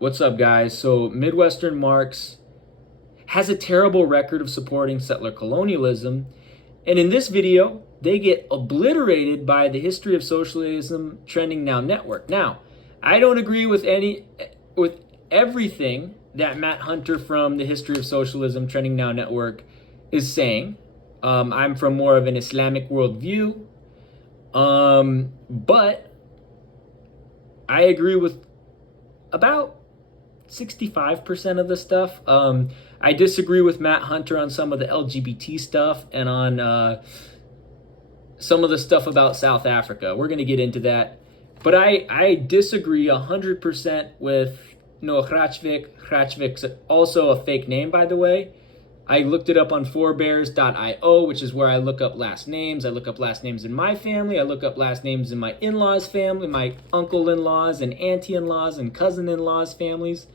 What's up, guys? So, Midwestern Marx has a terrible record of supporting settler colonialism, and in this video, they get obliterated by the History of Socialism Trending Now network. Now, I don't agree with everything that Matt Hunter from the History of Socialism Trending Now network is saying. I'm from more of an Islamic worldview, but I agree with about 65% of the stuff. I disagree with Matt Hunter on some of the LGBT stuff and on some of the stuff about South Africa. We're going to get into that. But I disagree 100% with Noah Hrachvik. Hrachvik's also a fake name, by the way. I looked it up on forebears.io, which is where I look up last names. I look up last names in my family. I look up last names in my in-laws' family, my uncle-in-laws and auntie-in-laws and cousin-in-laws' families,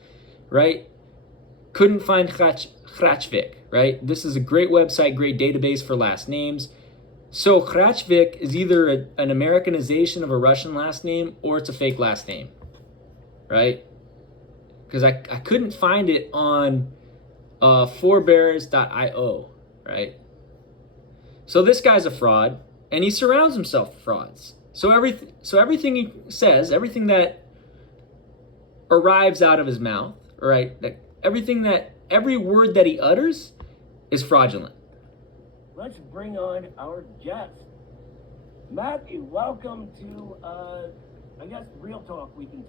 right? Couldn't find Hrachvik, right? This is a great website, great database for last names. So Hrachvik is either an Americanization of a Russian last name or it's a fake last name, right? Because I couldn't find it on forebears.io, right? So this guy's a fraud, and he surrounds himself with frauds. So everything he says, everything that arrives out of his mouth, right? Every word that he utters is fraudulent. Let's bring on our guest. Matthew, welcome to, I guess, Real Talk we can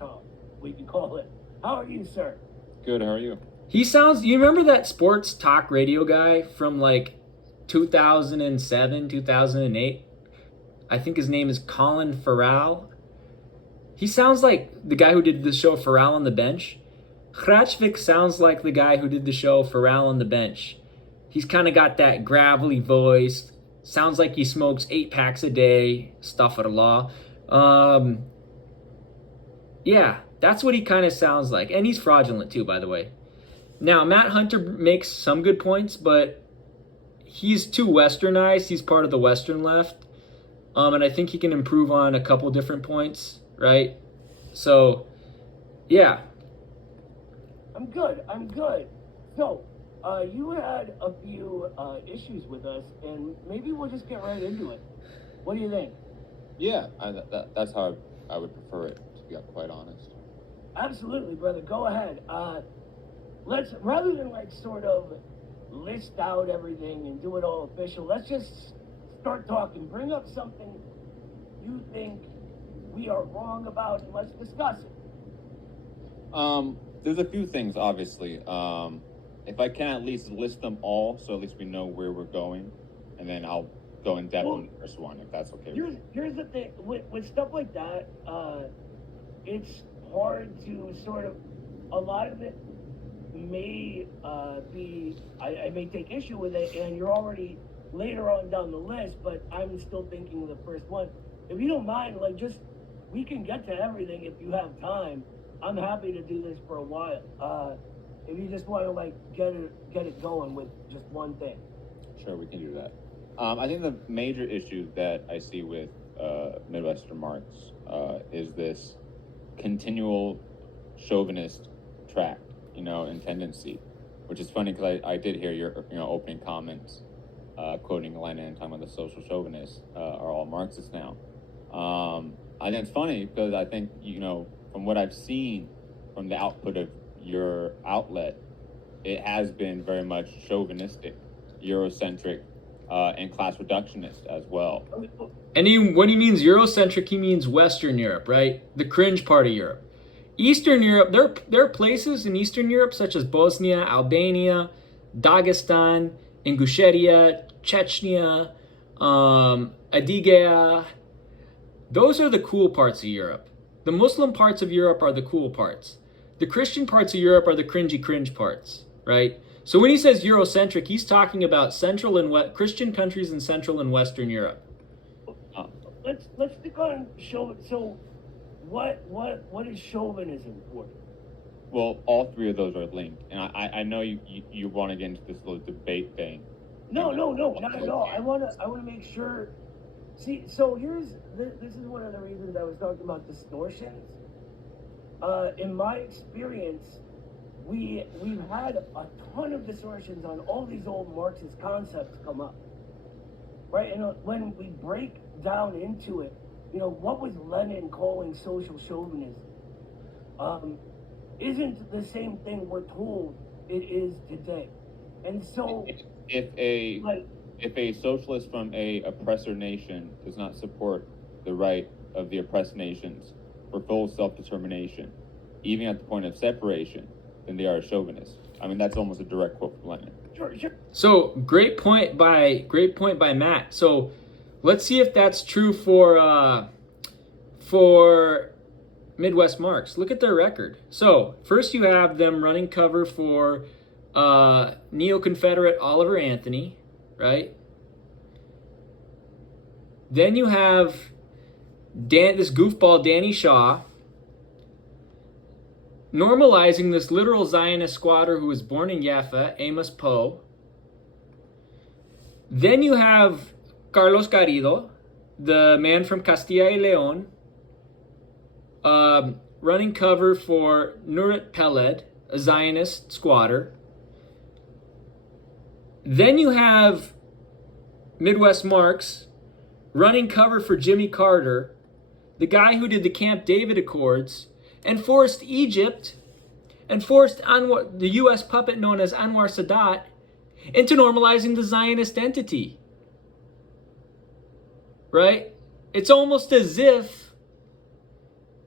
call it. How are you, sir? Good, how are you? He sounds, you remember that sports talk radio guy from like 2007, 2008? I think his name is Colin Farrell. He sounds like the guy who did the show Farrell on the Bench. Hrachvik sounds like the guy who did the show Farrell on the Bench. He's kind of got that gravelly voice. Sounds like he smokes 8 packs a day. Astaghfirullah. Yeah, that's what he kind of sounds like. And he's fraudulent too, by the way. Now, Matt Hunter makes some good points, but he's too westernized. He's part of the Western left. And I think he can improve on a couple different points, right? So, yeah. I'm good. So, you had a few issues with us, and maybe we'll just get right into it. What do you think? Yeah, that's how I would prefer it, to be quite honest. Absolutely, brother. Go ahead. Let's, rather than like sort of list out everything and do it all official, let's just start talking. Bring up something you think we are wrong about, and let's discuss it. There's a few things, obviously. If I can at least list them all, so at least we know where we're going, and then I'll go in depth on the first one, if that's okay. Here's the thing, with stuff like that, it's hard to sort of, a lot of it may be, I may take issue with it, and you're already later on down the list, but I'm still thinking of the first one. If you don't mind, like, just, we can get to everything if you have time. I'm happy to do this for a while. If you just want to like get it going with just one thing. Sure, we can do that. I think the major issue that I see with Midwestern Marx is this continual chauvinist track, and tendency, which is funny because I did hear your opening comments quoting Lenin and talking about the social chauvinists are all Marxists now. I think it's funny because I think, from what I've seen from the output of your outlet, it has been very much chauvinistic, Eurocentric, and class reductionist as well. And when he means Eurocentric, he means Western Europe, right? The cringe part of Europe. Eastern Europe, there are places in Eastern Europe such as Bosnia, Albania, Dagestan, Ingushetia, Chechnya, Adygea. Those are the cool parts of Europe. The Muslim parts of Europe are the cool parts. The Christian parts of Europe are the cringy cringe parts, right? So when he says Eurocentric, he's talking about Central and Christian countries in Central and Western Europe. Let's stick on chauvinism. So what is chauvinism for? Well, all three of those are linked, and I know you want to get into this little debate thing. No, not at all. I want to make sure. See, so this is one of the reasons I was talking about distortions. in my experience, we've had a ton of distortions on all these old Marxist concepts come up, right? And when we break down into it, what was Lenin calling social chauvinism? Isn't the same thing we're told it is today. And so, if a socialist from a oppressor nation does not support the right of the oppressed nations for full self-determination, even at the point of separation, then they are a chauvinist. I mean, that's almost a direct quote from Lenin. sure. So great point by Matt. So let's see if that's true for Midwest Marx. Look at their record. So first you have them running cover for neo-Confederate Oliver Anthony, right? Then you have this goofball Danny Shaw normalizing this literal Zionist squatter who was born in Jaffa, Amos Poe. Then you have Carlos Garrido, the man from Castilla y León, running cover for Nurit Peled, a Zionist squatter. Then you have Midwest Marx running cover for Jimmy Carter, the guy who did the Camp David Accords, and forced Egypt, and forced the U.S. puppet known as Anwar Sadat into normalizing the Zionist entity. Right? It's almost as if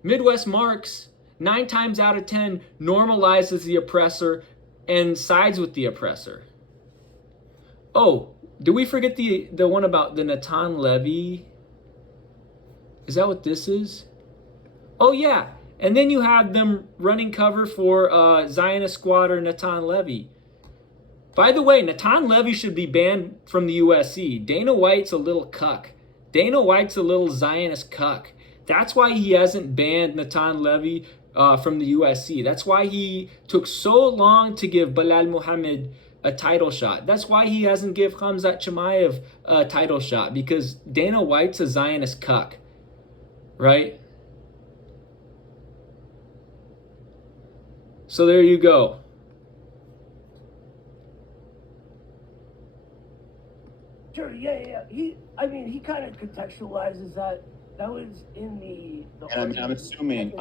Midwest Marx, 9 times out of 10, normalizes the oppressor and sides with the oppressor. Oh, did we forget the one about the Natan Levy? Is that what this is? Oh, yeah. And then you have them running cover for Zionist squatter Natan Levy. By the way, Natan Levy should be banned from the USC. Dana White's a little cuck. Dana White's a little Zionist cuck. That's why he hasn't banned Natan Levy from the USC. That's why he took so long to give Bilal Muhammad a title shot. That's why he hasn't give Khamzat Chimaev a title shot, because Dana White's a Zionist cuck, right? So there you go. Sure, yeah. He kind of contextualizes that. That was in the. And I'm assuming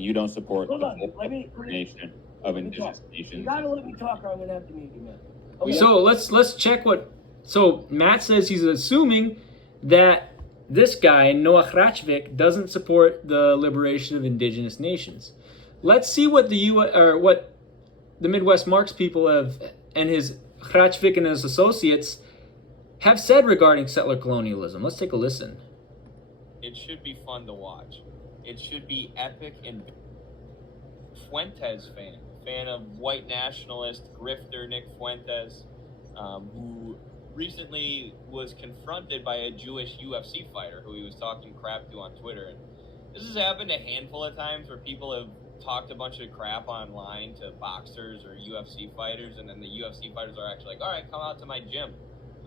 you don't support the full nation of indigenous nations. You gotta let me talk, or I'm gonna have to mute you, man. Okay. So let's check what. So Matt says he's assuming that this guy Noah Hrachvik doesn't support the liberation of indigenous nations. Let's see what what the Midwest Marx people have, and his Hrachvik and his associates have said regarding settler colonialism. Let's take a listen. It should be fun to watch. It should be epic. And Fuentes fan of white nationalist grifter Nick Fuentes, who recently was confronted by a Jewish UFC fighter who he was talking crap to on Twitter. And this has happened a handful of times where people have talked a bunch of crap online to boxers or UFC fighters, and then the UFC fighters are actually like, all right, come out to my gym.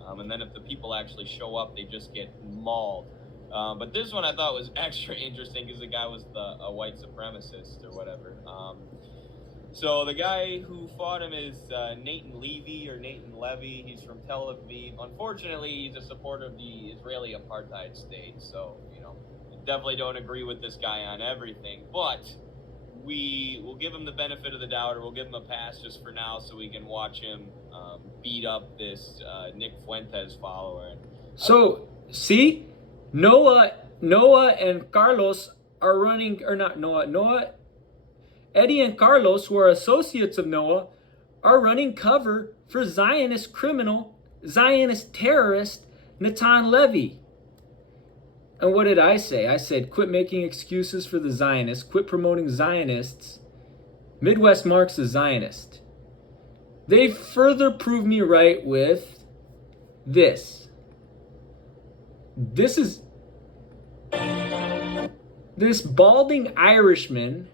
And then if the people actually show up, they just get mauled. But this one I thought was extra interesting because the guy was a white supremacist or whatever. So the guy who fought him is Nathan Levy. He's from Tel Aviv. Unfortunately, he's a supporter of the Israeli apartheid state. So, definitely don't agree with this guy on everything. But we will give him the benefit of the doubt, or we'll give him a pass just for now so we can watch him beat up this Nick Fuentes follower. So, see? Noah and Carlos are running, or not Noah, Eddie and Carlos, who are associates of Noah, are running cover for Zionist criminal, Zionist terrorist, Natan Levy. And what did I say? I said, quit making excuses for the Zionists, quit promoting Zionists. Midwest Marx is Zionist. They further prove me right with this. This balding Irishman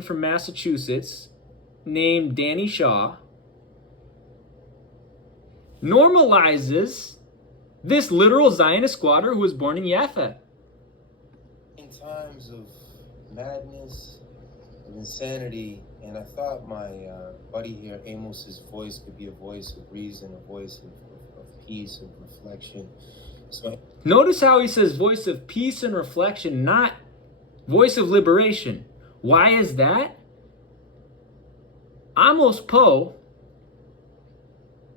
from Massachusetts named Danny Shaw normalizes This literal Zionist squatter who was born in Jaffa. In times of madness, of insanity, and I thought my buddy here, Amos's voice, could be a voice of reason, a voice of peace, of reflection. So Notice how he says voice of peace and reflection, not voice of liberation. Why is that? Amos Poe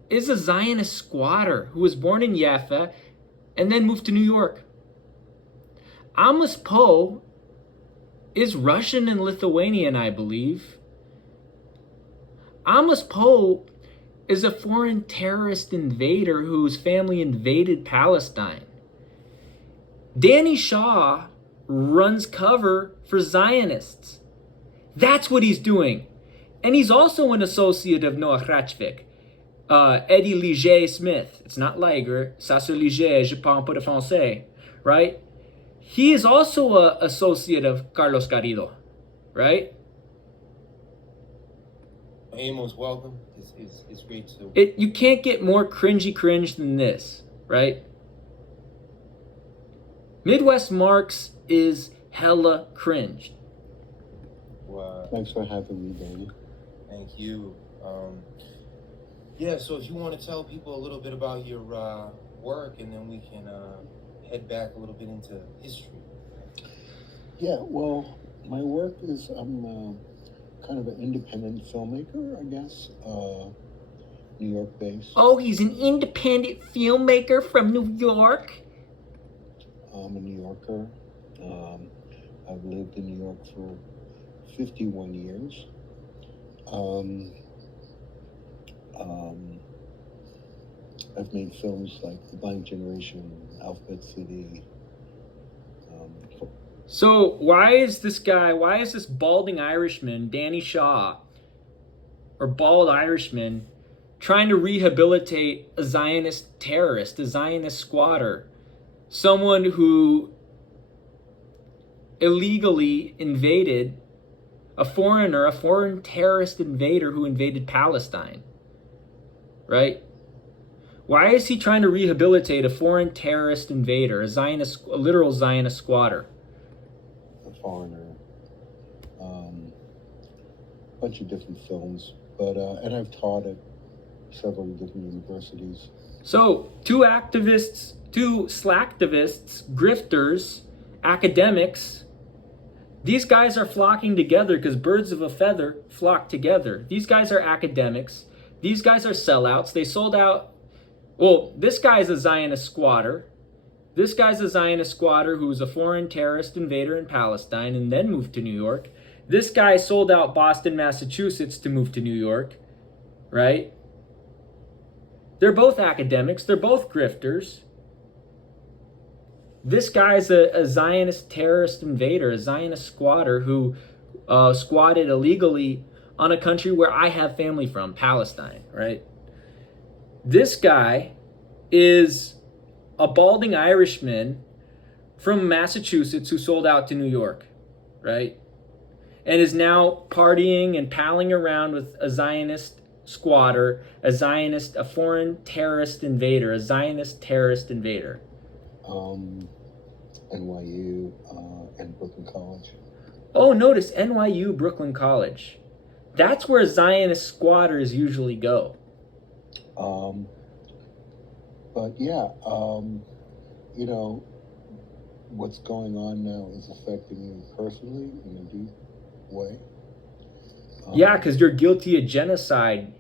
is a Zionist squatter who was born in Jaffa and then moved to New York. Amos Poe is Russian and Lithuanian, I believe. Amos Poe is a foreign terrorist invader whose family invaded Palestine. Danny Shaw runs cover for Zionists. That's what he's doing. And he's also an associate of Noah Rachvik. Eddie Liger Smith. It's not Liger. Ça se Liger, je parle pas de français. Right? He is also an associate of Carlos Garrido. Right? Amos, welcome. It's great to... You can't get more cringe than this. Right? Midwest Marx is hella cringe. Wow. Thanks for having me, Danny. Thank you. Yeah, so if you want to tell people a little bit about your work, and then we can head back a little bit into history. Yeah, well, my work is I'm kind of an independent filmmaker, I guess, New York based. Oh, he's an independent filmmaker from New York? I'm a New Yorker. I've lived in New York for 51 years. I've made films like The Blank Generation, Alphabet City. So why is this balding Irishman, Danny Shaw, or bald Irishman, trying to rehabilitate a Zionist terrorist, a Zionist squatter, someone who illegally invaded, a foreign terrorist invader who invaded Palestine, right? Why is he trying to rehabilitate a foreign terrorist invader, a literal Zionist squatter? A foreigner. Bunch of different films, but and I've taught at several different universities. So, two slacktivists, grifters, academics, these guys are flocking together because birds of a feather flock together. These guys are academics. These guys are sellouts. They sold out. Well, this guy's a Zionist squatter. This guy's a Zionist squatter who's a foreign terrorist invader in Palestine and then moved to New York. This guy sold out Boston, Massachusetts to move to New York, right? They're both academics. They're both grifters. This guy's a Zionist terrorist invader, a Zionist squatter who squatted illegally on a country where I have family from, Palestine, right? This guy is a balding Irishman from Massachusetts who sold out to New York, right? And is now partying and palling around with a Zionist squatter, a foreign terrorist invader, a Zionist terrorist invader. NYU and Brooklyn College. Oh, notice NYU, Brooklyn College. That's where Zionist squatters usually go. But yeah, you know, what's going on now is affecting me personally in a deep way. Yeah, because you're guilty of genocide,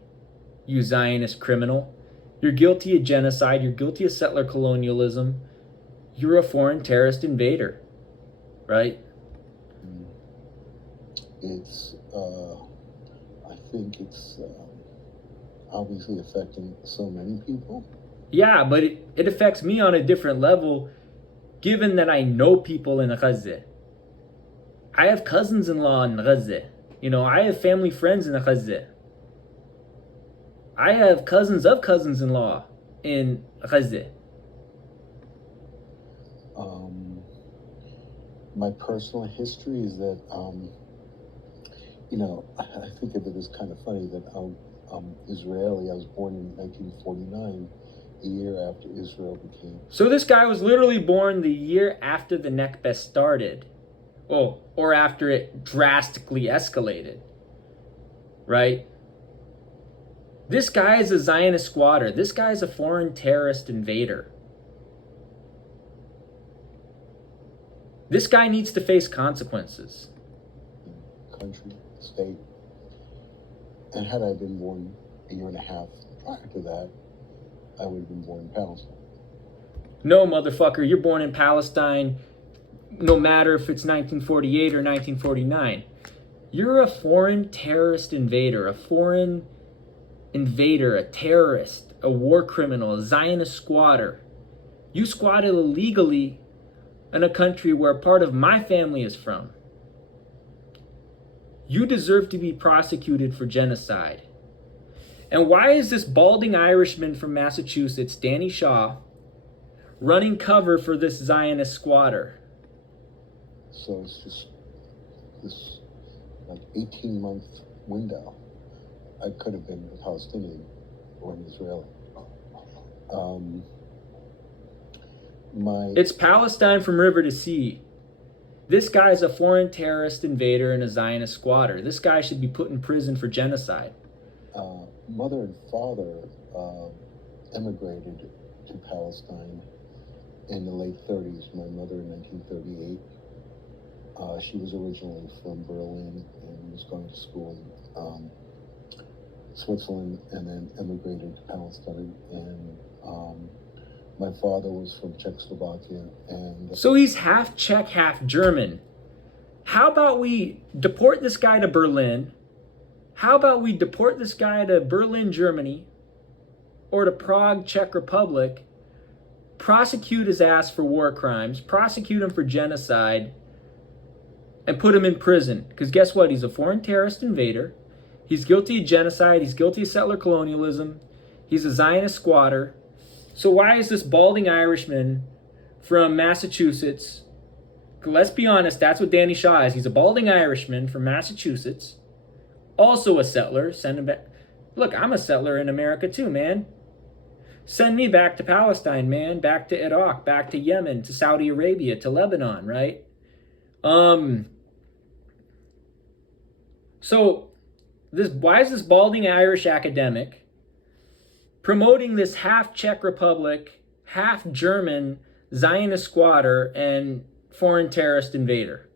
you Zionist criminal. You're guilty of genocide. You're guilty of settler colonialism. You're a foreign terrorist invader, right? It's, I think it's obviously affecting so many people. Yeah, but it affects me on a different level, given that I know people in Gaza. I have cousins-in-law in Gaza. You know, I have family friends in Gaza. I have cousins of cousins-in-law in Gaza. My personal history is that, you know, I think of it as kind of funny that I'm Israeli. I was born in 1949, a year after Israel became. So this guy was literally born the year after the Nakba started. Oh, or after it drastically escalated. Right? This guy is a Zionist squatter. This guy is a foreign terrorist invader. This guy needs to face consequences. Country, state. And had I been born a year and a half prior to that, I would have been born in Palestine. No, motherfucker, you're born in Palestine no matter if it's 1948 or 1949. You're a foreign terrorist invader, a foreign invader, a terrorist, a war criminal, a Zionist squatter. You squatted illegally in a country where part of my family is from. You deserve to be prosecuted for genocide. And why is this balding Irishman from Massachusetts, Danny Shaw, running cover for this Zionist squatter? So it's just this like 18-month window. I could have been a Palestinian or an Israeli. It's Palestine from river to sea. This guy's a foreign terrorist invader and a Zionist squatter. This guy should be put in prison for genocide. Mother and father emigrated to Palestine in the late 30s. My mother in 1938. She was originally from Berlin and was going to school in Switzerland and then emigrated to Palestine. And my father was from Czechoslovakia. And so he's half Czech, half German. How about we deport this guy to Berlin? How about we deport this guy to Berlin, Germany, or to Prague, Czech Republic, prosecute his ass for war crimes, prosecute him for genocide, and put him in prison? Because guess what? He's a foreign terrorist invader. He's guilty of genocide. He's guilty of settler colonialism. He's a Zionist squatter. So why is this balding Irishman from Massachusetts? Let's be honest, that's what Danny Shaw is. He's a balding Irishman from Massachusetts, also a settler. Send him back. Look, I'm a settler in America too, man. Send me back to Palestine, man. Back to Iraq, back to Yemen, to Saudi Arabia, to Lebanon, right? So why is this balding Irish academic promoting this half Czech Republic, half German Zionist squatter and foreign terrorist invader?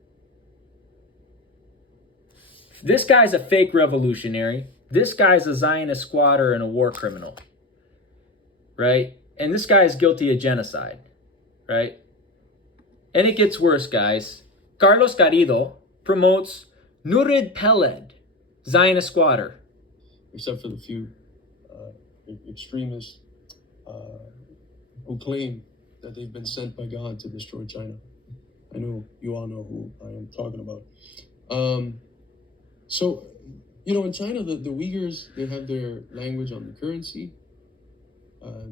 This guy's a fake revolutionary. This guy's a Zionist squatter and a war criminal, right? And this guy is guilty of genocide, right? And it gets worse, guys. Carlos Garrido promotes Nurid Peled, Zionist squatter. Except for the few extremists who claim that they've been sent by God to destroy China. I know you all know who I am talking about. So, in China, the Uyghurs, they have their language on the currency.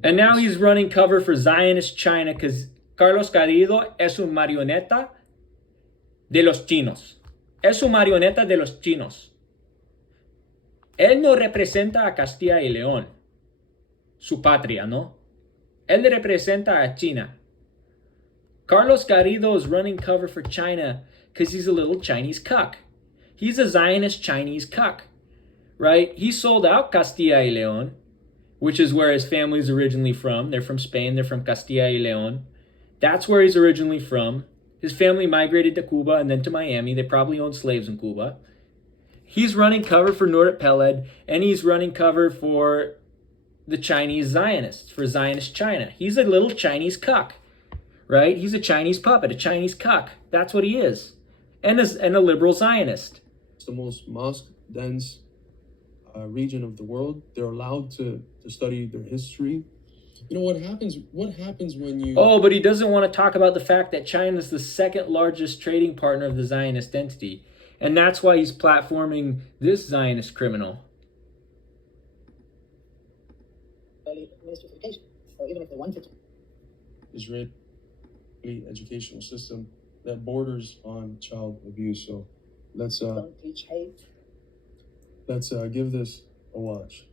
And now he's running cover for Zionist China because Carlos Garrido es un marioneta de los chinos. Es un marioneta de los chinos. Él no representa a Castilla y León, su patria, ¿no? Él representa a China. Carlos Garrido is running cover for China because he's a little Chinese cuck. He's a Zionist Chinese cuck, right? He sold out Castilla y León, which is where his family's originally from. They're from Spain. They're from Castilla y León. That's where he's originally from. His family migrated to Cuba and then to Miami. They probably owned slaves in Cuba. He's running cover for Nurit Peled, and he's running cover for the Chinese Zionists, for Zionist China. He's a little Chinese cuck, right? He's a Chinese puppet, a Chinese cuck. That's what he is. And a liberal Zionist. It's the most mosque-dense region of the world. They're allowed to study their history. What happens when you... Oh, but he doesn't want to talk about the fact that China is the second largest trading partner of the Zionist entity. And that's why he's platforming this Zionist criminal. Ministry of Education, or even if they want to. Israeli educational system that borders on child abuse. So let's Don't teach hate. let's give this a watch.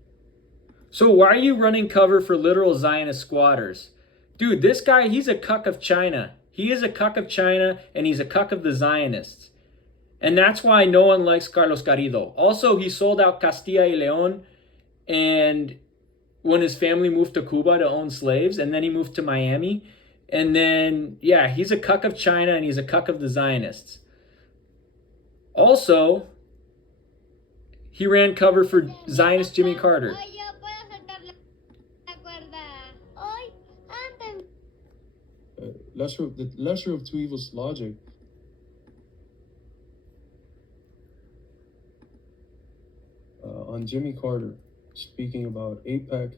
So why are you running cover for literal Zionist squatters? Dude, this guy, he's a cuck of China. He is a cuck of China, and he's a cuck of the Zionists. And that's why no one likes Carlos Garrido. Also, he sold out Castilla y León, and when his family moved to Cuba to own slaves, and then he moved to Miami. And then, yeah, he's a cuck of China, and he's a cuck of the Zionists. Also, he ran cover for Zionist Jimmy Carter. The lesser of two evils logic. On Jimmy Carter, speaking about AIPAC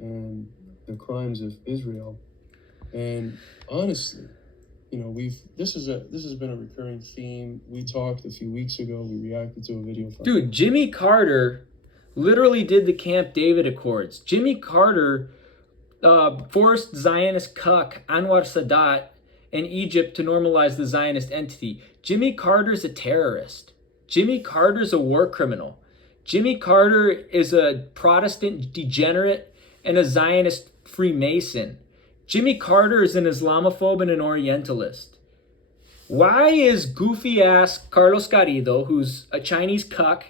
and the crimes of Israel, and honestly, you know, this has been a recurring theme. We talked a few weeks ago. We reacted to a video from Dude, Jimmy Carter literally did the Camp David Accords. Jimmy Carter forced Zionist cuck Anwar Sadat in Egypt to normalize the Zionist entity. Jimmy Carter's a terrorist. Jimmy Carter's a war criminal. Jimmy Carter is a Protestant degenerate and a Zionist Freemason. Jimmy Carter is an Islamophobe and an Orientalist. Why is goofy-ass Carlos Garrido, who's a Chinese cuck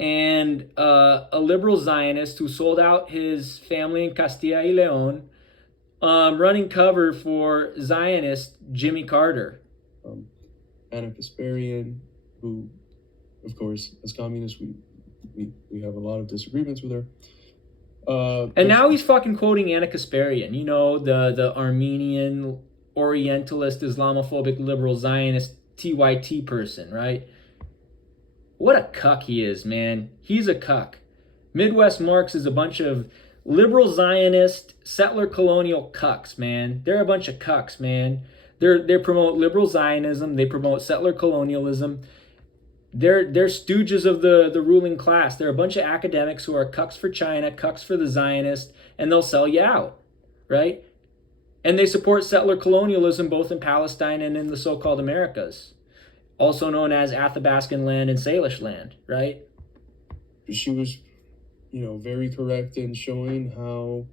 and a liberal Zionist who sold out his family in Castilla y León, running cover for Zionist Jimmy Carter? Anna Kasparian, who, of course, as communists, we have a lot of disagreements with her. And now he's fucking quoting Anna Kasparian, you know, the Armenian, Orientalist, Islamophobic, liberal, Zionist, TYT person, right? What a cuck he is, man. He's a cuck. Midwest Marx is a bunch of liberal Zionist, settler colonial cucks, man. They're a bunch of cucks, man. They promote liberal Zionism. They promote settler colonialism. They're stooges of the ruling class. They're a bunch of academics who are cucks for China, cucks for the Zionists, and they'll sell you out, right? And they support settler colonialism both in Palestine and in the so-called Americas, also known as Athabascan land and Salish land, right? She was, you know, very correct in showing how,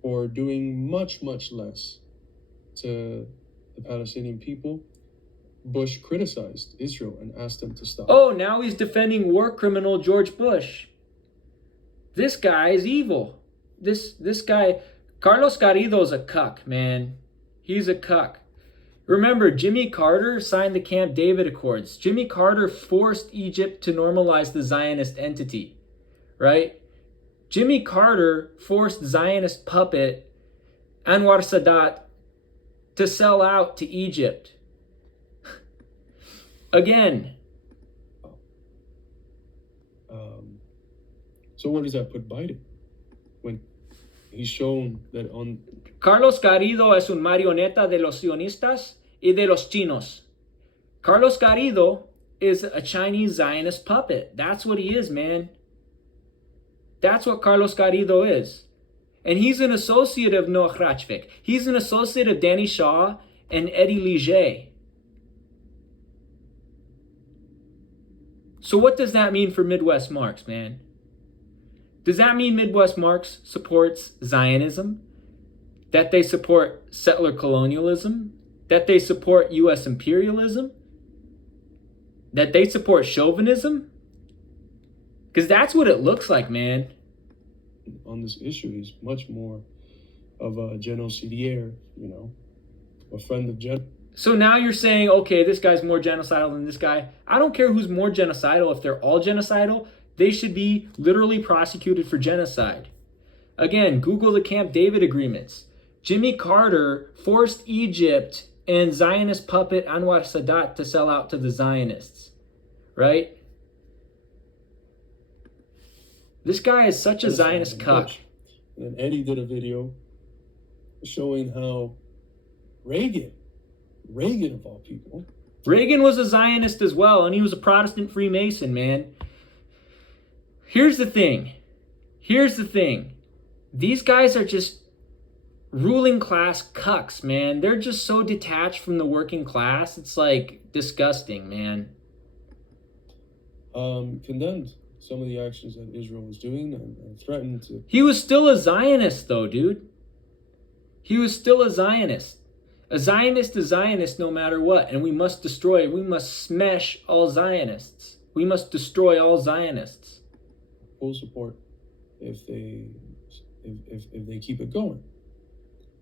for doing much, much less to the Palestinian people, Bush criticized Israel and asked them to stop. Oh, now he's defending war criminal George Bush. This guy is evil. This guy, Carlos Garrido's a cuck, man. He's a cuck. Remember, Jimmy Carter signed the Camp David Accords. Jimmy Carter forced Egypt to normalize the Zionist entity, right? Jimmy Carter forced Zionist puppet Anwar Sadat to sell out to Egypt. Again. So where does that put Biden? When he's shown that on... Carlos Garrido es un marioneta de los sionistas y de los chinos. Carlos Garrido is a Chinese Zionist puppet. That's what he is, man. That's what Carlos Garrido is. And he's an associate of Noah Hrachvik. He's an associate of Danny Shaw and Eddie Leger. So what does that mean for Midwest Marx, man? Does that mean Midwest Marx supports Zionism? That they support settler colonialism? That they support U.S. imperialism? That they support chauvinism? Because that's what it looks like, man. On this issue, he's much more of a genocidaire, you know, a friend of So now you're saying, okay, this guy's more genocidal than this guy. I don't care who's more genocidal. If they're all genocidal, they should be literally prosecuted for genocide. Again, Google the Camp David agreements. Jimmy Carter forced Egypt and Zionist puppet Anwar Sadat to sell out to the Zionists, right? This guy is such a Zionist cuck. And Eddie did a video showing how Reagan of all people. Reagan was a Zionist as well, and he was a Protestant Freemason, man. Here's the thing. These guys are just ruling class cucks, man. They're just so detached from the working class. It's like disgusting, man. Condemned some of the actions that Israel was doing and threatened to. He was still a Zionist, though, dude. He was still a Zionist. A Zionist is Zionist no matter what, and we must smash all Zionists. We must destroy all Zionists. Full support if they keep it going.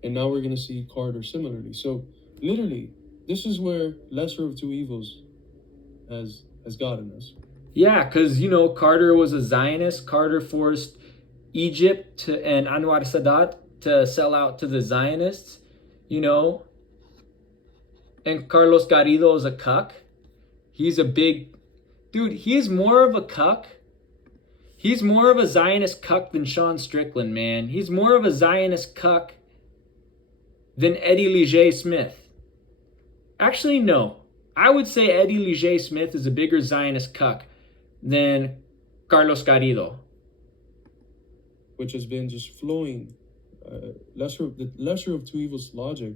And now we're going to see Carter similarly. So literally, this is where lesser of two evils has gotten us. Yeah, because, Carter was a Zionist. Carter forced Egypt and Anwar Sadat to sell out to the Zionists, And Carlos Garrido is a cuck. He's a big... Dude, he's more of a cuck. He's more of a Zionist cuck than Sean Strickland, man. He's more of a Zionist cuck than Eddie Leger Smith. Actually, no. I would say Eddie Leger Smith is a bigger Zionist cuck than Carlos Garrido. Which has been just flowing. The lesser of two evils logic,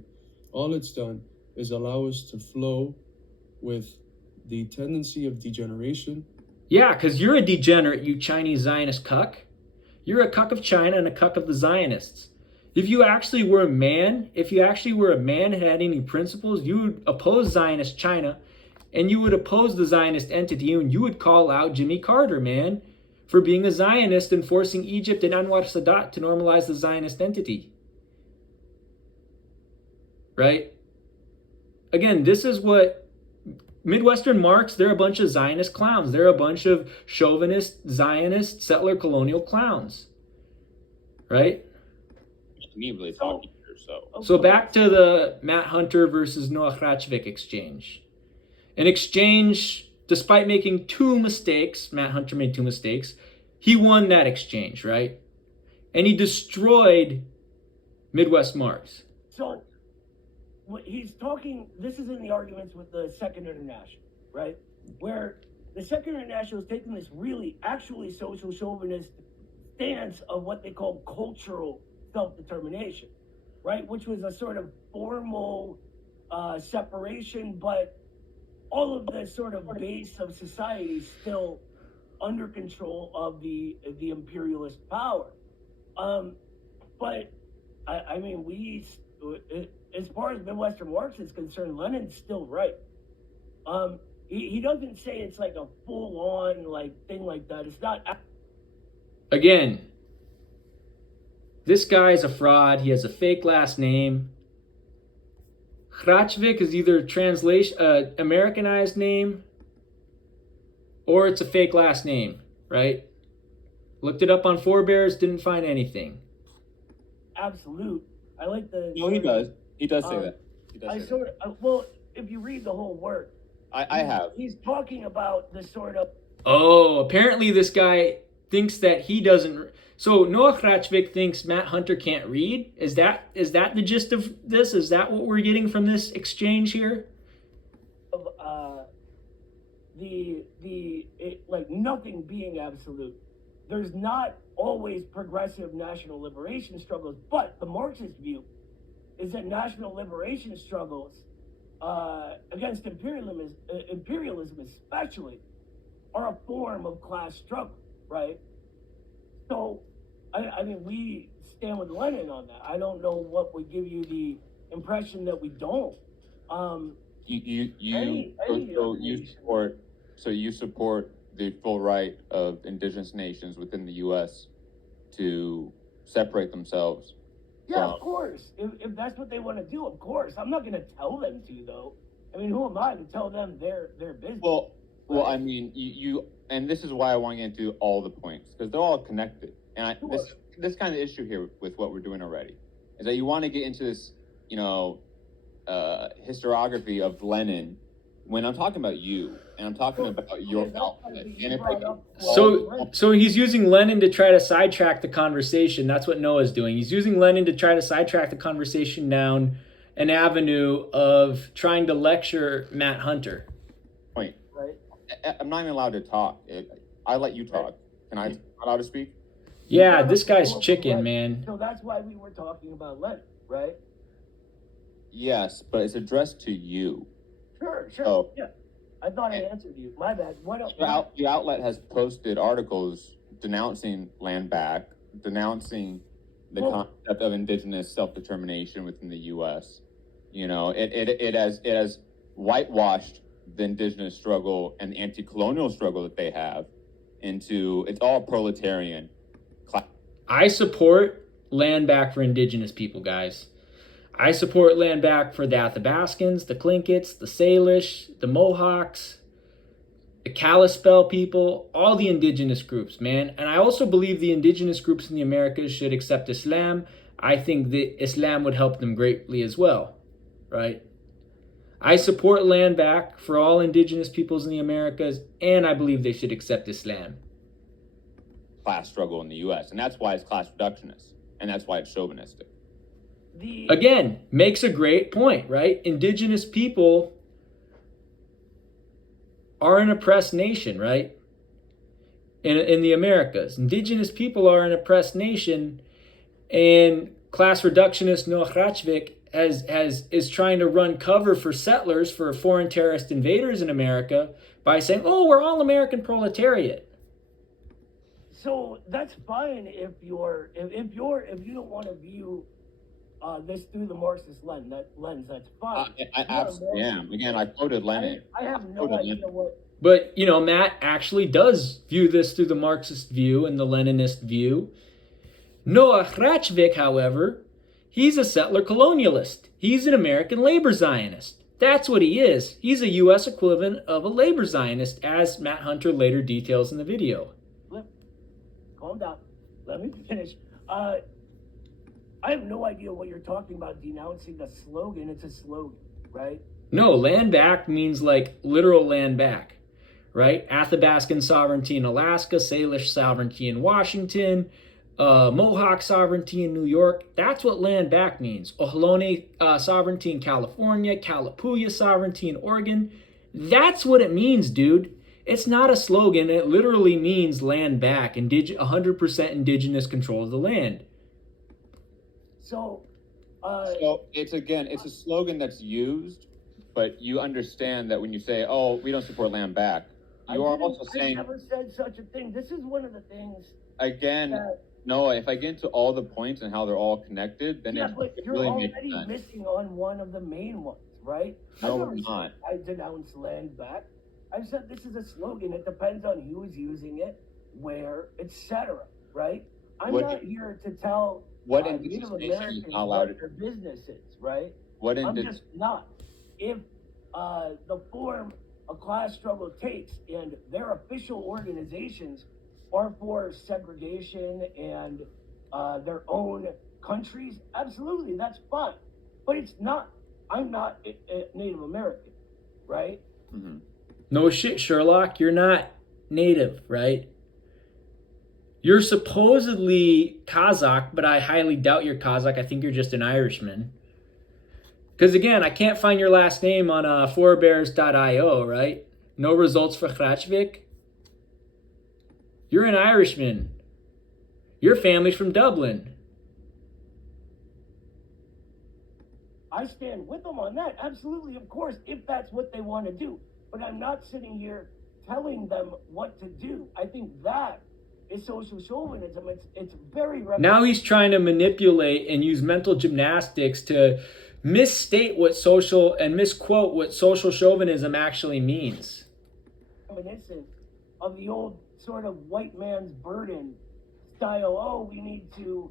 all it's done is allow us to flow with the tendency of degeneration. Yeah, because you're a degenerate, you Chinese Zionist cuck. You're a cuck of China and a cuck of the Zionists. If you actually were a man, and had any principles, you would oppose Zionist China and you would oppose the Zionist entity, and you would call out Jimmy Carter, man, for being a Zionist and forcing Egypt and Anwar Sadat to normalize the Zionist entity. Right? Again, this is what Midwestern Marx, they're a bunch of Zionist clowns. They're a bunch of chauvinist, Zionist, settler colonial clowns. Right? Really talking here, So back to the Matt Hunter versus Noah Hrachvik exchange. An exchange, despite making two mistakes, Matt Hunter made two mistakes, he won that exchange, right? And he destroyed Midwest Marx. So he's talking, this is in the arguments with the Second International, right? Where the Second International is taking this actually social chauvinist stance of what they call cultural self-determination, right? Which was a sort of formal separation, but all of the sort of base of society is still under control of the imperialist power. But I mean, as far as Midwestern Marx is concerned, Lenin's still right. He doesn't say it's like a full-on thing like that. It's not. Again, this guy's a fraud. He has a fake last name. Hrachvik is either Americanized name or it's a fake last name, right? Looked it up on Forebears, didn't find anything. Absolute. I like the. No, he does. He does say that. He does say that. Well, if you read the whole work, I have. He's talking about the sort of. Oh, apparently this guy thinks that he doesn't. So Noah Hrachvik thinks Matt Hunter can't read. Is that the gist of this? Is that what we're getting from this exchange here? Nothing being absolute. There's not always progressive national liberation struggles, but the Marxist view is that national liberation struggles against imperialism especially, are a form of class struggle, right? So, I mean, we stand with Lenin on that. I don't know what would give you the impression that we don't. You support the full right of indigenous nations within the U.S. to separate themselves. Yeah, of course. If that's what they want to do, of course. I'm not going to tell them to, though. I mean, who am I to tell them their business? Well, I mean, you and this is why I want to get into all the points, because they're all connected. And this kind of issue here with what we're doing already is that you want to get into this, historiography of Lenin when I'm talking about you and I'm talking about your outlet. And so he's using Lenin to try to sidetrack the conversation. That's what Noah's doing. He's using Lenin to try to sidetrack the conversation down an avenue of trying to lecture Matt Hunter. Point. Right. I'm not even allowed to talk. I let you talk. Can I allowed to speak? Yeah, this guy's chicken, man. So that's why we were talking about Lenin, right? Yes, but it's addressed to you. Sure. Oh. Yeah. I thought I answered you. My bad. What else? Your outlet has posted articles denouncing land back, denouncing the concept of indigenous self-determination within the U.S. You know, it has whitewashed the indigenous struggle and the anti-colonial struggle that they have into, it's all proletarian. I support land back for indigenous people, guys. I support land back for the Athabascans, the Tlinkits, the Salish, the Mohawks, the Kalispel people, all the indigenous groups, man. And I also believe the indigenous groups in the Americas should accept Islam. I think that Islam would help them greatly as well, right? I support land back for all indigenous peoples in the Americas, and I believe they should accept Islam. Class struggle in the U.S., and that's why it's class reductionist, and that's why it's chauvinistic. Again, makes a great point, right? Indigenous people are an oppressed nation, right? In the Americas, indigenous people are an oppressed nation, and class reductionist Noah Hrachvik is trying to run cover for settlers, for foreign terrorist invaders in America, by saying, "Oh, we're all American proletariat." So that's fine if you don't want to view this through the Marxist lens. That's fine. I absolutely am. Again, I quoted Lenin. I have no idea what. But, you know, Matt actually does view this through the Marxist view and the Leninist view. Noah Hrachvik, however, he's a settler colonialist. He's an American labor Zionist. That's what he is. He's a U.S. equivalent of a labor Zionist, as Matt Hunter later details in the video. Calm down. Let me finish. I have no idea what you're talking about denouncing the slogan. It's a slogan, right? No, land back means like literal land back, right? Athabascan sovereignty in Alaska, Salish sovereignty in Washington, Mohawk sovereignty in New York. That's what land back means. Ohlone sovereignty in California, Kalapuya sovereignty in Oregon. That's what it means, dude. It's not a slogan. It literally means land back, 100% indigenous control of the land. So it's a slogan that's used, but you understand that when you say, "Oh, we don't support land back," you are also saying. I never said such a thing. This is one of the things. Again, Noah, if I get into all the points and how they're all connected, then it you're really already makes sense. missing on one of the main ones, right? No, we're not. I denounce land back. I've said this is a slogan. It depends on who's using it, where, etc. Right? I'm not here to tell Native Americans what their business is, right? I'm just not. If the form a class struggle takes and their official organizations are for segregation and their own countries, absolutely, that's fine. But it's not. I'm not a Native American, right? Mm-hmm. No shit, Sherlock. You're not native, right? You're supposedly Kazakh, but I highly doubt you're Kazakh. I think you're just an Irishman. Because again, I can't find your last name on forebears.io, right? No results for Hrachvik. You're an Irishman. Your family's from Dublin. I stand with them on that. Absolutely, of course, if that's what they want to do. But I'm not sitting here telling them what to do. I think that is social chauvinism. It's very... Now he's trying to manipulate and use mental gymnastics to misstate what social and misquote what social chauvinism actually means. Reminiscent of the old sort of white man's burden style. Oh, we need to,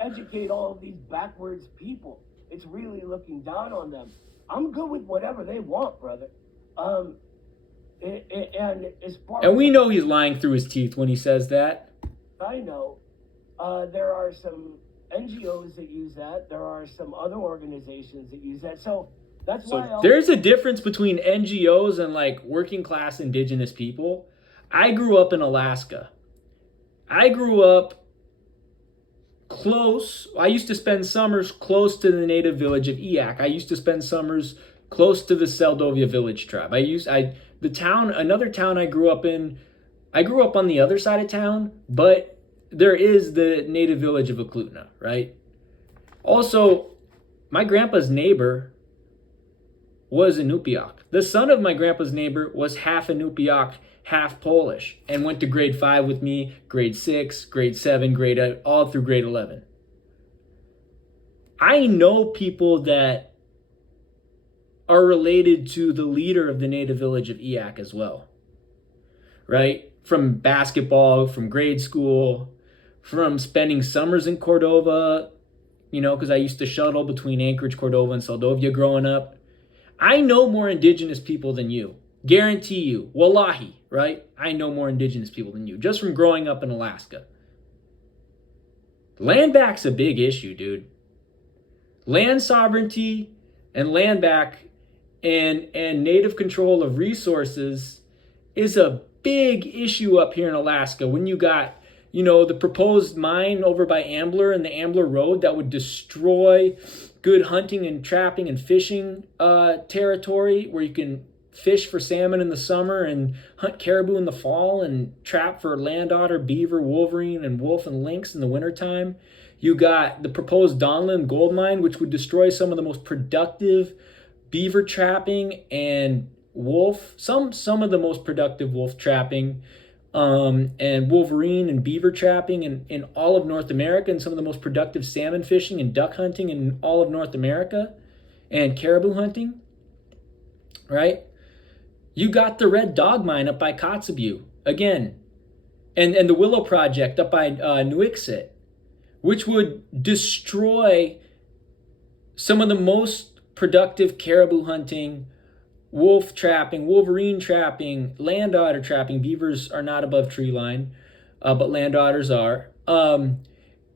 educate all of these backwards people. It's really looking down on them. I'm good with whatever they want, brother. And as far and we know he's lying through his teeth when he says that. I know there are some NGOs that use that. There are some other organizations that use that. So that's why there's a difference between NGOs and like working class indigenous people. I grew up in Alaska. I grew up close. I used to spend summers close to the native village of Eyak. I used to spend summers close to the Seldovia village tribe. Another town I grew up in. I grew up on the other side of town, but there is the native village of Eklutna, right? Also, my grandpa's neighbor was Inupiaq. The son of my grandpa's neighbor was half Inupiaq, half Polish, and went to grade 5 with me, grade 6, grade 7, grade 8, all through grade 11. I know people that are related to the leader of the native village of Eyak as well, right? From basketball, from grade school, from spending summers in Cordova, because I used to shuttle between Anchorage, Cordova, and Seldovia growing up. I know more indigenous people than you. Guarantee you. Wallahi, right? I know more indigenous people than you, just from growing up in Alaska. Land back's a big issue, dude. Land sovereignty and land back and native control of resources is a big issue up here in Alaska. When you got, the proposed mine over by Ambler and the Ambler Road that would destroy good hunting and trapping and fishing territory where you can fish for salmon in the summer and hunt caribou in the fall and trap for land otter, beaver, wolverine, and wolf and lynx in the wintertime. You got the proposed Donlin gold mine, which would destroy some of the most productive beaver trapping and wolf, some of the most productive wolf trapping and wolverine and beaver trapping in all of North America, and some of the most productive salmon fishing and duck hunting in all of North America, and caribou hunting, right? You got the Red Dog Mine up by Kotzebue, again, and the Willow Project up by Nuiqsut, which would destroy some of the most productive caribou hunting, wolf trapping, wolverine trapping, land otter trapping. Beavers are not above tree line, but land otters are.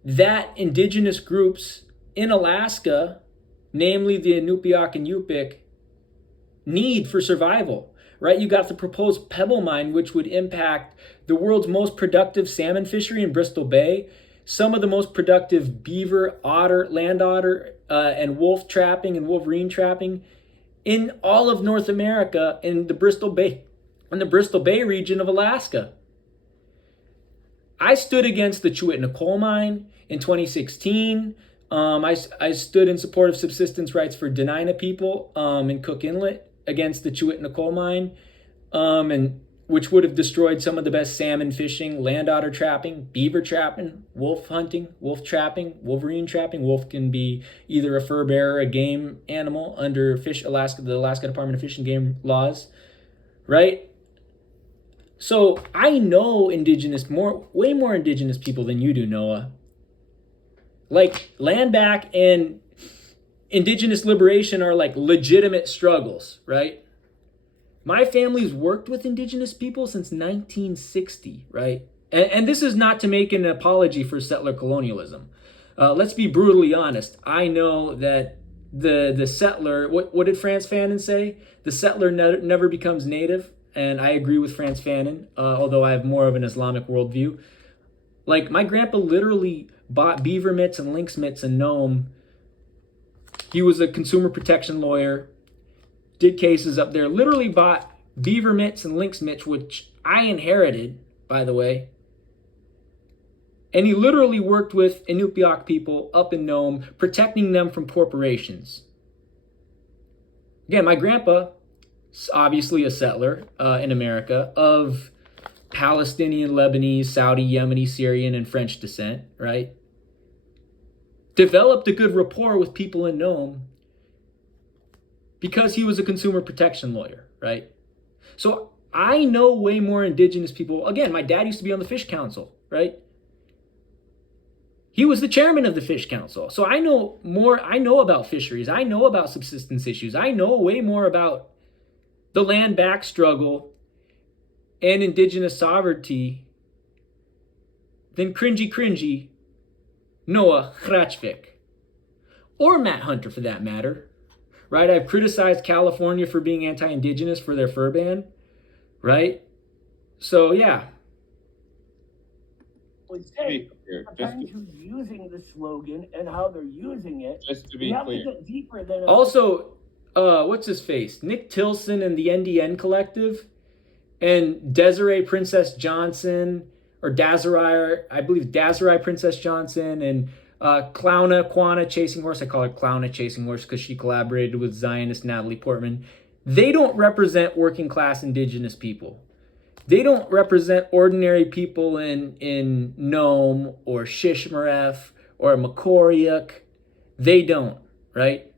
That indigenous groups in Alaska, namely the Inupiaq and Yupik, need for survival, right? You got the proposed Pebble Mine, which would impact the world's most productive salmon fishery in Bristol Bay, some of the most productive beaver, otter, land otter, and wolf trapping and wolverine trapping in all of North America in the Bristol Bay region of Alaska. I stood against the Chewitna coal mine in 2016. I stood in support of subsistence rights for Dena'ina people in Cook Inlet against the Chewitna coal mine, and which would have destroyed some of the best salmon fishing, land otter trapping, beaver trapping, wolf hunting, wolf trapping, wolverine trapping. Wolf can be either a fur bearer, a game animal under the Alaska Department of Fish and Game laws, right? So I know way more indigenous people than you do, Noah. Like, land back and indigenous liberation are like legitimate struggles, right? My family's worked with indigenous people since 1960, right? And this is not to make an apology for settler colonialism. Let's be brutally honest. I know that the settler, what did Frantz Fanon say? The settler never becomes native. And I agree with Frantz Fanon, although I have more of an Islamic worldview. Like, my grandpa literally bought beaver mitts and lynx mitts in Nome. He was a consumer protection lawyer, did cases up there, literally bought beaver mitts and lynx mitts, which I inherited, by the way. And he literally worked with Inupiaq people up in Nome, protecting them from corporations. Again, my grandpa, obviously a settler in America of Palestinian, Lebanese, Saudi, Yemeni, Syrian, and French descent, right? Developed a good rapport with people in Nome because he was a consumer protection lawyer, right? So I know way more indigenous people. Again, my dad used to be on the Fish Council, right? He was the chairman of the Fish Council. So I know more. I know about fisheries. I know about subsistence issues. I know way more about the land back struggle and indigenous sovereignty than cringy Noah Hrachvik, or Matt Hunter for that matter, right? I've criticized California for being anti-indigenous for their fur ban, right? So yeah. Would say, depends who's using the slogan and how they're using it. Just to be You have clear. to get deeper than Also, what's his face? Nick Tilson and the NDN Collective, and Desiree Princess Johnson, or Dazerai, I believe Dazerai Princess Johnson, and Quana Chasing Horse, I call her Clowna Chasing Horse because she collaborated with Zionist Natalie Portman. They don't represent working class indigenous people. They don't represent ordinary people in Nome or Shishmaref or Makoriuk. They don't, right?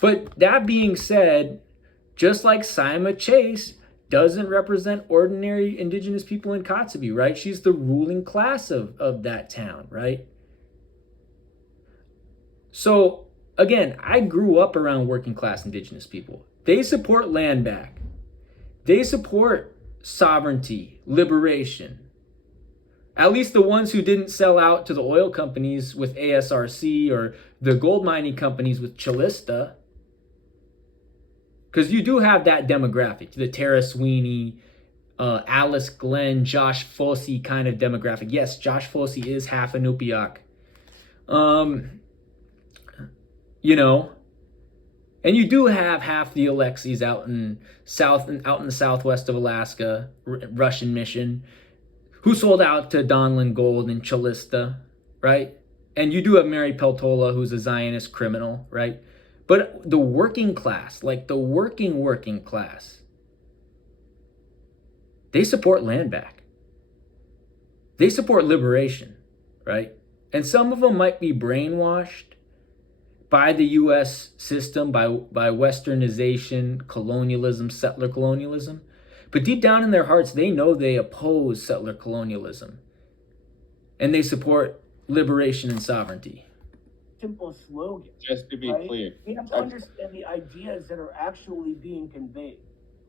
But that being said, just like Sima Chase doesn't represent ordinary indigenous people in Kotzebue, right? She's the ruling class of that town, right? So again, I grew up around working class indigenous people. They support land back. They support sovereignty, liberation. At least the ones who didn't sell out to the oil companies with ASRC or the gold mining companies with Chalista. Because you do have that demographic, the Tara Sweeney, Alice Glenn, Josh Fossey kind of demographic. Yes, Josh Fossey is half Inupiaq. You know, and you do have half the Alexis out in the southwest of Alaska, Russian mission, who sold out to Donlin Gold and Chalista, right? And you do have Mary Peltola, who's a Zionist criminal, right? But the working class, like the working class, they support land back. They support liberation, right? And some of them might be brainwashed by the U.S. system, by westernization, colonialism, settler colonialism. But deep down in their hearts, they know they oppose settler colonialism. And they support liberation and sovereignty. Simple slogan. Just to be right? clear, We have to understand the ideas that are actually being conveyed.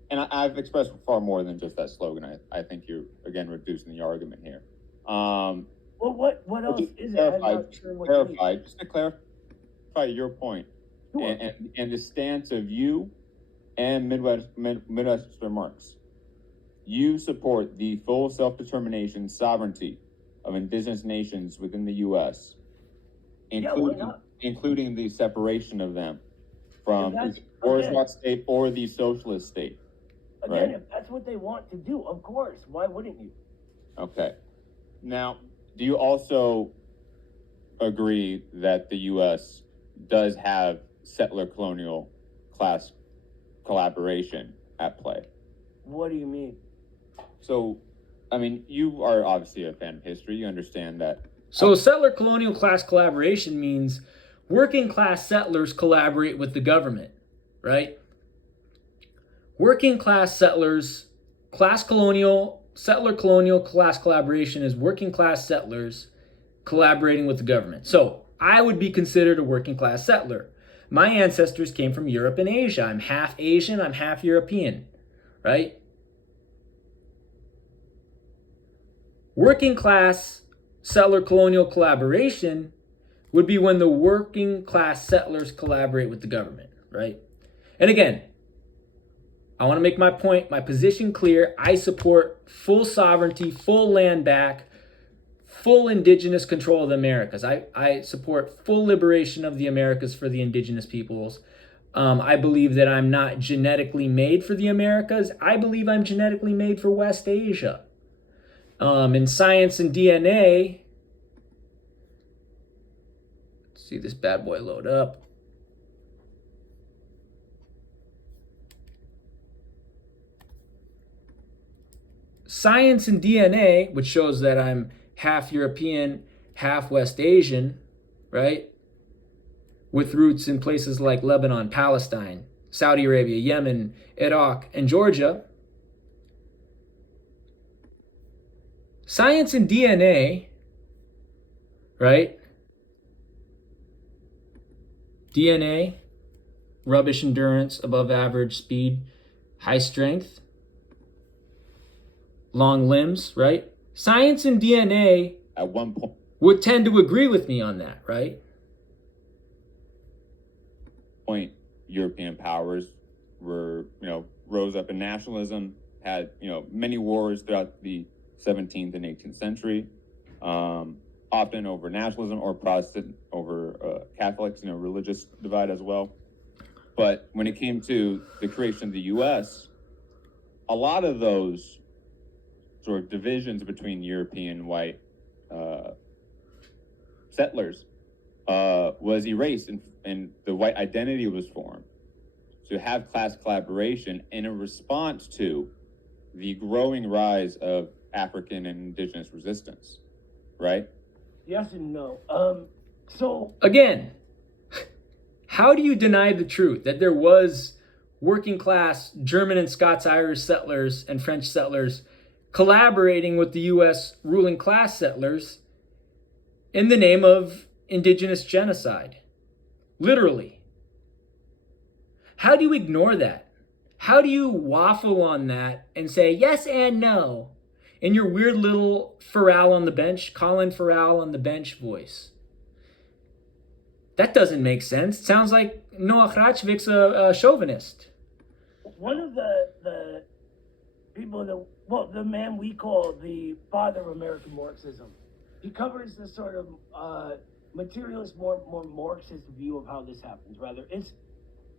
and I've expressed far more than just that slogan. I think you're, again, reducing the argument here. Well, what else just is it? I'm not sure what you mean. just to clarify your point, Sure. and the stance of you and Midwestern Marx. You support the full self-determination sovereignty of indigenous nations within the U.S., including the separation of them from the bourgeois state or the socialist state. Again, right? if that's what they want to do, of course. Why wouldn't you? Okay. Now, do you also agree that the U.S. does have settler colonial class collaboration at play? What do you mean? So, I mean, you are obviously a fan of history. You understand that. So settler colonial class collaboration means working class settlers collaborate with the government, right? Working class settlers, settler colonial class collaboration is working class settlers collaborating with the government. So I would be considered a working class settler. My ancestors came from Europe and Asia. I'm half Asian, I'm half European, right? Working class settler colonial collaboration would be when the working class settlers collaborate with the government, right? And again, I want to make my point, my position clear. I support full sovereignty, full land back, full indigenous control of the Americas. I support full liberation of the Americas for the indigenous peoples. I believe that I'm not genetically made for the Americas. I believe I'm genetically made for West Asia. In science and DNA, let's see this bad boy load up. Science and DNA, which shows that I'm half European, half West Asian, right? With roots in places like Lebanon, Palestine, Saudi Arabia, Yemen, Iraq, and Georgia. Science and DNA, right? DNA, rubbish endurance, above average speed, high strength, long limbs, right? Science and DNA At one would tend to agree with me on that, right? point, European powers were, rose up in nationalism, had, many wars throughout the 17th and 18th century, often over nationalism or Protestant over Catholics, religious divide as well. But when it came to the creation of the U.S., a lot of those sort of divisions between European white settlers was erased and the white identity was formed. To have class collaboration in a response to the growing rise of African and indigenous resistance, right? Yes and no. So Again, how do you deny the truth that there was working class German and Scots-Irish settlers and French settlers collaborating with the U.S. ruling class settlers in the name of indigenous genocide? Literally. How do you ignore that? How do you waffle on that and say yes and no in your weird little Farrell on the bench, Colin Farrell on the bench voice? That doesn't make sense. It sounds like Noah Hrachvik's a chauvinist. one of the people that, well, the man we call the father of American Marxism, he covers the sort of materialist, more Marxist view of how this happens. Rather, it's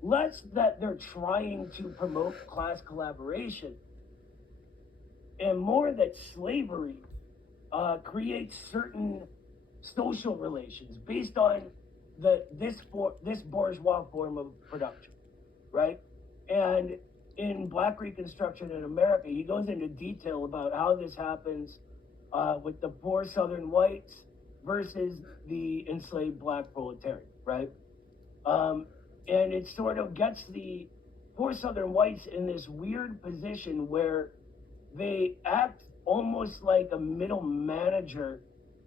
less that they're trying to promote class collaboration, and more that slavery creates certain social relations based on this bourgeois form of production, right? And in Black Reconstruction in America, he goes into detail about how this happens with the poor Southern whites versus the enslaved Black proletariat, right? And it sort of gets the poor Southern whites in this weird position where they act almost like a middle manager,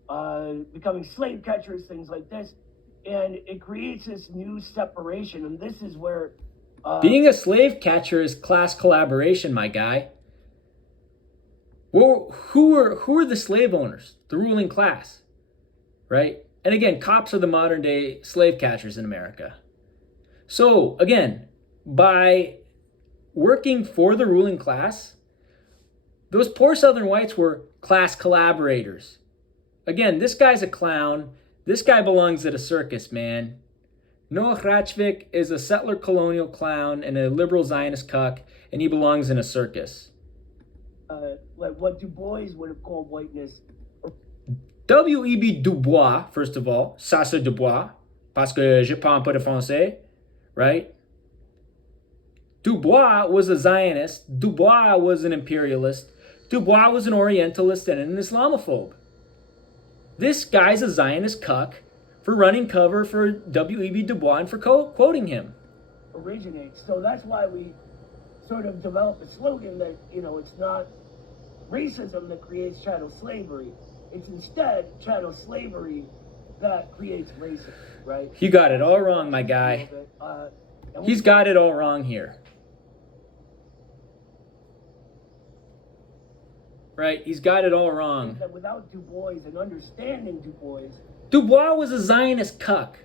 becoming slave catchers, things like this. And it creates this new separation. And this is where... being a slave catcher is class collaboration, my guy. Well, who are the slave owners? The ruling class, right? And again, cops are the modern day slave catchers in America. So again, by working for the ruling class, those poor Southern whites were class collaborators. Again, this guy's a clown. This guy belongs at a circus, man. Noah Hrachvik is a settler colonial clown and a liberal Zionist cuck, and he belongs in a circus. like what Du Bois would have called whiteness. W.E.B. Du Bois, first of all, ça c'est Du Bois, parce que je parle pas de français, right? Du Bois was a Zionist. Du Bois was an imperialist. Du Bois was an Orientalist and an Islamophobe. This guy's a Zionist cuck for running cover for W.E.B. Du Bois and for quoting him. Originates. So that's why we sort of developed a slogan that, you know, it's not racism that creates chattel slavery. It's instead chattel slavery that creates racism, right? You got it all wrong, my guy. He's got it all wrong here. Right? He's got it all wrong. That without Du Bois and understanding Du Bois, Du Bois was a Zionist cuck.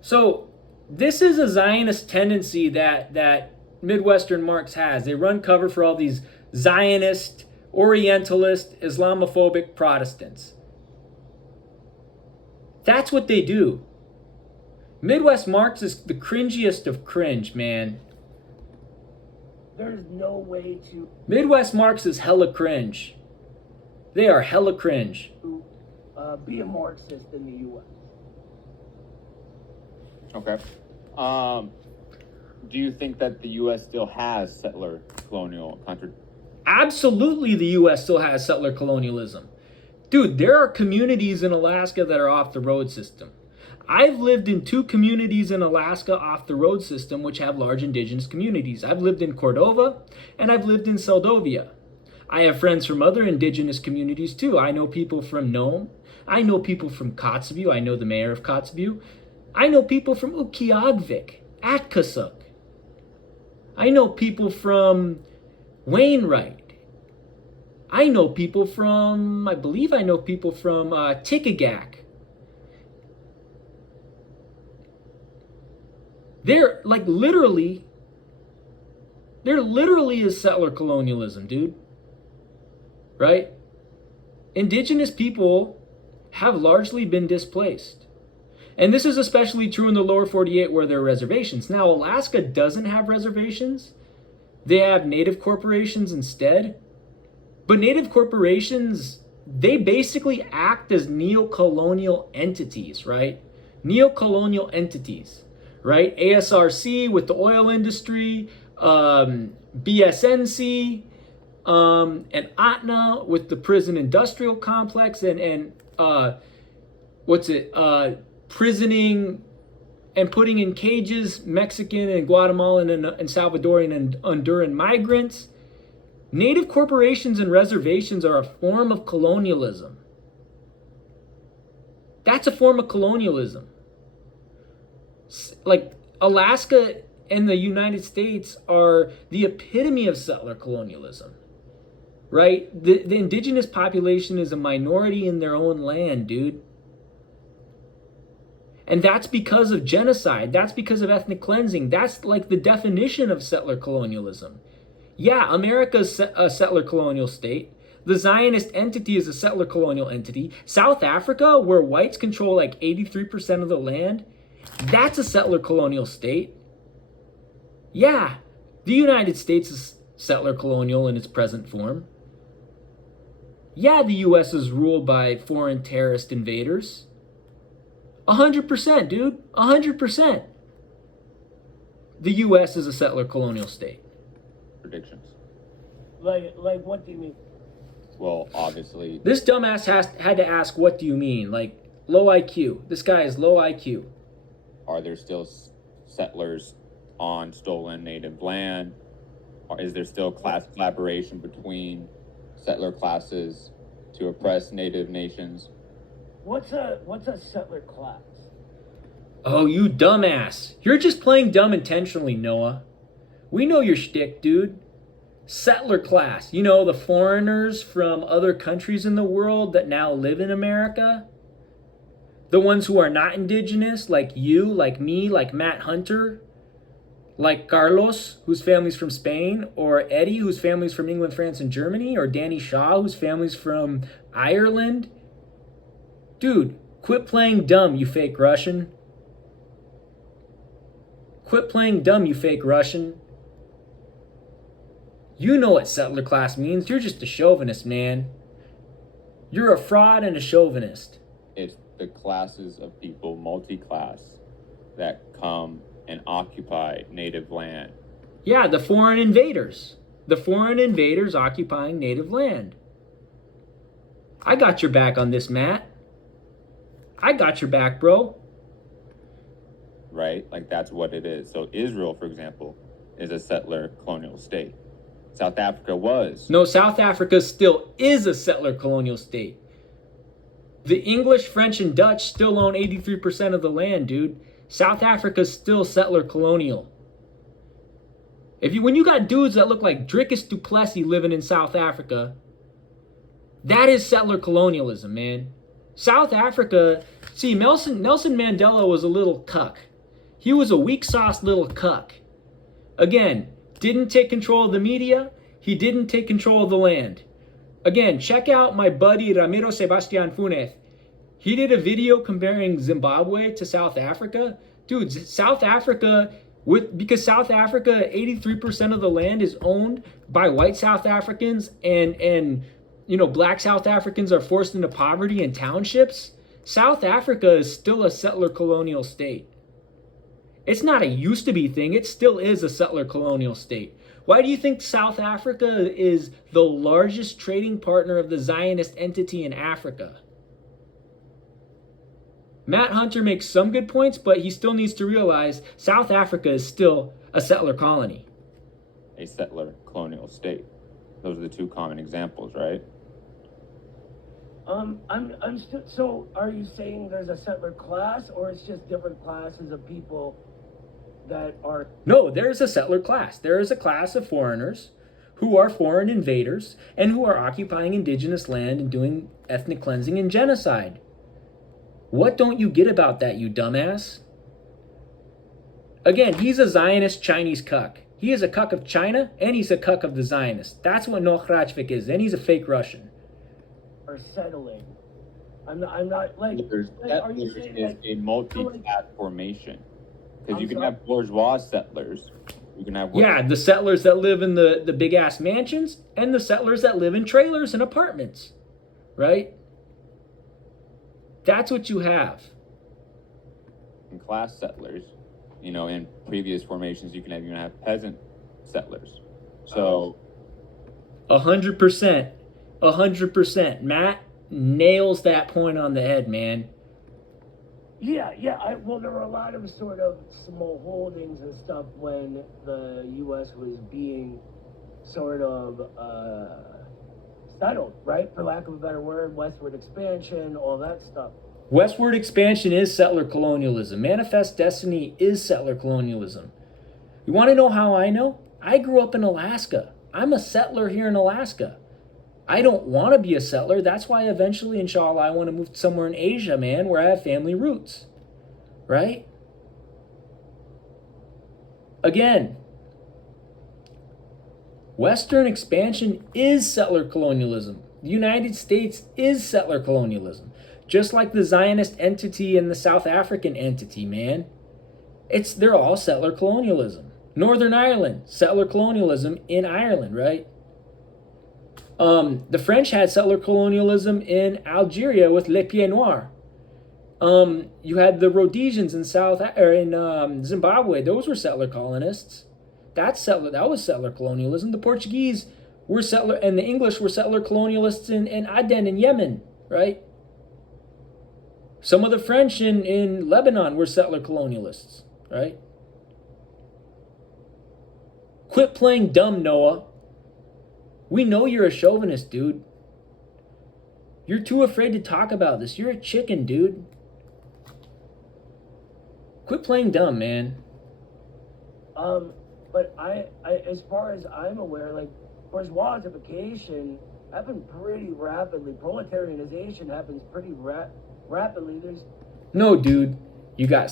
So this is a Zionist tendency that Midwestern Marx has. They run cover for all these Zionist, Orientalist, Islamophobic Protestants. That's what they do. Midwest Marx is the cringiest of cringe, man. there's no way to Midwest Marx is hella cringe. They are hella cringe. be a Marxist in the U.S. Okay. Do you think that the U.S. still has settler colonial Absolutely, the U.S. still has settler colonialism. Dude, there are communities in Alaska that are off the road system. I've lived in 2 communities in Alaska off the road system which have large indigenous communities. I've lived in Cordova and I've lived in Seldovia. I have friends from other indigenous communities too. I know people from Nome. I know people from Kotzebue. I know the mayor of Kotzebue. I know people from Utqiagvik, Atkasuk. I know people from Wainwright. I know people from, I believe I know people from Tikigak. There literally is settler colonialism, dude. Right? Indigenous people have largely been displaced. And this is especially true in the lower 48 where there are reservations. Now, Alaska doesn't have reservations. They have native corporations instead. But native corporations they basically act as neo-colonial entities, right? Neo-colonial entities, right? ASRC with the oil industry, BSNC, and ATNA with the prison industrial complex, and prisoning and putting in cages Mexican and Guatemalan and Salvadorian and Honduran migrants. Native corporations and reservations are a form of colonialism. That's a form of colonialism. Like Alaska and the United States are the epitome of settler colonialism, right? The indigenous population is a minority in their own land, dude. And that's because of genocide. That's because of ethnic cleansing. That's like the definition of settler colonialism. Yeah, America's a settler colonial state. The Zionist entity is a settler colonial entity. South Africa, where whites control like 83% of the land, that's a settler colonial state. Yeah, the United States is settler colonial in its present form. Yeah, the US is ruled by foreign terrorist invaders. 100%, dude. 100%. The US is a settler colonial state. Predictions. Like what do you mean? Well, obviously, This dumbass had to ask, what do you mean? Like, low IQ. This guy is low IQ. are there still settlers on stolen native land? Or is there still class collaboration between settler classes to oppress native nations? What's a settler class? Oh, you dumbass. You're just playing dumb intentionally, Noah. We know your shtick, dude. Settler class. You know, the foreigners from other countries in the world that now live in America. The ones who are not indigenous, like you, like me, like Matt Hunter, like Carlos, whose family's from Spain, or Eddie, whose family's from England, France, and Germany, or Danny Shaw, whose family's from Ireland. Dude, quit playing dumb, you fake Russian. Quit playing dumb, you fake Russian. You know what settler class means. You're just a chauvinist, man. You're a fraud and a chauvinist. It's the classes of people, multi-class, that come and occupy native land. Yeah, the foreign invaders. The foreign invaders occupying native land. I got your back on this, Matt. I got your back, bro. Right? Like, that's what it is. So Israel, for example, is a settler colonial state. South Africa was. No, South Africa still is a settler colonial state. The English, French, and Dutch still own 83% of the land, dude. South Africa's still settler colonial. When you got dudes that look like Drickus du Plessis living in South Africa, that is settler colonialism, man. South Africa, see, Nelson Mandela was a little cuck. He was a weak sauce little cuck. Again, didn't take control of the media. He didn't take control of the land. Again, check out my buddy Ramiro Sebastian Funes. He did a video comparing Zimbabwe to South Africa. Dude, South Africa, because South Africa, 83% of the land is owned by white South Africans, and you know, black South Africans are forced into poverty in townships. South Africa is still a settler colonial state. It's not a used to be thing. It still is a settler colonial state. Why do you think South Africa is the largest trading partner of the Zionist entity in Africa? Matt Hunter makes some good points, but he still needs to realize South Africa is still a settler colony. A settler colonial state. Those are the two common examples, right? I'm still. So, are you saying there's a settler class, or it's just different classes of people that are? No, there's a settler class. There is a class of foreigners who are foreign invaders and who are occupying indigenous land and doing ethnic cleansing and genocide. What don't you get about that, you dumbass? Again, he's a Zionist Chinese cuck. He is a cuck of China, and he's a cuck of the Zionists. That's what Noach Rachvik is, and he's a fake Russian. Are settling. I'm not like. Are you saying is like a multi-class formation? Because I'm you can sorry? have bourgeois settlers. You can have Yeah, the settlers that live in the big-ass mansions and the settlers that live in trailers and apartments. right? That's what you have. And class settlers, you know, in previous formations, you can even have peasant settlers. So 100%. 100%. Matt nails that point on the head, man. Yeah, well, there were a lot of sort of small holdings and stuff when the U.S. was being sort of settled, right? For lack of a better word, westward expansion, all that stuff. Westward expansion is settler colonialism. Manifest Destiny is settler colonialism. You want to know how I know? I grew up in Alaska. I'm a settler here in Alaska. I don't want to be a settler. That's why eventually, inshallah, I want to move somewhere in Asia, man, where I have family roots. Right? Again, Western expansion is settler colonialism. The United States is settler colonialism. Just like the Zionist entity and the South African entity, man. They're all settler colonialism. Northern Ireland, settler colonialism in Ireland, right? The French had settler colonialism in Algeria with Les Pieds Noirs. You had the Rhodesians in Zimbabwe. Those were settler colonists. That was settler colonialism. The Portuguese were settler, and the English were settler colonialists in Aden in Yemen, right? Some of the French in Lebanon were settler colonialists, right? Quit playing dumb, Noah. We know you're a chauvinist, dude. You're too afraid to talk about this. You're a chicken, dude. Quit playing dumb, man. But I as far as I'm aware, like, bourgeoisification happened pretty rapidly. Proletarianization happens pretty rapidly. No, dude. You got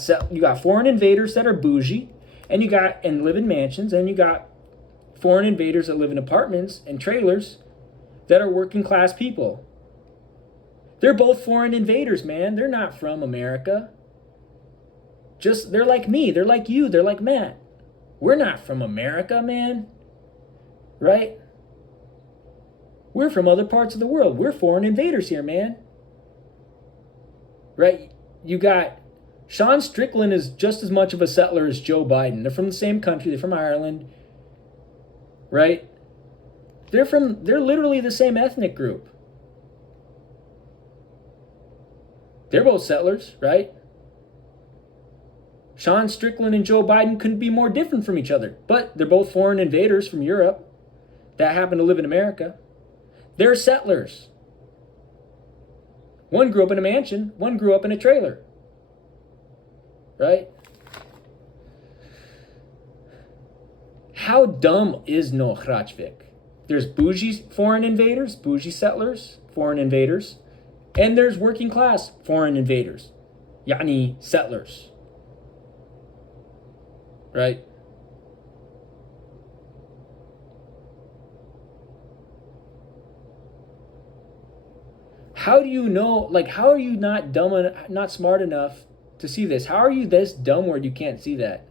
foreign invaders that are bougie, and live in mansions, and you got foreign invaders that live in apartments and trailers that are working class people. They're both foreign invaders, man. They're not from America. They're like me. They're like you. They're like Matt. We're not from America, man. Right? We're from other parts of the world. We're foreign invaders here, man. Right? You got Sean Strickland is just as much of a settler as Joe Biden. They're from the same country. They're from Ireland. Right? They're literally the same ethnic group. They're both settlers, right? Sean Strickland and Joe Biden couldn't be more different from each other, but they're both foreign invaders from Europe that happen to live in America. They're settlers. One grew up in a mansion, one grew up in a trailer. Right? How dumb is Noah Hrachvik? There's bougie foreign invaders, bougie settlers, foreign invaders, and there's working class foreign invaders, yani settlers. Right? How do you know, like, how are you not not smart enough to see this? How are you this dumb where you can't see that?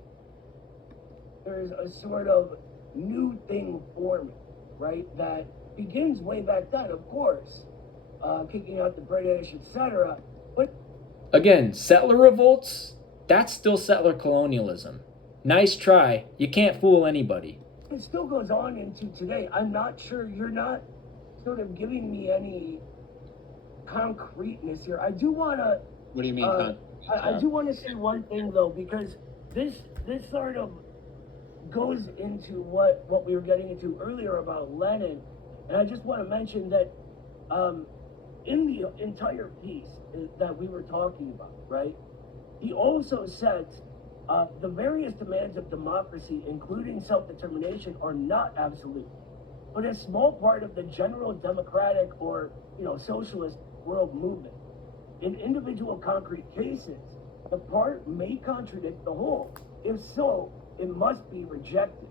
There's a sort of new thing forming, right? That begins way back then, of course, kicking out the British, etc. But again, settler revolts, that's still settler colonialism. Nice try. You can't fool anybody. It still goes on into today. I'm not sure, you're not sort of giving me any concreteness here. I do want to. What do you mean? I do want to say one thing though, because this sort of goes into what we were getting into earlier about Lenin, and I just want to mention that in the entire piece that we were talking about, right? He also said the various demands of democracy, including self-determination, are not absolute, but a small part of the general democratic or socialist world movement. In individual concrete cases, the part may contradict the whole. If so, it must be rejected.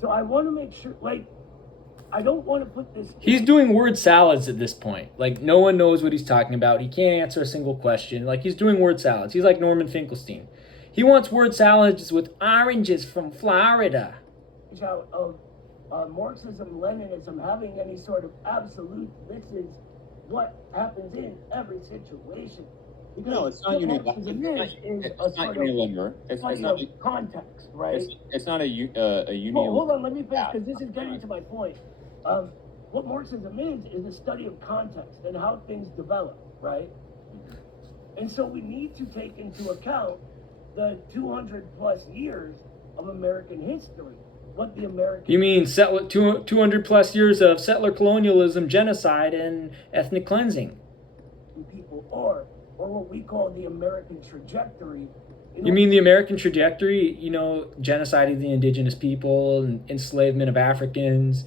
So I want to make sure, like, I don't want to put this... He's doing word salads at this point. Like, no one knows what he's talking about. He can't answer a single question. Like, he's doing word salads. He's like Norman Finkelstein. He wants word salads with oranges from Florida. Of Marxism, Leninism having any sort of absolute... This is what happens in every situation. Because No, it's not what unilateral. Marxism is It's a not sort of unilateral. It's study not. of context, right? It's not a Well, unilateral. hold on, let me finish because this is getting to my point. What Marxism is the study of context and how things develop, right? And so we need to take into account the 200 plus years of American history. What the American You mean 200 plus years of settler colonialism, genocide, and ethnic cleansing? people are, or what we call the American trajectory. You mean the American trajectory, genocide of the indigenous people and enslavement of Africans,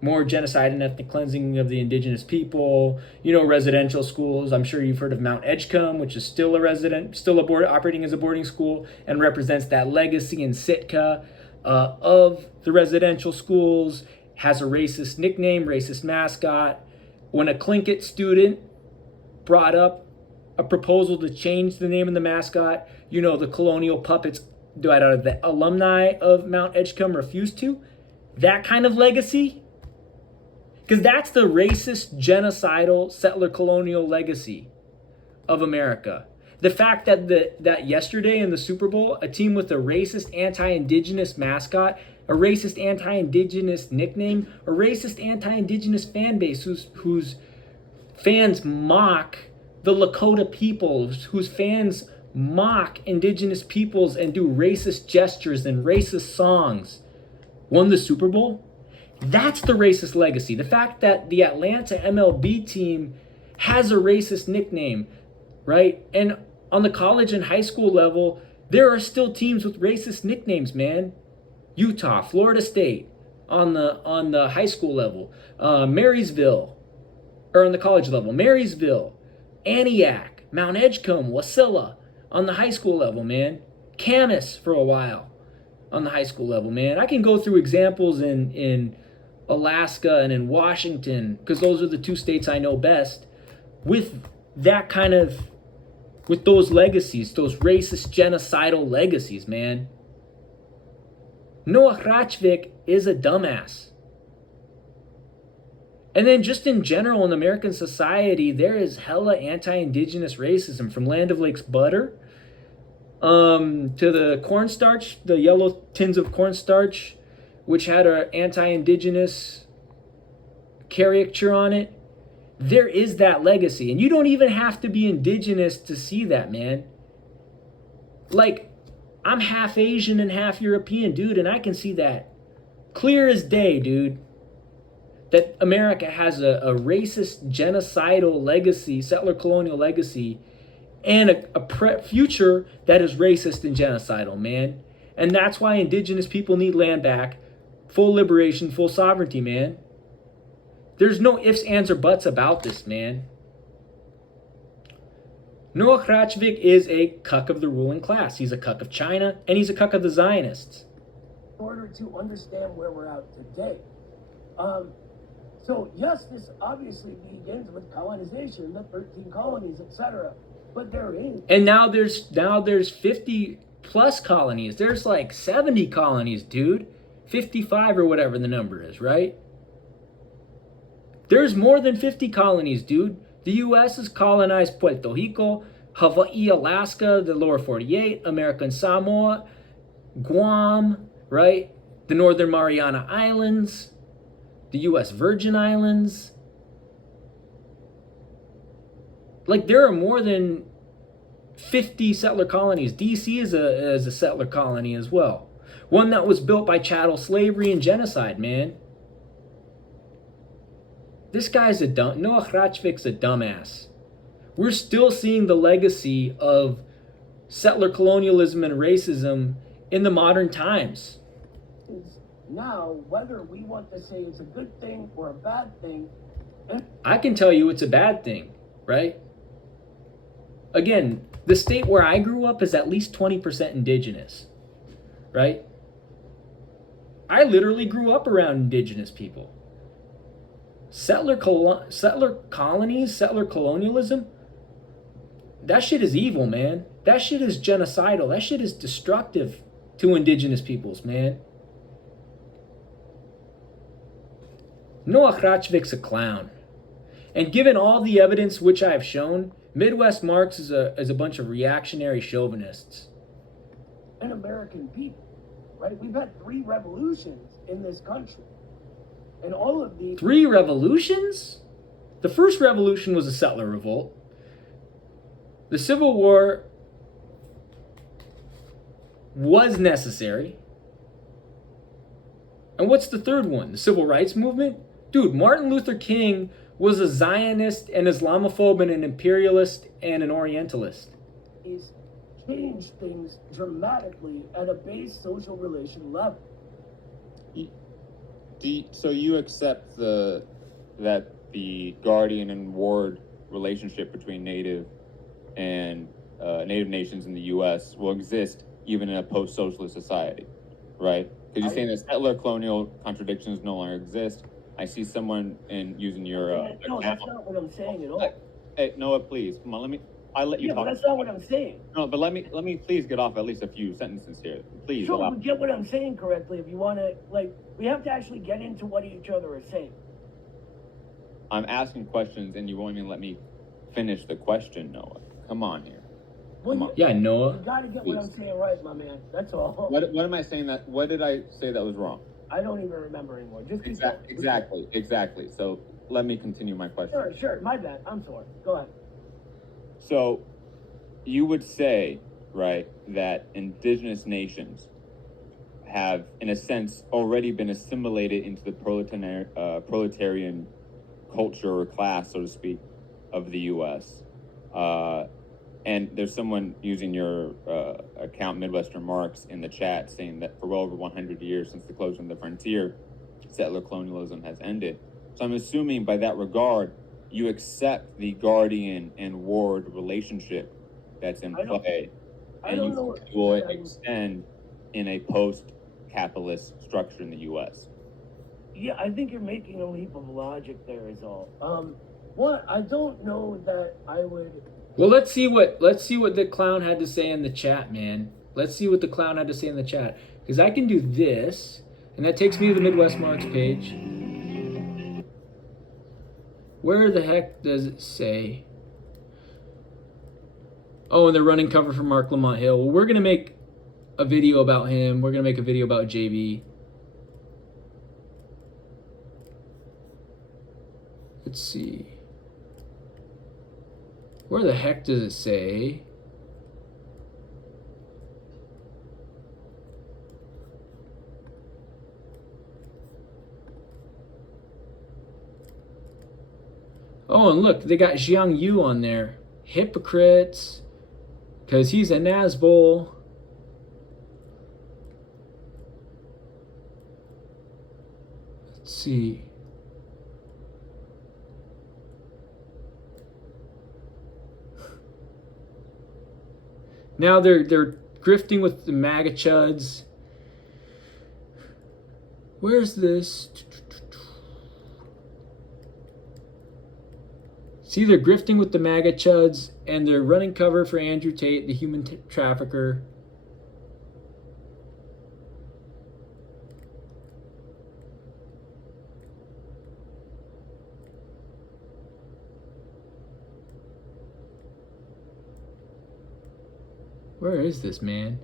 more genocide and ethnic cleansing of the indigenous people, residential schools. I'm sure you've heard of Mount Edgecombe, which is still operating as a boarding school and represents that legacy in Sitka of the residential schools, has a racist nickname, racist mascot. When a Tlingit student brought up a proposal to change the name of the mascot, the colonial puppets, the alumni of Mount Edgecombe refused to. That kind of legacy, because that's the racist, genocidal, settler colonial legacy of America. The fact that yesterday in the Super Bowl, a team with a racist, anti-indigenous mascot, a racist, anti-indigenous nickname, a racist, anti-indigenous fan base whose fans mock the Lakota peoples, whose fans mock indigenous peoples and do racist gestures and racist songs, won the Super Bowl. That's the racist legacy. The fact that the Atlanta MLB team has a racist nickname, right? And on the college and high school level, there are still teams with racist nicknames, man. Utah, Florida State on the high school level, Marysville, or on the college level, Marysville, Antioch, Mount Edgecombe, Wasilla on the high school level, man. Camas for a while on the high school level, man. I can go through examples in Alaska and in Washington, because those are the two states I know best, with those legacies, those racist, genocidal legacies, man. Noah Hrachvik is a dumbass. And then just in general in American society, there is hella anti-indigenous racism, from Land O'Lakes butter to the cornstarch, the yellow tins of cornstarch, which had an anti-indigenous caricature on it. There is that legacy. And you don't even have to be indigenous to see that, man. Like, I'm half Asian and half European, dude, and I can see that clear as day, dude. That America has a racist, genocidal legacy, settler colonial legacy, and a future that is racist and genocidal, man. And that's why indigenous people need land back, full liberation, full sovereignty, man. There's no ifs, ands, or buts about this, man. Noah Hrachvik is a cuck of the ruling class. He's a cuck of China, and he's a cuck of the Zionists. In order to understand where we're at today. So yes, this obviously begins with colonization, the 13 colonies, etc. But there is, and now there's 50 plus colonies. There's like 70 colonies, dude. 55 or whatever the number is, right? There's more than 50 colonies, dude. The U.S. has colonized Puerto Rico, Hawaii, Alaska, the lower 48, American Samoa, Guam, right? The Northern Mariana Islands, the U.S. Virgin Islands. Like, there are more than 50 settler colonies. D.C. is a settler colony as well. One that was built by chattel slavery and genocide, man. This guy's Noah Hrachvik's a dumbass. We're still seeing the legacy of settler colonialism and racism in the modern times. Now, whether we want to say it's a good thing or a bad thing, I can tell you it's a bad thing, right? Again, the state where I grew up is at least 20% indigenous, right? I literally grew up around indigenous people. Settler colonies, settler colonialism, that shit is evil, man. That shit is genocidal. That shit is destructive to indigenous peoples, man. Noah Hrachvik's a clown. And given all the evidence which I have shown, Midwest Marx is a bunch of reactionary chauvinists. And American people, right? We've had 3 revolutions in this country. And all of these... 3 revolutions? The first revolution was a settler revolt. The Civil War was necessary. And what's the third one? The Civil Rights Movement? Dude, Martin Luther King was a Zionist, an Islamophobe, and an imperialist, and an Orientalist. He's changed things dramatically at a base social relation level. So you accept that the guardian and ward relationship between native and native nations in the U.S. will exist even in a post-socialist society, right? Because you're saying that settler colonial contradictions no longer exist. I see someone using your no, that's not what I'm saying at all. Hey, Noah, please come on. I'll let you talk. But that's not what I'm saying. No, but let me please get off at least a few sentences here. Please. Sure, we get what I'm saying correctly. If you want to, we have to actually get into what each other are saying. I'm asking questions, and you won't even let me finish the question, Noah. Come on here. Well, yeah, Noah. You got to get what I'm saying right, my man. That's all. What am I saying that? What did I say that was wrong? I don't even remember anymore. Just exactly. So let me continue my question. Sure. My bad. I'm sorry. Go ahead. So you would say, right, that indigenous nations have, in a sense, already been assimilated into the proletarian culture or class, so to speak, of the U.S. And there's someone using your account, Midwestern Marx, in the chat saying that for well over 100 years since the closing of the frontier, settler colonialism has ended. So I'm assuming by that regard, you accept the guardian and ward relationship that's in play, and you will extend in a post-capitalist structure in the U.S. Yeah, I think you're making a leap of logic there is all. I don't know that I would... Well, let's see what the clown had to say in the chat, man. Let's see what the clown had to say in the chat. Because I can do this, and that takes me to the Midwest Marx page. Where the heck does it say? Oh, and they're running cover for Mark Lamont Hill. Well, we're going to make a video about him. We're going to make a video about JB. Let's see. Where the heck does it say? Oh, and look, they got Jiang Yu on there. Hypocrites. Because he's a Nazbol. Let's see. Now they're grifting with the MAGA chuds. Where's this? See, they're grifting with the MAGA chuds, and they're running cover for Andrew Tate, the human trafficker. Where is this man?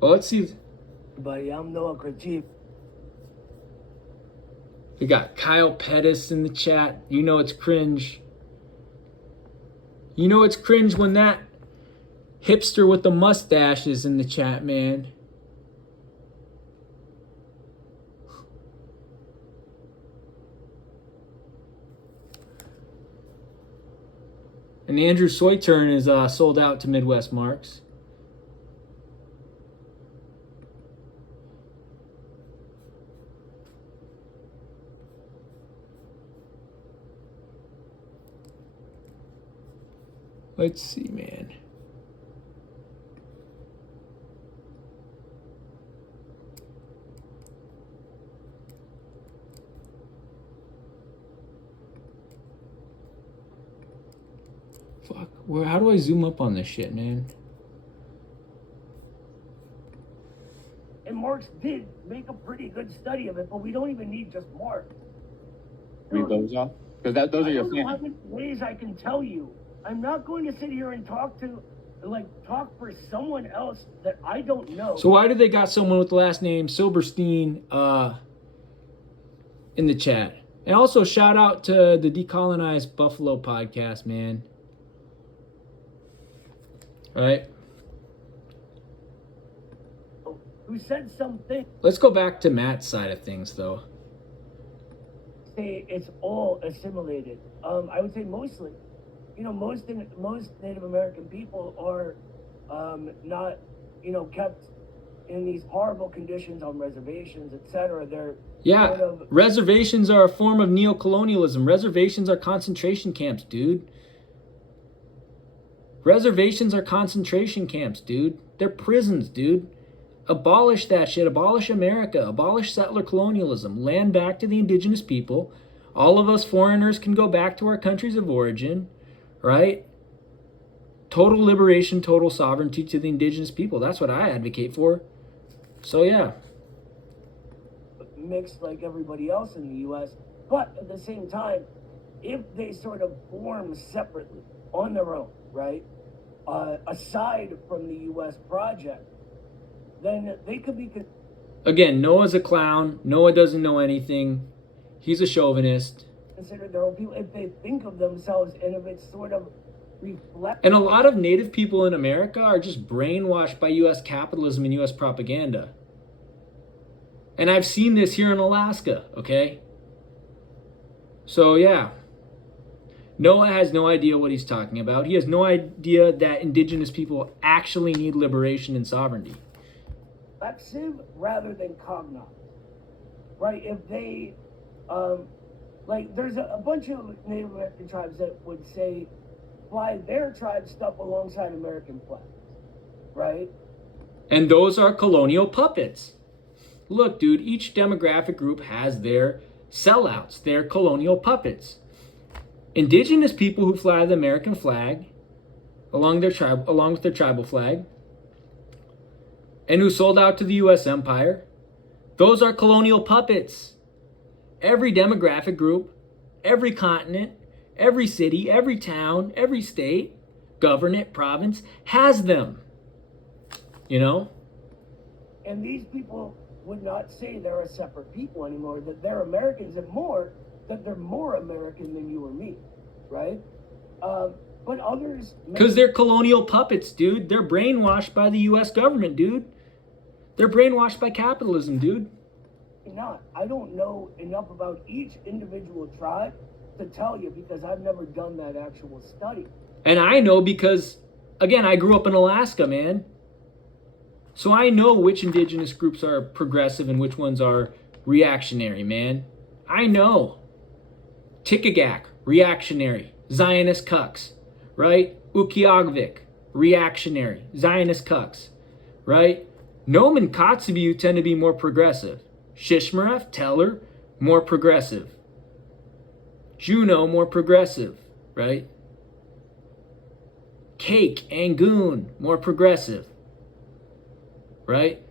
Well, let's see. Buddy, I'm Noah Krajib. We got Kyle Pettis in the chat. You know it's cringe. You know it's cringe when that hipster with the mustache is in the chat, man. And Andrew Soyturn is sold out to Midwest Marx. Let's see, man. How do I zoom up on this shit, man? And Marx did make a pretty good study of it, but we don't even need just Marx. Read those off? Because those are I your don't know how opinions. many ways I can tell you. I'm not going to sit here and talk for someone else that I don't know. So why do they got someone with the last name Silberstein in the chat? And also shout out to the Decolonized Buffalo podcast, man. Right? Who said something? Let's go back to Matt's side of things, though. Say it's all assimilated. I would say mostly. Most Native American people are not, kept in these horrible conditions on reservations, etc. They're Yeah, sort of, reservations are a form of neocolonialism. Reservations are concentration camps, dude. Reservations are concentration camps, dude. They're prisons, dude. Abolish that shit. Abolish America. Abolish settler colonialism. Land back to the indigenous people. All of us foreigners can go back to our countries of origin, right? Total liberation, total sovereignty to the indigenous people. That's what I advocate for. So, yeah. mixed like everybody else in the U.S. But at the same time, if they sort of form separately on their own, right, aside from the U.S. project, then they could be. Again, Noah's a clown. Noah doesn't know anything. He's a chauvinist. Consider their own people if they think of themselves, and if it's sort of reflect. And a lot of Native people in America are just brainwashed by U.S. capitalism and U.S. propaganda. And I've seen this here in Alaska, okay? So, yeah. Noah has no idea what he's talking about. He has no idea that indigenous people actually need liberation and sovereignty. Reflexive rather than cognitive, right? If they, there's a bunch of Native American tribes that would say, fly their tribe stuff alongside American flags, right? And those are colonial puppets. Look, dude, each demographic group has their sellouts, their colonial puppets. Indigenous people who fly the American flag along with their tribal flag, and who sold out to the U.S. empire, those are colonial puppets. Every demographic group, every continent, every city, every town, every state, governorate, province has them. You know? And these people would not say they're a separate people anymore, that they're Americans, and more, that they're more American than you or me, right? But others... Because they're colonial puppets, dude. They're brainwashed by the U.S. government, dude. They're brainwashed by capitalism, dude. Not. I don't know enough about each individual tribe to tell you, because I've never done that actual study. And I know because, again, I grew up in Alaska, man. So I know which indigenous groups are progressive and which ones are reactionary, man. I know. Tikigak, reactionary. Zionist cucks, right? Ukiagvik, reactionary. Zionist cucks, right? Nome and Kotzebue tend to be more progressive. Shishmaref, Teller, more progressive. Juneau, more progressive, right? Cake, Angoon, more progressive, right?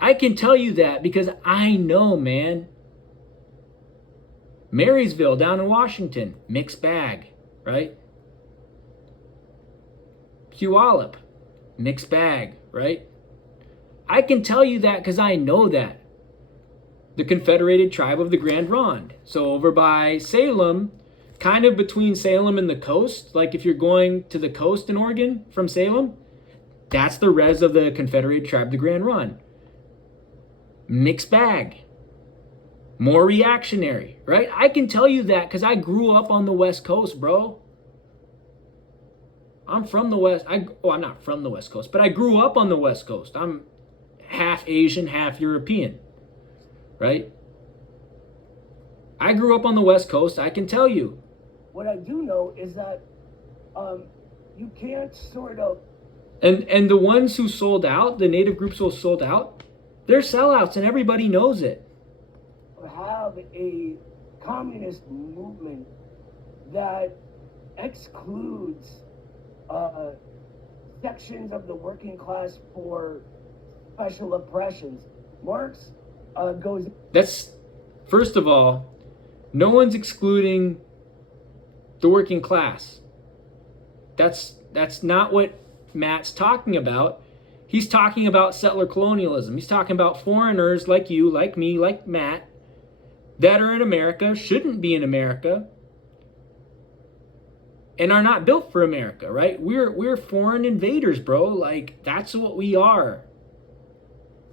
I can tell you that because I know, man. Marysville down in Washington, mixed bag, right? Puyallup, mixed bag, right? I can tell you that because I know that. The Confederated Tribe of the Grand Ronde. So over by Salem, kind of between Salem and the coast, like if you're going to the coast in Oregon from Salem, that's the res of the Confederated Tribe of the Grand Ronde. Mixed bag. More reactionary, right? I can tell you that because I grew up on the West Coast, bro. I'm from the West. I'm not from the West Coast, but I grew up on the West Coast. I'm half Asian, half European, right? I grew up on the West Coast. I can tell you. What I do know is that you can't sort of... And the ones who sold out, the native groups who sold out, they're sellouts and everybody knows it. Have a communist movement that excludes sections of the working class for special oppressions. Marx goes. That's, first of all, no one's excluding the working class. That's not what Matt's talking about. He's talking about settler colonialism. He's talking about foreigners like you, like me, like Matt, that are in America, shouldn't be in America, and are not built for America, right? We're foreign invaders, bro. Like, that's what we are.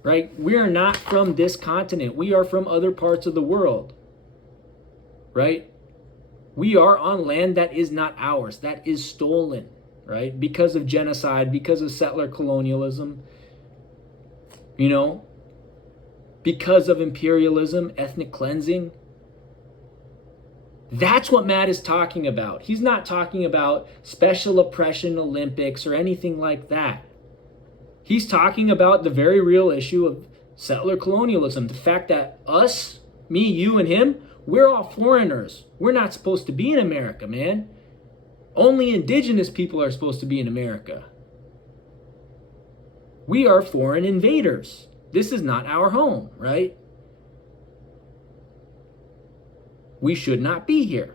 Right? We are not from this continent. We are from other parts of the world. Right? We are on land that is not ours, that is stolen, right? Because of genocide, because of settler colonialism, you know, because of imperialism, ethnic cleansing. That's what Matt is talking about. He's not talking about special oppression Olympics or anything like that. He's talking about the very real issue of settler colonialism. The fact that us, me, you, and him, we're all foreigners. We're not supposed to be in America, man. Only indigenous people are supposed to be in America. We are foreign invaders. This is not our home, right? We should not be here.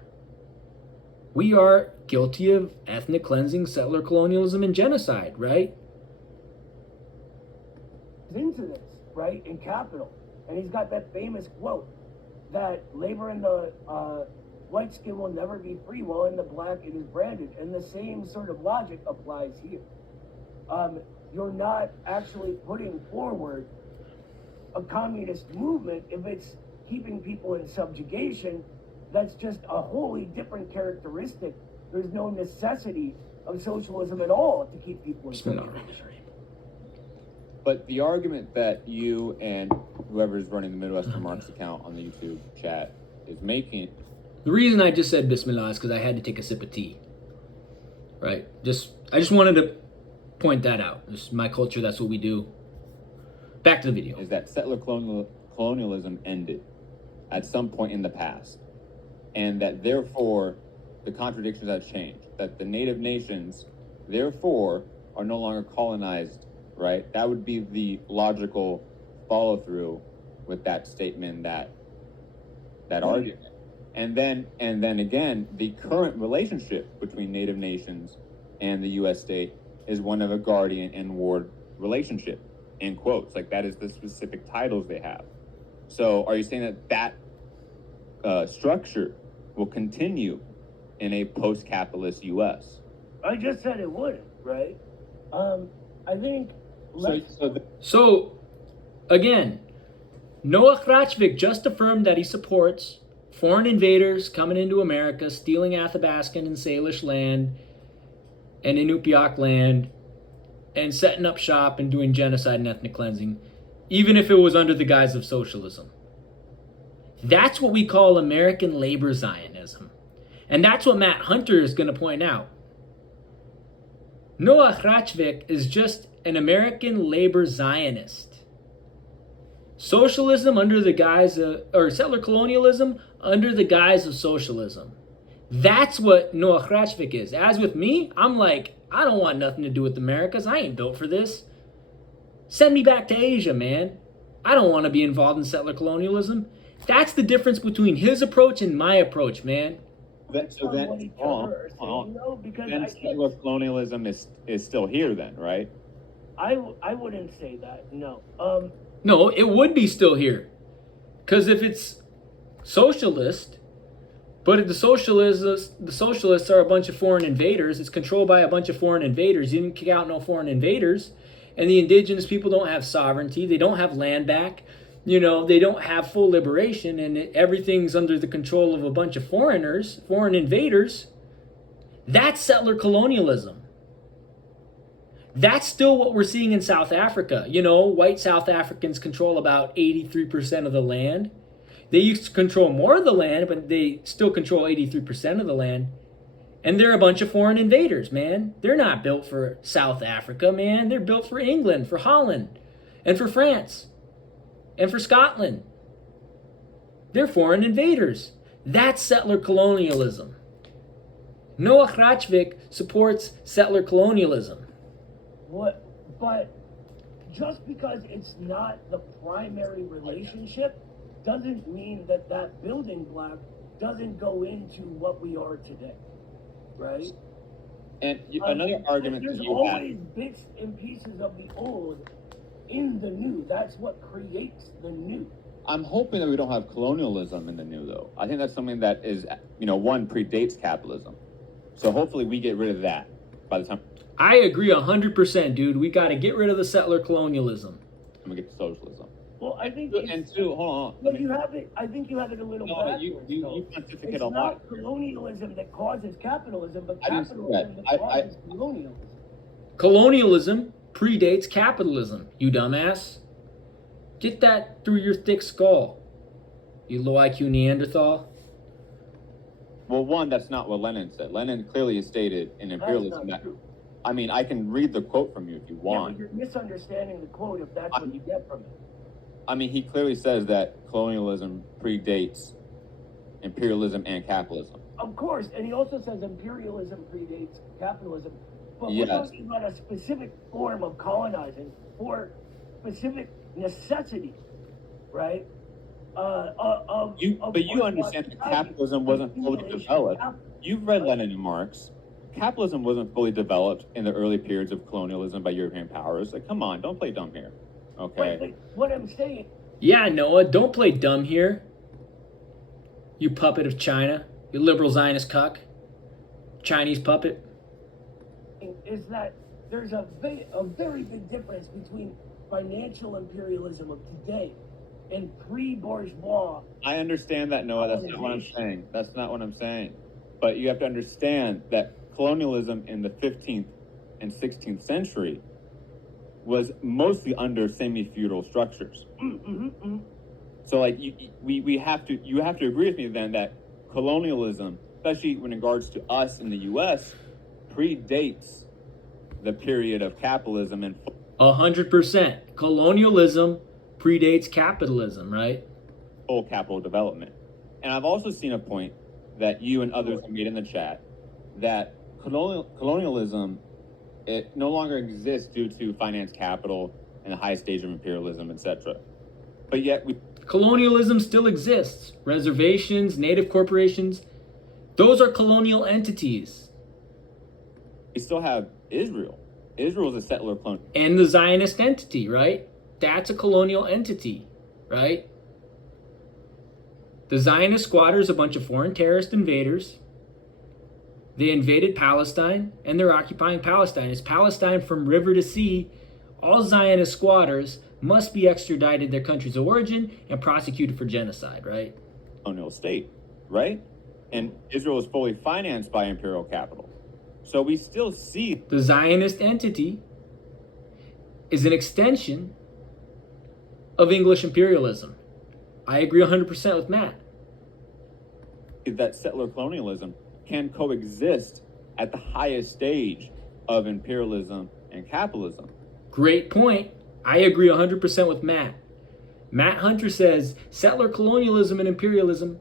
We are guilty of ethnic cleansing, settler colonialism, and genocide, right? Into this, right, in Capital. And he's got that famous quote that labor in the white skin will never be free, while in the black it is branded. And the same sort of logic applies here. You're not actually putting forward a communist movement if it's keeping people in subjugation. That's just a wholly different characteristic. There's no necessity of socialism at all to keep people in subjugation. But the argument that you and whoever is running the Midwestern Marx account on the YouTube chat is making... The reason I just said Bismillah is because I had to take a sip of tea. Right? I just wanted to point that out. This is my culture, that's what we do. Back to the video. Is that settler colonialism ended at some point in the past. And that therefore the contradictions have changed. That the native nations, therefore, are no longer colonized. Right? That would be the logical follow through with that statement, that argument. And then again, the current relationship between native nations and the US state is one of a guardian and ward relationship, in quotes. Like, that is the specific titles they have. So are you saying that structure will continue in a post-capitalist US? I just said it wouldn't, right? I think. So, again, Noah Krachvik just affirmed that he supports foreign invaders coming into America, stealing Athabaskan and Salish land and Inupiaq land, and setting up shop and doing genocide and ethnic cleansing, even if it was under the guise of socialism. That's what we call American labor Zionism. And that's what Matt Hunter is going to point out. Noah Krachvik is just an American labor Zionist. Socialism under the guise of, or settler colonialism under the guise of socialism. That's what Noah Krachvik is. As with me, I'm like, I don't want nothing to do with Americas. I ain't built for this. Send me back to Asia, man. I don't want to be involved in settler colonialism. That's the difference between his approach and my approach, man. Settler colonialism is still here then, right? I wouldn't say that, no. No, it would be still here. Because if it's socialist, but if the socialists are a bunch of foreign invaders, it's controlled by a bunch of foreign invaders. You didn't kick out no foreign invaders. And the indigenous people don't have sovereignty. They don't have land back. You know, they don't have full liberation. And everything's under the control of a bunch of foreigners, foreign invaders. That's settler colonialism. That's still what we're seeing in South Africa. You know, white South Africans control about 83% of the land. They used to control more of the land, but they still control 83% of the land. And they're a bunch of foreign invaders, man. They're not built for South Africa, man. They're built for England, for Holland, and for France, and for Scotland. They're foreign invaders. That's settler colonialism. Noah Hrachvik supports settler colonialism. What? But just because it's not the primary relationship doesn't mean that that building block doesn't go into what we are today, right? And another argument There's that you always have, bits and pieces of the old in the new. That's what creates the new. I'm hoping that we don't have colonialism in the new, though. I think that's something that is, one, predates capitalism. So hopefully we get rid of that by the time I agree 100%, dude. We got to get rid of the settler colonialism. we get to socialism. Well, I think And two, hold on. Well, you have it. I think you have it a little No, backwards. you pontificate It's a lot. not colonialism that causes capitalism, but I didn't say capitalism that. that causes colonialism. Colonialism predates capitalism, you dumbass. Get that through your thick skull, you low IQ Neanderthal. Well, one, that's not what Lenin said. Lenin clearly stated in imperialism that, true. I mean, I can read the quote from you if you Yeah, want. but you're misunderstanding the quote if that's what you get from it. I mean, he clearly says that colonialism predates imperialism and capitalism. Of course, and he also says imperialism predates capitalism. But Yes. we're talking about a specific form of colonizing for specific necessity, right? But you understand that capitalism wasn't fully developed. You've read Lenin and Marx. Capitalism wasn't fully developed in the early periods of colonialism by European powers. Like, come on, don't play dumb here. Okay. But what I'm saying, Yeah, Noah, don't play dumb here. You puppet of China. You liberal Zionist cuck. Chinese puppet. is that there's a very big difference between financial imperialism of today and pre-bourgeois. I understand that, Noah. That's not what I'm saying. That's not what I'm saying. But you have to understand that colonialism in the 15th and 16th century was mostly under semi-feudal structures. So, like, you have to agree with me then that colonialism, especially in regards to us in the U.S., predates the period of capitalism and 100%. Colonialism predates capitalism, right? full capital development. And I've also seen a point that you and others have made in the chat that colonialism, it no longer exists due to finance capital and the highest stage of imperialism, etc. But yet Colonialism still exists. Reservations, native corporations, those are colonial entities. we still have Israel. Israel is a settler clone. And the Zionist entity, right? That's a colonial entity, right? The Zionist squatters, a bunch of foreign terrorist invaders. They invaded Palestine and they're occupying Palestine. It's Palestine from river to sea. All Zionist squatters must be extradited their countries of origin and prosecuted for genocide, right? Colonial state, right? And Israel is fully financed by imperial capital. So we still see The Zionist entity is an extension of English imperialism. I agree 100% with Matt. that settler colonialism can coexist at the highest stage of imperialism and capitalism. Great point. I agree 100% with Matt. Matt Hunter says settler colonialism and imperialism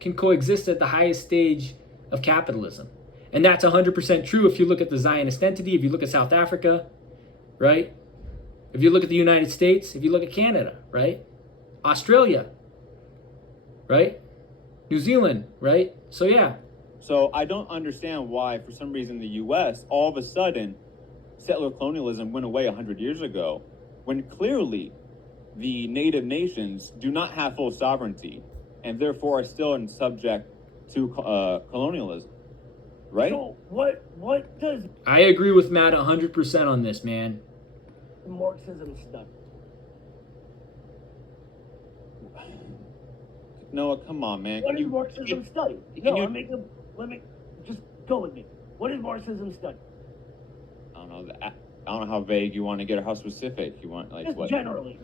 can coexist at the highest stage of capitalism. And that's 100% true if you look at the Zionist entity, if you look at South Africa, right? If you look at the United States, if you look at Canada, right? Australia, right? New Zealand, right? So yeah. So I don't understand why, for some reason, the U.S. all of a sudden settler colonialism went away 100 years ago, when clearly the native nations do not have full sovereignty and therefore are still subject to colonialism, right? So what does I agree with Matt 100% on this, man. Marxism study? Noah, come on, man. What Can is you- Marxism study? can No, you- let me just go with me. What is Marxism study? I don't know how vague you want to get or how specific you want. Like Just what? generally.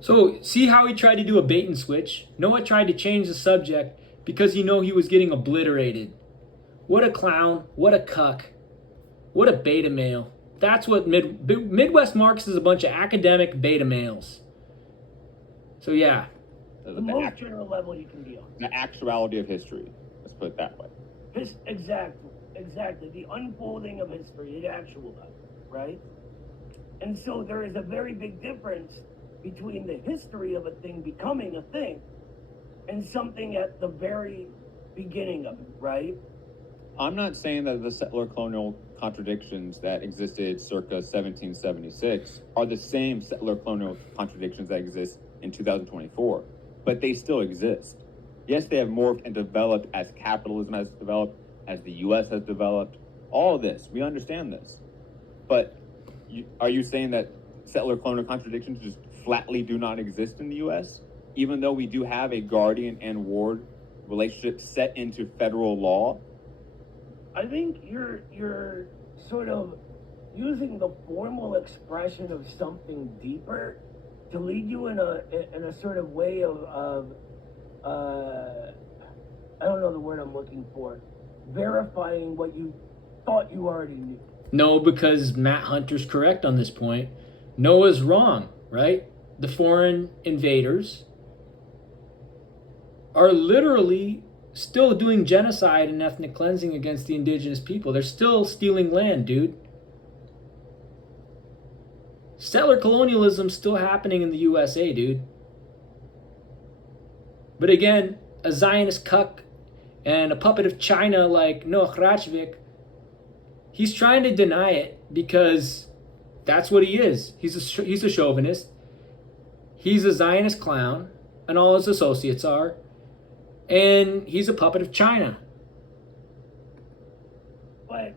So see how he tried to do a bait and switch? Noah tried to change the subject because he was getting obliterated. What a clown, what a cuck, what a beta male. That's what Midwest Marx is, a bunch of academic beta males. So yeah. The most general level you can be on. The actuality of history. Let's put it that way. Exactly. exactly, the unfolding of history, it actualized, right? And so there is a very big difference between the history of a thing becoming a thing and something at the very beginning of it, right? I'm not saying that the settler colonial contradictions that existed circa 1776 are the same settler colonial contradictions that exist in 2024, but they still exist. Yes, they have morphed and developed as capitalism has developed, as the US has developed. All of this, we understand this. But are you saying that settler colonial contradictions just flatly do not exist in the US, even though we do have a guardian and ward relationship set into federal law? I think you're sort of using the formal expression of something deeper to lead you in a sort of way of I don't know the word I'm looking for, verifying what you thought you already knew. No, because Matt Hunter's correct on this point. Noah's wrong, right? The foreign invaders are literally still doing genocide and ethnic cleansing against the indigenous people. They're still stealing land, dude. Settler colonialism's still happening in the USA, dude. But again, a Zionist cuck and a puppet of China like Noah Rachvik, he's trying to deny it because that's what he is. He's a chauvinist. He's a Zionist clown, and all his associates are. And he's a puppet of China. But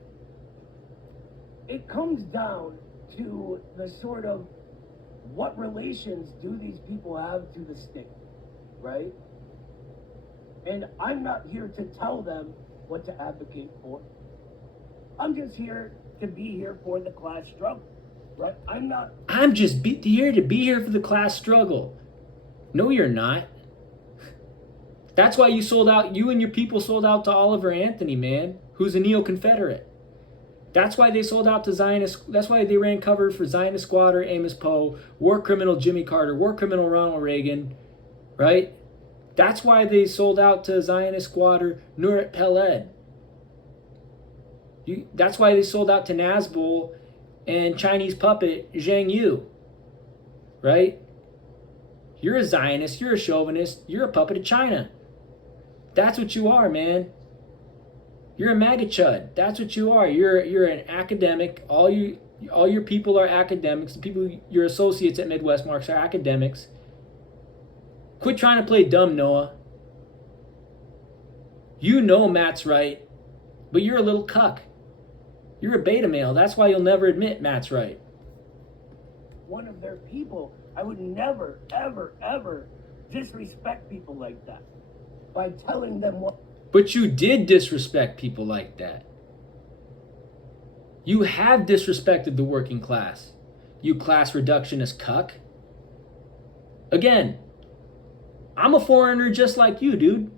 it comes down to the sort of what relations do these people have to the state, right? And I'm not here to tell them what to advocate for. I'm just here to be here for the class struggle, right? I'm just here to be here for the class struggle. No, you're not. That's why you and your people sold out to Oliver Anthony, man, who's a neo-Confederate. That's why they sold out to Zionists. That's why they ran cover for Zionist squatter Amos Poe, war criminal Jimmy Carter, war criminal Ronald Reagan, right? That's why they sold out to Zionist squatter Nurit Peled. That's why they sold out to Nazbol and Chinese puppet Zhang Yu, right? You're a Zionist, you're a chauvinist, you're a puppet of China. That's what you are, man. You're a MAGA chud. That's what you are. You're an academic. All your people are academics. The people, your associates at Midwest Marx, are academics. Quit trying to play dumb, Noah. You know Matt's right, but you're a little cuck. You're a beta male. That's why you'll never admit Matt's right. One of their people, I would never, ever, ever disrespect people like that by telling them what. But you did disrespect people like that. You have disrespected the working class. You class reductionist cuck. Again, I'm a foreigner just like you, dude.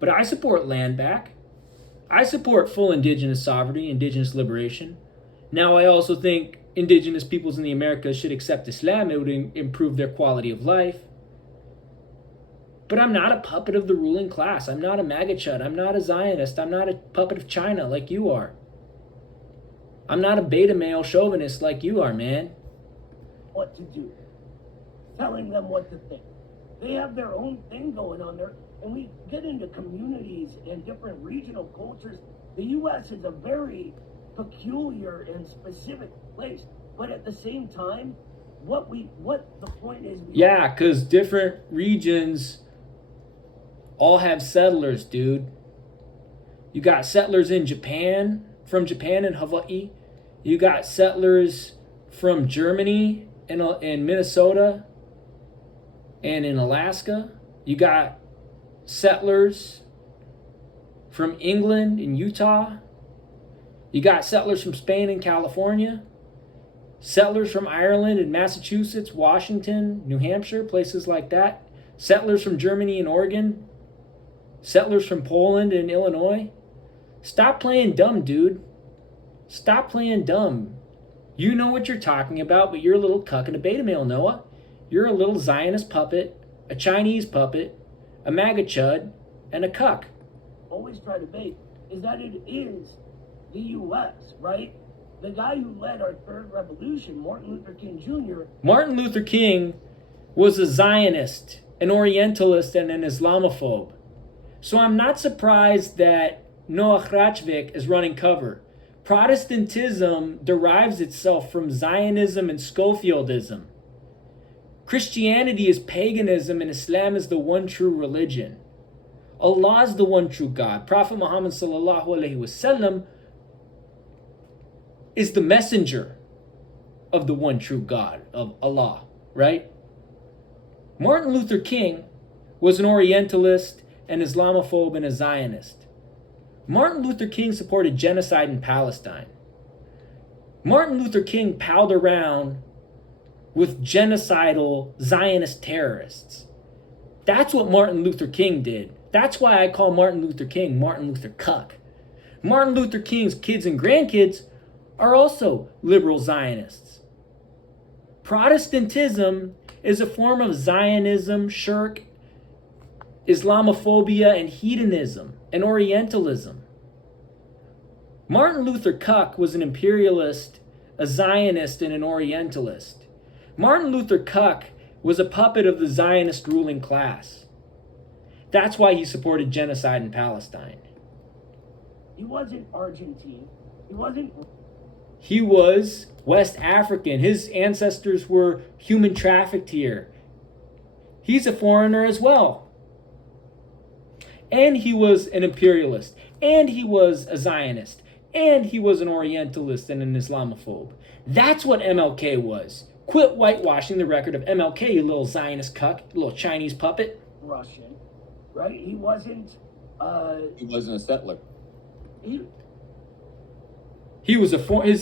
But I support land back. I support full indigenous sovereignty, indigenous liberation. Now, I also think indigenous peoples in the Americas should accept Islam. It would improve their quality of life. But I'm not a puppet of the ruling class. I'm not a MAGA chud. I'm not a Zionist. I'm not a puppet of China like you are. I'm not a beta male chauvinist like you are, man. What to do. Telling them what to think. They have their own thing going on there. And we get into communities and different regional cultures. The U.S. is a very peculiar and specific place. But at the same time, what the point is... Yeah, because different regions all have settlers, dude. You got settlers in Japan, from Japan and Hawaii. You got settlers from Germany in Minnesota and in Alaska. You got settlers from England and Utah. You got settlers from Spain and California. Settlers from Ireland and Massachusetts, Washington, New Hampshire, places like that. Settlers from Germany and Oregon. Settlers from Poland and Illinois. Stop playing dumb, dude. Stop playing dumb. You know what you're talking about, but you're a little cuck and a beta male, Noah. You're a little Zionist puppet, a Chinese puppet, a MAGA chud, and a cuck. Always try to make is that it is the U.S., right? The guy who led our third revolution, Martin Luther King Jr. Martin Luther King was a Zionist, an Orientalist, and an Islamophobe. So I'm not surprised that Noah Rachvik is running cover. Protestantism derives itself from Zionism and Schofieldism. Christianity is paganism and Islam is the one true religion. Allah is the one true God. Prophet Muhammad sallallahu alaihi wasallam is the messenger of the one true God, of Allah, right? Martin Luther King was an Orientalist, an Islamophobe, and a Zionist. Martin Luther King supported genocide in Palestine. Martin Luther King palled around with genocidal Zionist terrorists. That's what Martin Luther King did. That's why I call Martin Luther King Martin Luther Cuck. Martin Luther King's kids and grandkids are also liberal Zionists. Protestantism is a form of Zionism, shirk, Islamophobia, and hedonism, and Orientalism. Martin Luther Cuck was an imperialist, a Zionist, and an Orientalist. Martin Luther Cuck was a puppet of the Zionist ruling class. That's why he supported genocide in Palestine. He wasn't Argentine. He was West African. His ancestors were human trafficked here. He's a foreigner as well. And he was an imperialist. And he was a Zionist. And he was an Orientalist and an Islamophobe. That's what MLK was. Quit whitewashing the record of MLK, you little Zionist cuck, you little Chinese puppet. Russian, right? He wasn't a settler. He was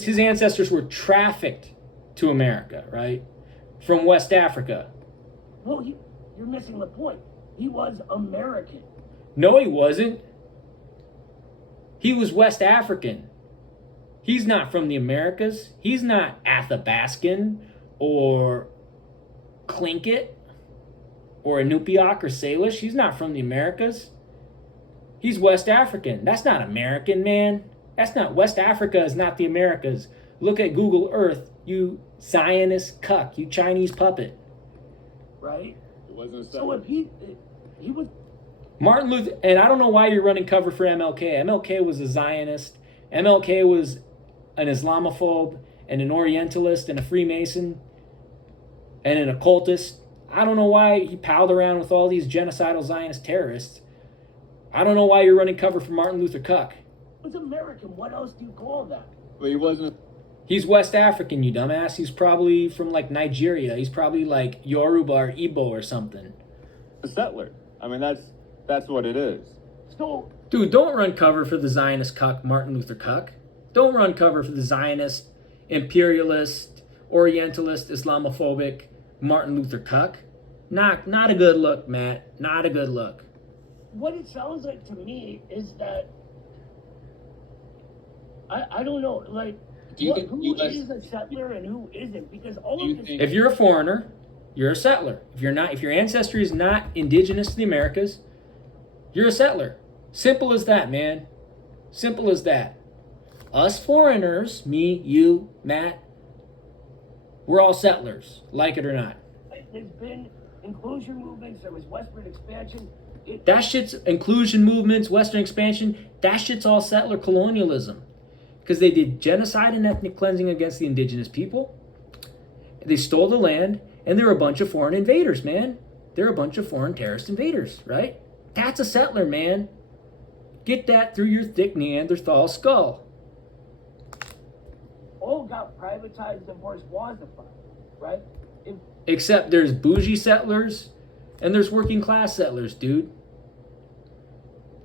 his ancestors were trafficked to America, right? From West Africa. Well, you're missing the point. He was American. No, he wasn't. He was West African. He's not from the Americas. He's not Athabascan or Tlingit or Inupiaq or Salish. He's not from the Americas. He's West African. That's not American, man. That's not, West Africa is not the Americas. Look at Google Earth, you Zionist cuck, you Chinese puppet. Right? It wasn't so if he was... Martin Luther, and I don't know why you're running cover for MLK. MLK was a Zionist. MLK was an Islamophobe and an Orientalist and a Freemason and an occultist. I don't know why he palled around with all these genocidal Zionist terrorists. I don't know why you're running cover for Martin Luther Cuck. He was American. What else do you call that? But he wasn't. He's West African, you dumbass. He's probably from like Nigeria. He's probably like Yoruba or Igbo or something. A settler. I mean, that's what it is. So, dude, don't run cover for the Zionist cuck, Martin Luther Cuck. Don't run cover for the Zionist, imperialist, Orientalist, Islamophobic Martin Luther Cuck. Not a good look, Matt. Not a good look. What it sounds like to me is that I don't know, like, who is a settler and who isn't? Because all of this... If you're a foreigner, you're a settler. If your ancestry is not indigenous to the Americas, you're a settler. Simple as that, man. Simple as that. Us foreigners, me, you, Matt, we're all settlers, like it or not. There's been inclusion movements, there was westward expansion. That shit's inclusion movements, Western expansion, that shit's all settler colonialism. Because they did genocide and ethnic cleansing against the indigenous people. They stole the land, and they're a bunch of foreign invaders, man. They're a bunch of foreign terrorist invaders, right? That's a settler, man. Get that through your thick Neanderthal skull. All got privatized and bourgeoisified, right? Except there's bougie settlers and there's working class settlers, dude.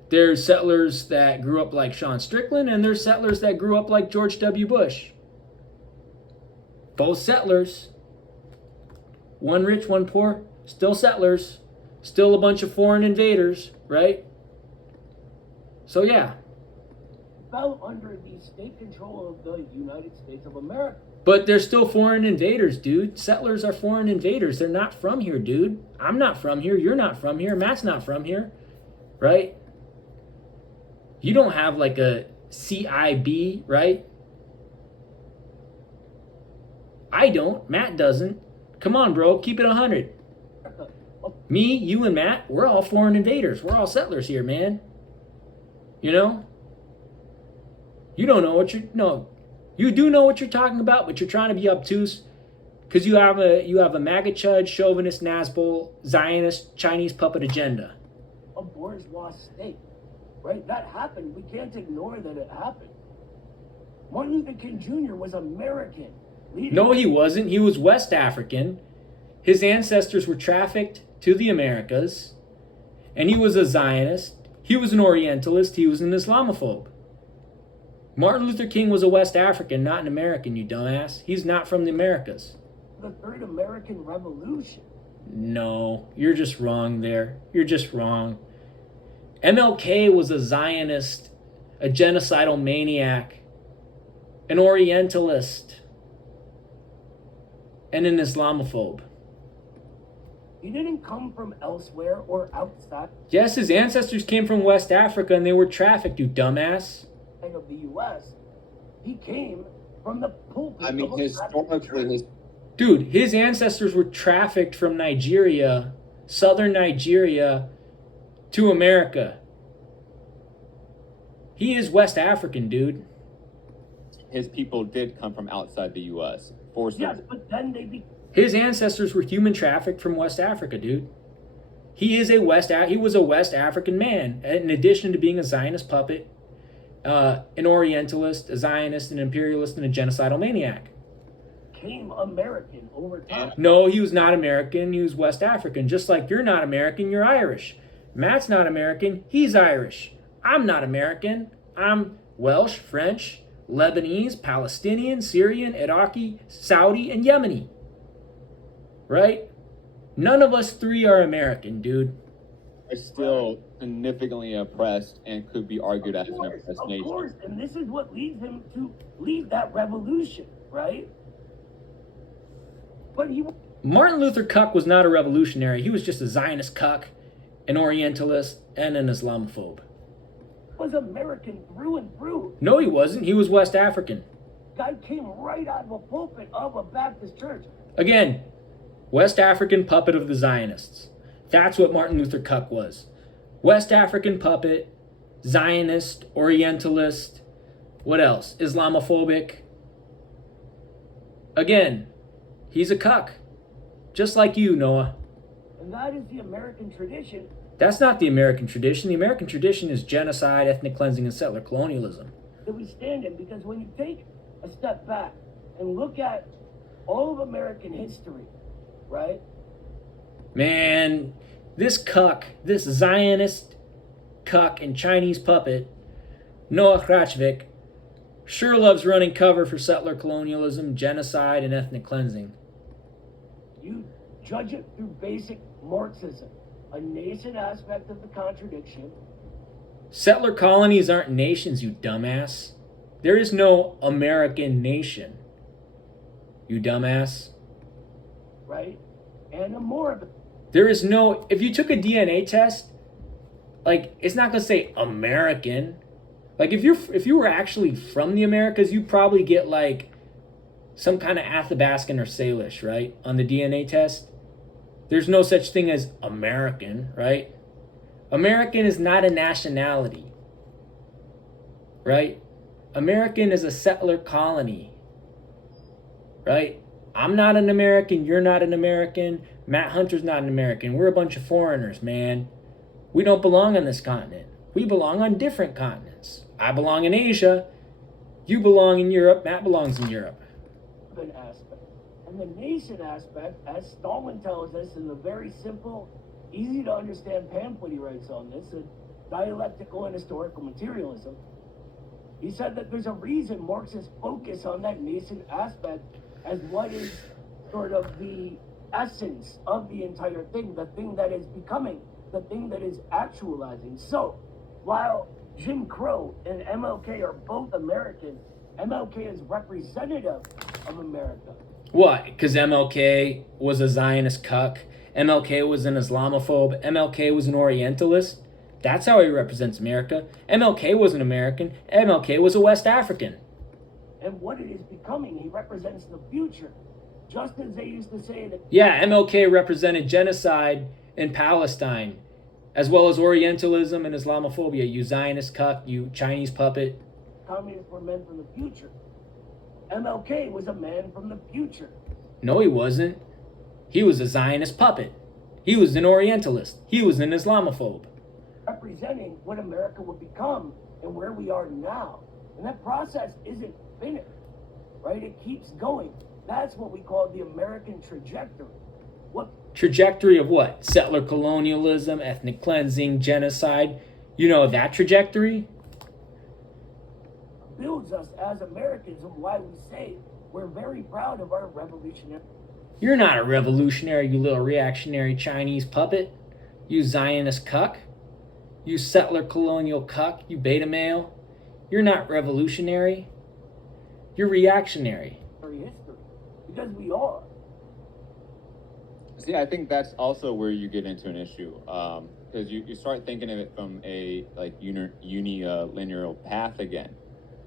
There's settlers that grew up like Sean Strickland, and there's settlers that grew up like George W. Bush. Both settlers. One rich, one poor. Still settlers. Still a bunch of foreign invaders, right? So yeah. Fell under the state control of the United States of America. But they're still foreign invaders, dude. Settlers are foreign invaders. They're not from here, dude. I'm not from here. You're not from here. Matt's not from here, right? You don't have like a CIB, right? I don't. Matt doesn't. Come on, bro. Keep it 100. Me, you, and Matt, we're all foreign invaders. We're all settlers here, man. You know? You don't know what you're... No. You do know what you're talking about, but you're trying to be obtuse because you have a MAGA chud, chauvinist, Nazbol, Zionist, Chinese puppet agenda. A bourgeois state, right? That happened. We can't ignore that it happened. Martin Luther King Jr. was American. No, he wasn't. He was West African. His ancestors were trafficked to the Americas, and he was a Zionist. He was an Orientalist. He was an Islamophobe. Martin Luther King was a West African, not an American, you dumbass. He's not from the Americas. The Third American Revolution. No, you're just wrong there. You're just wrong. MLK was a Zionist, a genocidal maniac, an Orientalist, and an Islamophobe. He didn't come from elsewhere or outside Yes, his ancestors came from West Africa and they were trafficked, you dumbass. of the U.S. He came from the pulpit. I mean, of a historically, Dude, his ancestors were trafficked from Nigeria, southern Nigeria, to America. He is West African, dude. his people did come from outside the U.S. Forcibly. Yes, but then His ancestors were human trafficked from West Africa, dude. He was a West African man, in addition to being a Zionist puppet, an Orientalist, a Zionist, an imperialist, and a genocidal maniac. became American over time. No, he was not American. He was West African. Just like you're not American, you're Irish. Matt's not American. He's Irish. I'm not American. I'm Welsh, French, Lebanese, Palestinian, Syrian, Iraqi, Saudi, and Yemeni. Right? None of us three are American, dude. Are still significantly oppressed and could be argued as an oppressed Of nation. course, and this is what leads him to lead that revolution, right? But he Martin Luther Cuck was not a revolutionary. He was just a Zionist cuck, an Orientalist, and an Islamophobe. was American through and through. No, he wasn't. He was West African. Guy came right out of a pulpit of a Baptist church. Again, West African puppet of the Zionists. That's what Martin Luther Cuck was. West African puppet, Zionist, Orientalist, what else? Islamophobic. Again, he's a cuck. Just like you, Noah. And that is the American tradition. That's not the American tradition. The American tradition is genocide, ethnic cleansing, and settler colonialism. That we stand in, because when you take a step back and look at all of American history, right? Man, this cuck, this Zionist cuck and Chinese puppet, Noah Krachvik, sure loves running cover for settler colonialism, genocide, and ethnic cleansing. You judge it through basic Marxism, a nascent aspect of the contradiction. Settler colonies aren't nations, you dumbass. There is no American nation, you dumbass. Right? And a more. There is no, if you took a DNA test, like, it's not gonna say American. Like, if you were actually from the Americas, you'd probably get like some kind of Athabascan or Salish, right? On the DNA test. There's no such thing as American, right? American is not a nationality, right? American is a settler colony, right? I'm not an American, you're not an American, Matt Hunter's not an American. We're a bunch of foreigners, man. We don't belong on this continent. We belong on different continents. I belong in Asia, you belong in Europe, Matt belongs in Europe. An aspect. And the nation aspect, as Stalin tells us in the very simple, easy to understand pamphlet he writes on this, Dialectical and Historical Materialism, he said that there's a reason Marxists focus on that nascent aspect as what is sort of the essence of the entire thing, the thing that is becoming, the thing that is actualizing. So, while Jim Crow and MLK are both American, MLK is representative of America. What? Because MLK was a Zionist cuck. MLK was an Islamophobe. MLK was an Orientalist. That's how he represents America. MLK wasn't American. MLK was a West African. And what it is becoming, he represents the future. Just as they used to say that. Yeah, MLK represented genocide in Palestine, as well as Orientalism and Islamophobia. You Zionist cuck, you Chinese puppet. Communists were men from the future. MLK was a man from the future. No, he wasn't. He was a Zionist puppet. He was an Orientalist. He was an Islamophobe. Representing what America would become and where we are now. And that process isn't finished, right? It keeps going. That's what we call the American trajectory. What trajectory of what? Settler colonialism, ethnic cleansing, genocide. You know that trajectory? builds us as Americans and why we say we're very proud of our revolutionary. You're not a revolutionary, you little reactionary Chinese puppet. You Zionist cuck. You settler colonial cuck. You beta male. You're not revolutionary. You're reactionary. History, because we are. See, I think that's also where you get into an issue, because you start thinking of it from a like linear path again,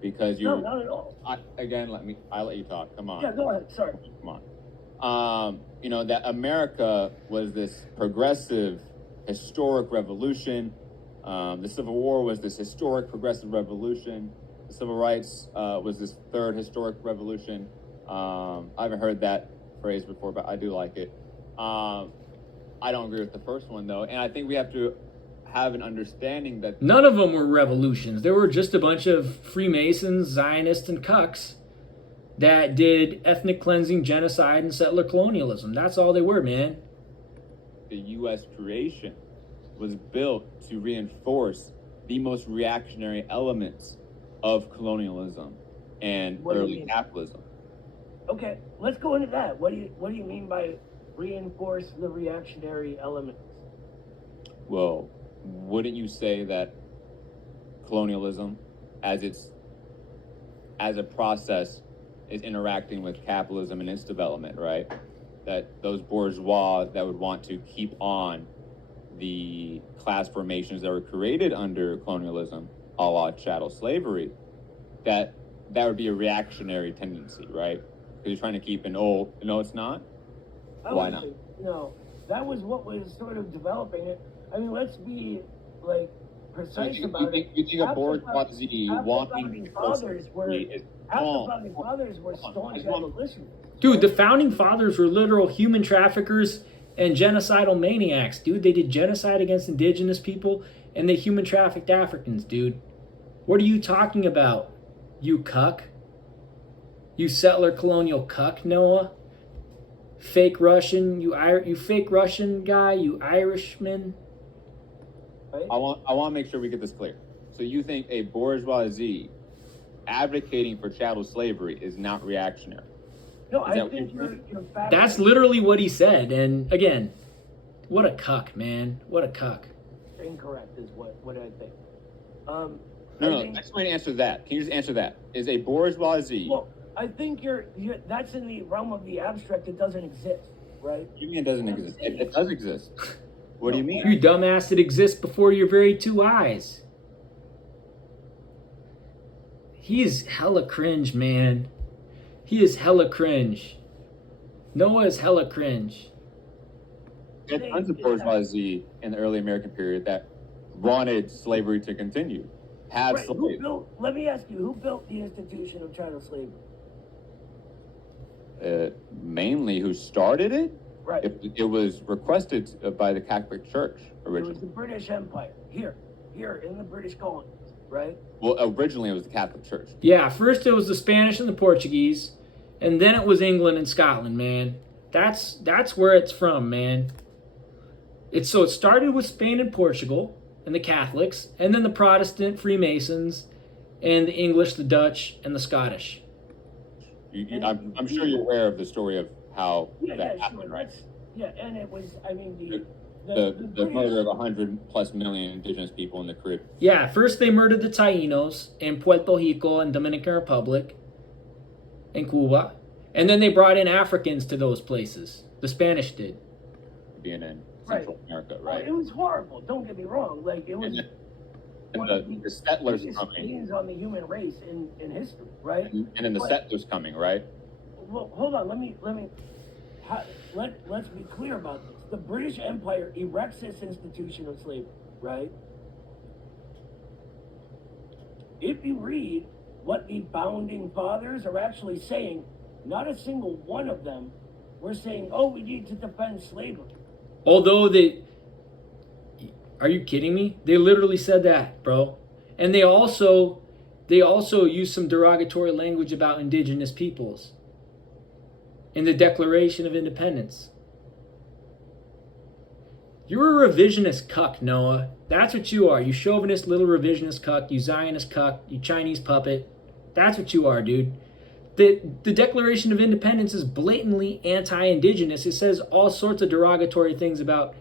because you. No, not at all. I'll let you talk. Come on. Yeah, go ahead. Sorry. Come on. You know that America was this progressive, historic revolution. The Civil War was this historic, progressive revolution. The Civil Rights was this third historic revolution. I haven't heard that phrase before, but I do like it. I don't agree with the first one, though, and I think we have to have an understanding that none of them were revolutions. There were just a bunch of Freemasons, Zionists, and cucks that did ethnic cleansing, genocide, and settler colonialism. That's all they were, man. The U.S. creation was built to reinforce the most reactionary elements of colonialism and early capitalism. Okay, let's go into that. What do you mean by reinforce the reactionary elements? Well, wouldn't you say that colonialism, as a process, is interacting with capitalism and its development, right? That those bourgeois that would want to keep on the class formations that were created under colonialism, a la chattel slavery, that would be a reactionary tendency, right? Because you're trying to keep an old. No, it's not. Why not? No, that was what was sort of developing it. I mean, let's be like precise about it. You think a bourgeoisie wanting fathers were staunch abolitionists. Dude, the founding fathers were literal human traffickers and genocidal maniacs, dude. They did genocide against indigenous people and they human trafficked Africans, dude. What are you talking about, you cuck? You settler colonial cuck, Noah? Fake Russian, you fake Russian guy, you Irishman. Right? I want to make sure we get this clear. So you think a bourgeoisie advocating for chattel slavery is not reactionary? No, I think you're that's literally what he said. And again, what a cuck, man. What a cuck. Incorrect is what I think. I just want to answer that. Can you just answer that? Is a bourgeoisie... Well, I think that's in the realm of the abstract. It doesn't exist, right? What do you mean it doesn't exist? It does exist. What do you mean? You dumbass, it exists before your very two eyes. He is hella cringe, man. He is hella cringe. Noah is hella cringe. There are tons of bourgeoisie in the early American period that wanted slavery to continue. Slaves. Let me ask you, who built the institution of chattel slavery? Mainly who started it? Right. It was requested by the Catholic Church originally. It was the British Empire, here in the British colonies, right? Well, originally it was the Catholic Church. Yeah, first it was the Spanish and the Portuguese, and then it was England and Scotland, man. That's where it's from, man. It started with Spain and Portugal and the Catholics, and then the Protestant Freemasons, and the English, the Dutch, and the Scottish. I'm sure you're aware of the story of how that happened, right? And it was, I mean, the murder of 100+ million indigenous people in the Caribbean. Yeah, first they murdered the Taínos in Puerto Rico and Dominican Republic and Cuba. And then they brought in Africans to those places. The Spanish did. being in Right. Central America, Oh, right? it was horrible. Don't get me wrong. Like it was And one the, of the settlers biggest coming, pains on the human race in history, right? and then the But- settlers coming, right? Well, hold on. Let's be clear about this. The British Empire erects this institution of slavery, right? If you read what the founding fathers are actually saying, not a single one of them were saying, "Oh, we need to defend slavery." Although they, are you kidding me? They literally said that, bro. And they also used some derogatory language about indigenous peoples in the Declaration of Independence. You're a revisionist cuck, Noah. That's what you are. You chauvinist little revisionist cuck. You Zionist cuck. You Chinese puppet. That's what you are, dude. The Declaration of Independence is blatantly anti-indigenous. It says all sorts of derogatory things about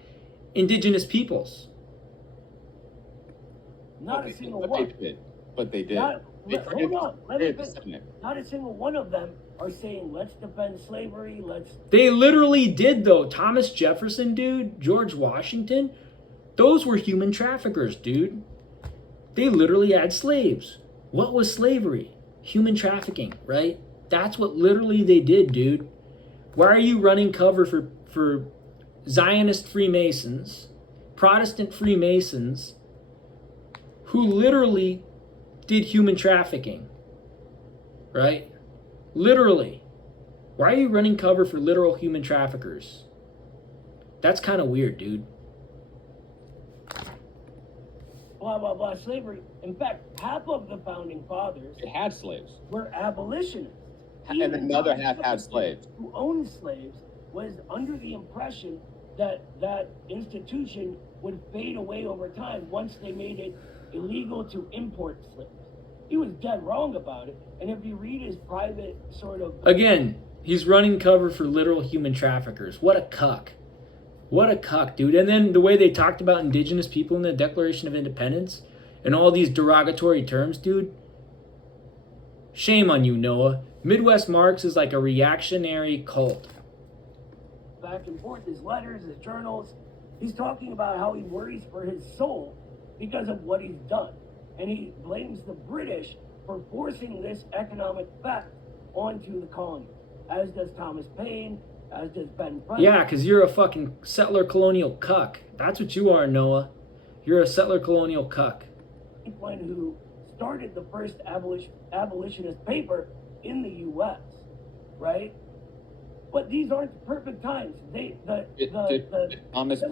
indigenous peoples. Not a single But one. they did. But they did. Not, They hold on. Let me created the finish. Senate. Not a single one of them are saying, "Let's defend slavery." Let's. They literally did, though. Thomas Jefferson, dude. George Washington. Those were human traffickers, dude. They literally had slaves. What was slavery? Human trafficking, right? That's what literally they did, dude. Why are you running cover for Zionist Freemasons, Protestant Freemasons, who literally did human trafficking, right? Literally. Why are you running cover for literal human traffickers? That's kind of weird, dude. Blah blah blah. Slavery. In fact, half of the founding fathers They had slaves. were abolitionists. And another half had slaves. Who owned slaves was under the impression that that institution would fade away over time once they made it illegal to import slaves. He was dead wrong about it. And if you read his private sort of Again, he's running cover for literal human traffickers. What a cuck. What a cuck, dude. And then the way they talked about indigenous people in the Declaration of Independence and all these derogatory terms, dude. Shame on you, Noah. Midwest Marx is like a reactionary cult. back and forth, his letters, his journals, he's talking about how he worries for his soul because of what he's done. And he blames the British for forcing this economic theft onto the colonies, as does Thomas Paine, as does Ben Franklin. Yeah, because you're a fucking settler colonial cuck. That's what you are, Noah. You're a settler colonial cuck. Who started the first abolitionist paper in the U.S., right? But these aren't the perfect times. Thomas,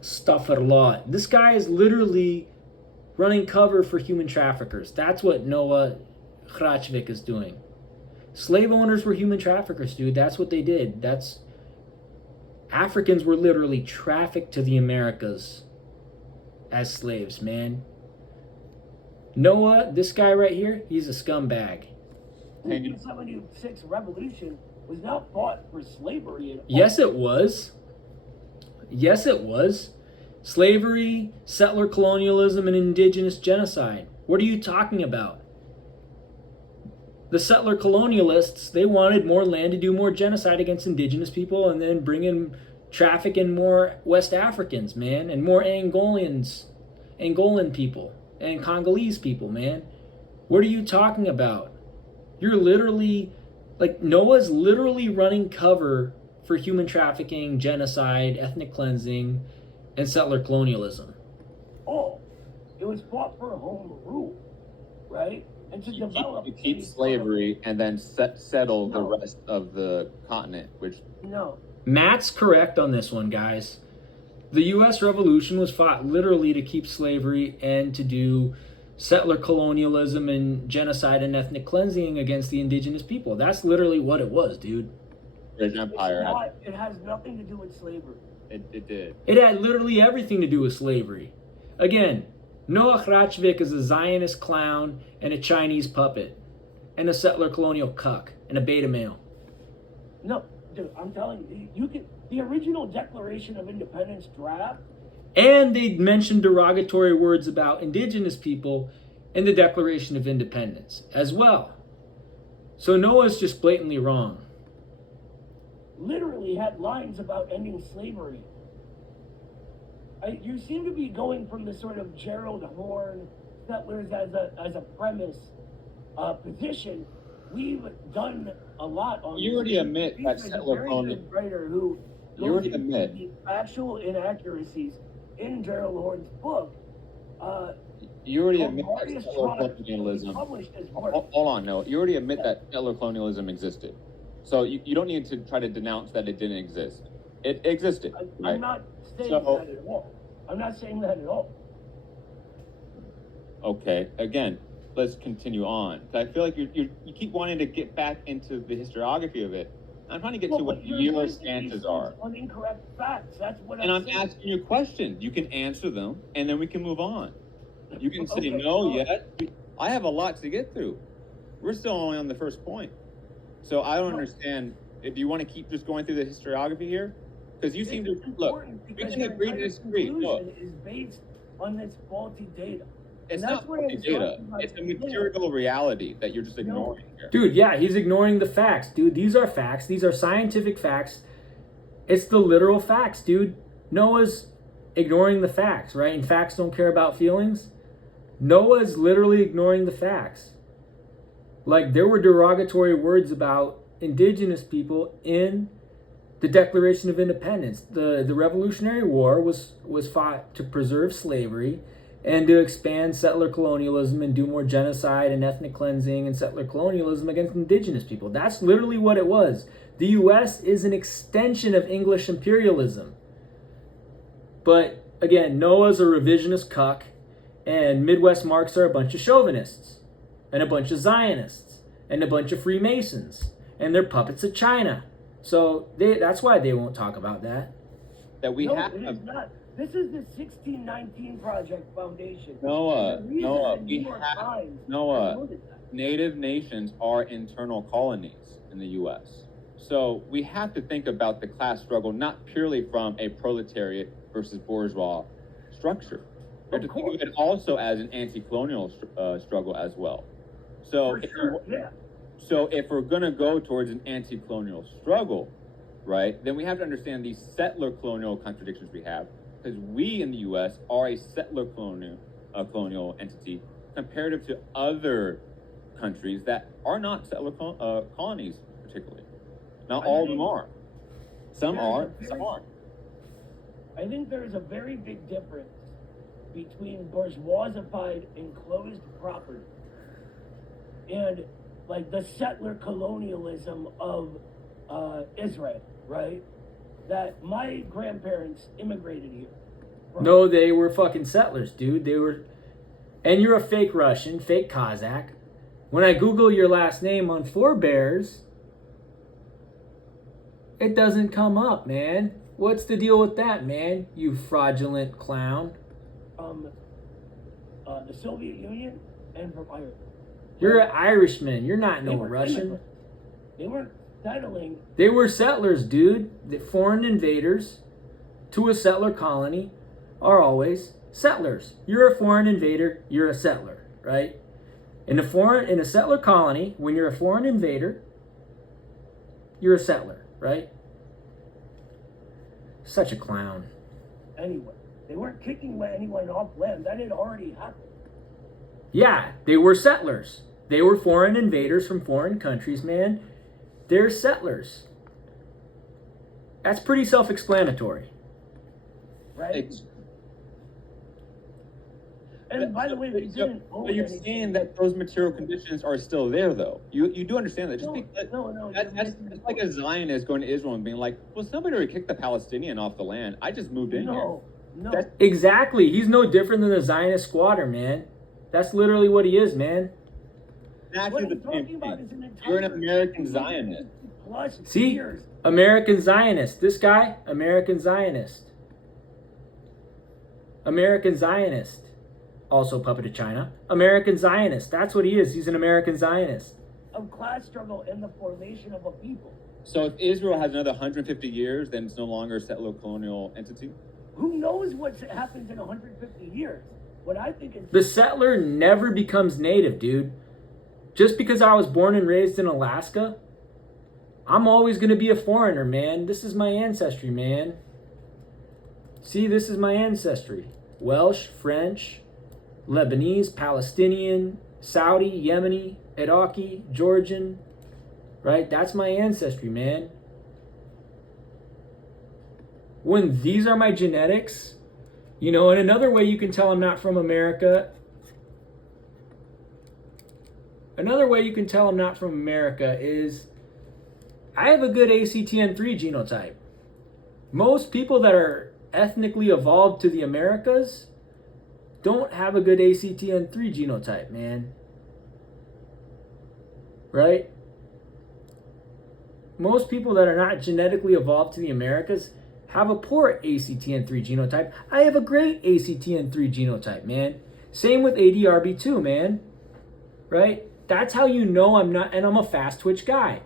Astaghfirullah. This guy is literally running cover for human traffickers. That's what Noah Hrachvik is doing. Slave owners were human traffickers, dude. That's what they did. Africans were literally trafficked to the Americas as slaves, man. Noah, this guy right here, he's a scumbag. The 1876 revolution was not fought for slavery at all. Yes, it was. Yes, it was. Slavery, settler colonialism, and indigenous genocide. What are you talking about? The settler colonialists, they wanted more land to do more genocide against indigenous people and then bring in traffic in more West Africans, man, and more Angolan people and Congolese people, man. What are you talking about? You're literally, Noah's literally running cover for human trafficking, genocide, ethnic cleansing, and settler colonialism. Oh, it was fought for home rule, right? And to develop... You keep slavery and then settle the rest of the continent, which... No. Matt's correct on this one, guys. The U.S. Revolution was fought literally to keep slavery and to do settler colonialism and genocide and ethnic cleansing against the indigenous people. That's literally what it was, dude. British Empire. It has nothing to do with slavery. It did. It had literally everything to do with slavery. Again, Noah Hrachvik is a Zionist clown and a Chinese puppet and a settler colonial cuck and a beta male. No, dude, I'm telling you, the original Declaration of Independence draft. And they mentioned derogatory words about indigenous people in the Declaration of Independence as well. So Noah's just blatantly wrong. literally had lines about ending slavery. You seem to be going from the sort of Gerald Horne settlers as a premise position. We've done a lot on You this. already admit that He's a settler very colonial. good writer who You already goes into admit. the actual inaccuracies in Gerald Horne's book. You already called admit that Marius settler Trot, colonialism. published his work. Hold on, no. You already admit that settler colonialism existed. So you don't need to try to denounce that it didn't exist. It existed. I'm not saying that at all. I'm not saying that at all. Okay, again, let's continue on. 'Cause I feel like you keep wanting to get back into the historiography of it. I'm trying to get to Well, what but you're your using stances these are. on incorrect facts. That's what And I'm saying. asking you questions. You can answer them, and then we can move on. You can say Okay, no well- yet. I have a lot to get through. We're still only on the first point. So I don't Well- understand. Do you want to keep just going through the historiography here? Because you seem to It's look. important We because can your agree to entire disagree. conclusion Look, is based on this faulty data. it's And that's not what I faulty was data. talking about It's a today. material reality that you're just ignoring here. Dude, yeah, he's ignoring the facts, dude. These are facts. These are scientific facts. It's the literal facts, dude. Noah's ignoring the facts, right? And facts don't care about feelings. Noah's literally ignoring the facts. Like, there were derogatory words about indigenous people in the Declaration of Independence. The Revolutionary War was fought to preserve slavery and to expand settler colonialism and do more genocide and ethnic cleansing and settler colonialism against indigenous people. That's literally what it was. The US is an extension of English imperialism. But again, Noah's a revisionist cuck, and Midwest Marx are a bunch of chauvinists, and a bunch of Zionists, and a bunch of Freemasons, and they're puppets of China. So that's why they won't talk about that. That we No, have. it is not. This is the 1619 Project Foundation. Noah, And the reason Noah, the we New York have- Times Noah. promoted that. Native nations are internal colonies in the US. So we have to think about the class struggle not purely from a proletariat versus bourgeois structure. We have to think of it also as an anti-colonial struggle as well. So, For sure, yeah. so if we're going to go towards an anti-colonial struggle, right, then we have to understand these settler colonial contradictions we have, because we in the U.S. are a settler colonial entity comparative to other countries that are not settler colonies, particularly. Not all of them are. Some are, some aren't. I think there's a very big difference between bourgeoisified enclosed property and like the settler colonialism of Israel, right? That my grandparents immigrated here. from. No, they were fucking settlers, dude. They were. And you're a fake Russian, fake Kazakh. When I Google your last name on Forebears, it doesn't come up, man. What's the deal with that, man? You fraudulent clown. The Soviet Union and from Ireland. You're an Irishman. You're not They no were Russian. immigrants. They weren't settling. They were settlers, dude. The foreign invaders to a settler colony are always settlers. You're a foreign invader, you're a settler, right? In a settler colony, when you're a foreign invader, you're a settler, right? Such a clown. Anyway, they weren't kicking anyone off land. That had already happened. Yeah, they were settlers. They were foreign invaders from foreign countries, man. They're settlers. That's pretty self-explanatory. Right? And by the way, they didn't own But you're anything. saying that those material conditions are still there, though. You do understand that. Just No, because, no, that's like a Zionist going to Israel and being like, well, somebody already kicked the Palestinian off the land. I just moved in here. No. That's- Exactly. He's no different than the Zionist squatter, man. That's literally what he is, man. That's What the I'm same talking about thing. is an entire You're an American Zionist. plus See? years. American Zionist. This guy, American Zionist. American Zionist. Also puppet of China. American Zionist. That's what he is. He's an American Zionist. Of class struggle and the formation of a people. So if Israel has another 150 years, then it's no longer a settler colonial entity? Who knows what happens in 150 years? What I think is The settler never becomes native, dude. Just because I was born and raised in Alaska I'm always going to be a foreigner, man. This is my ancestry, man. See, this is my ancestry. Welsh, French, Lebanese, Palestinian, Saudi, Yemeni, Iraqi, Georgian, right? That's my ancestry, man. When these are my genetics, you know, and another way you can tell I'm not from America, is I have a good ACTN3 genotype. Most people that are ethnically evolved to the Americas don't have a good ACTN3 genotype, man. Right? Most people that are not genetically evolved to the Americas have a poor ACTN3 genotype. I have a great ACTN3 genotype, man. Same with ADRB2, man. Right? That's how you know I'm not, and I'm a fast twitch guy.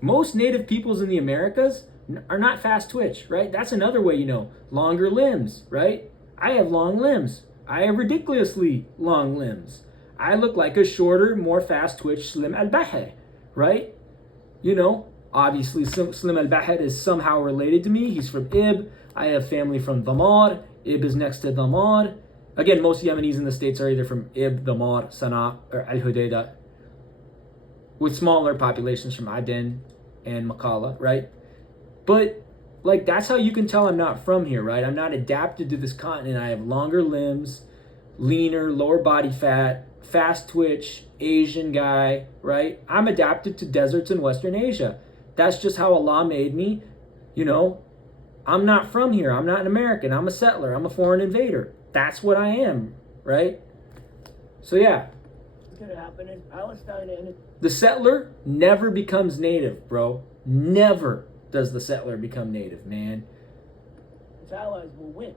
Most native peoples in the Americas are not fast twitch, right? That's another way you know. Longer limbs, right? I have long limbs. I have ridiculously long limbs. I look like a shorter, more fast twitch Slim al-Bahed, right? You know, obviously Slim al-Bahed is somehow related to me. He's from Ib. I have family from Damar. Ib is next to Damar. Again, most Yemenis in the States are either from Ib, Damar, Sana'a, or Al-Hudaydah, with smaller populations from Aden and Makalla, right? But, like, that's how you can tell I'm not from here, right? I'm not adapted to this continent. I have longer limbs, leaner, lower body fat, fast twitch, Asian guy, right? I'm adapted to deserts in Western Asia. That's just how Allah made me. You know, I'm not from here. I'm not an American. I'm a settler. I'm a foreign invader. That's what I am, right? So, yeah. What's going to happen in Palestine and The settler never becomes native, bro. Never does the settler become native, man. its allies will win.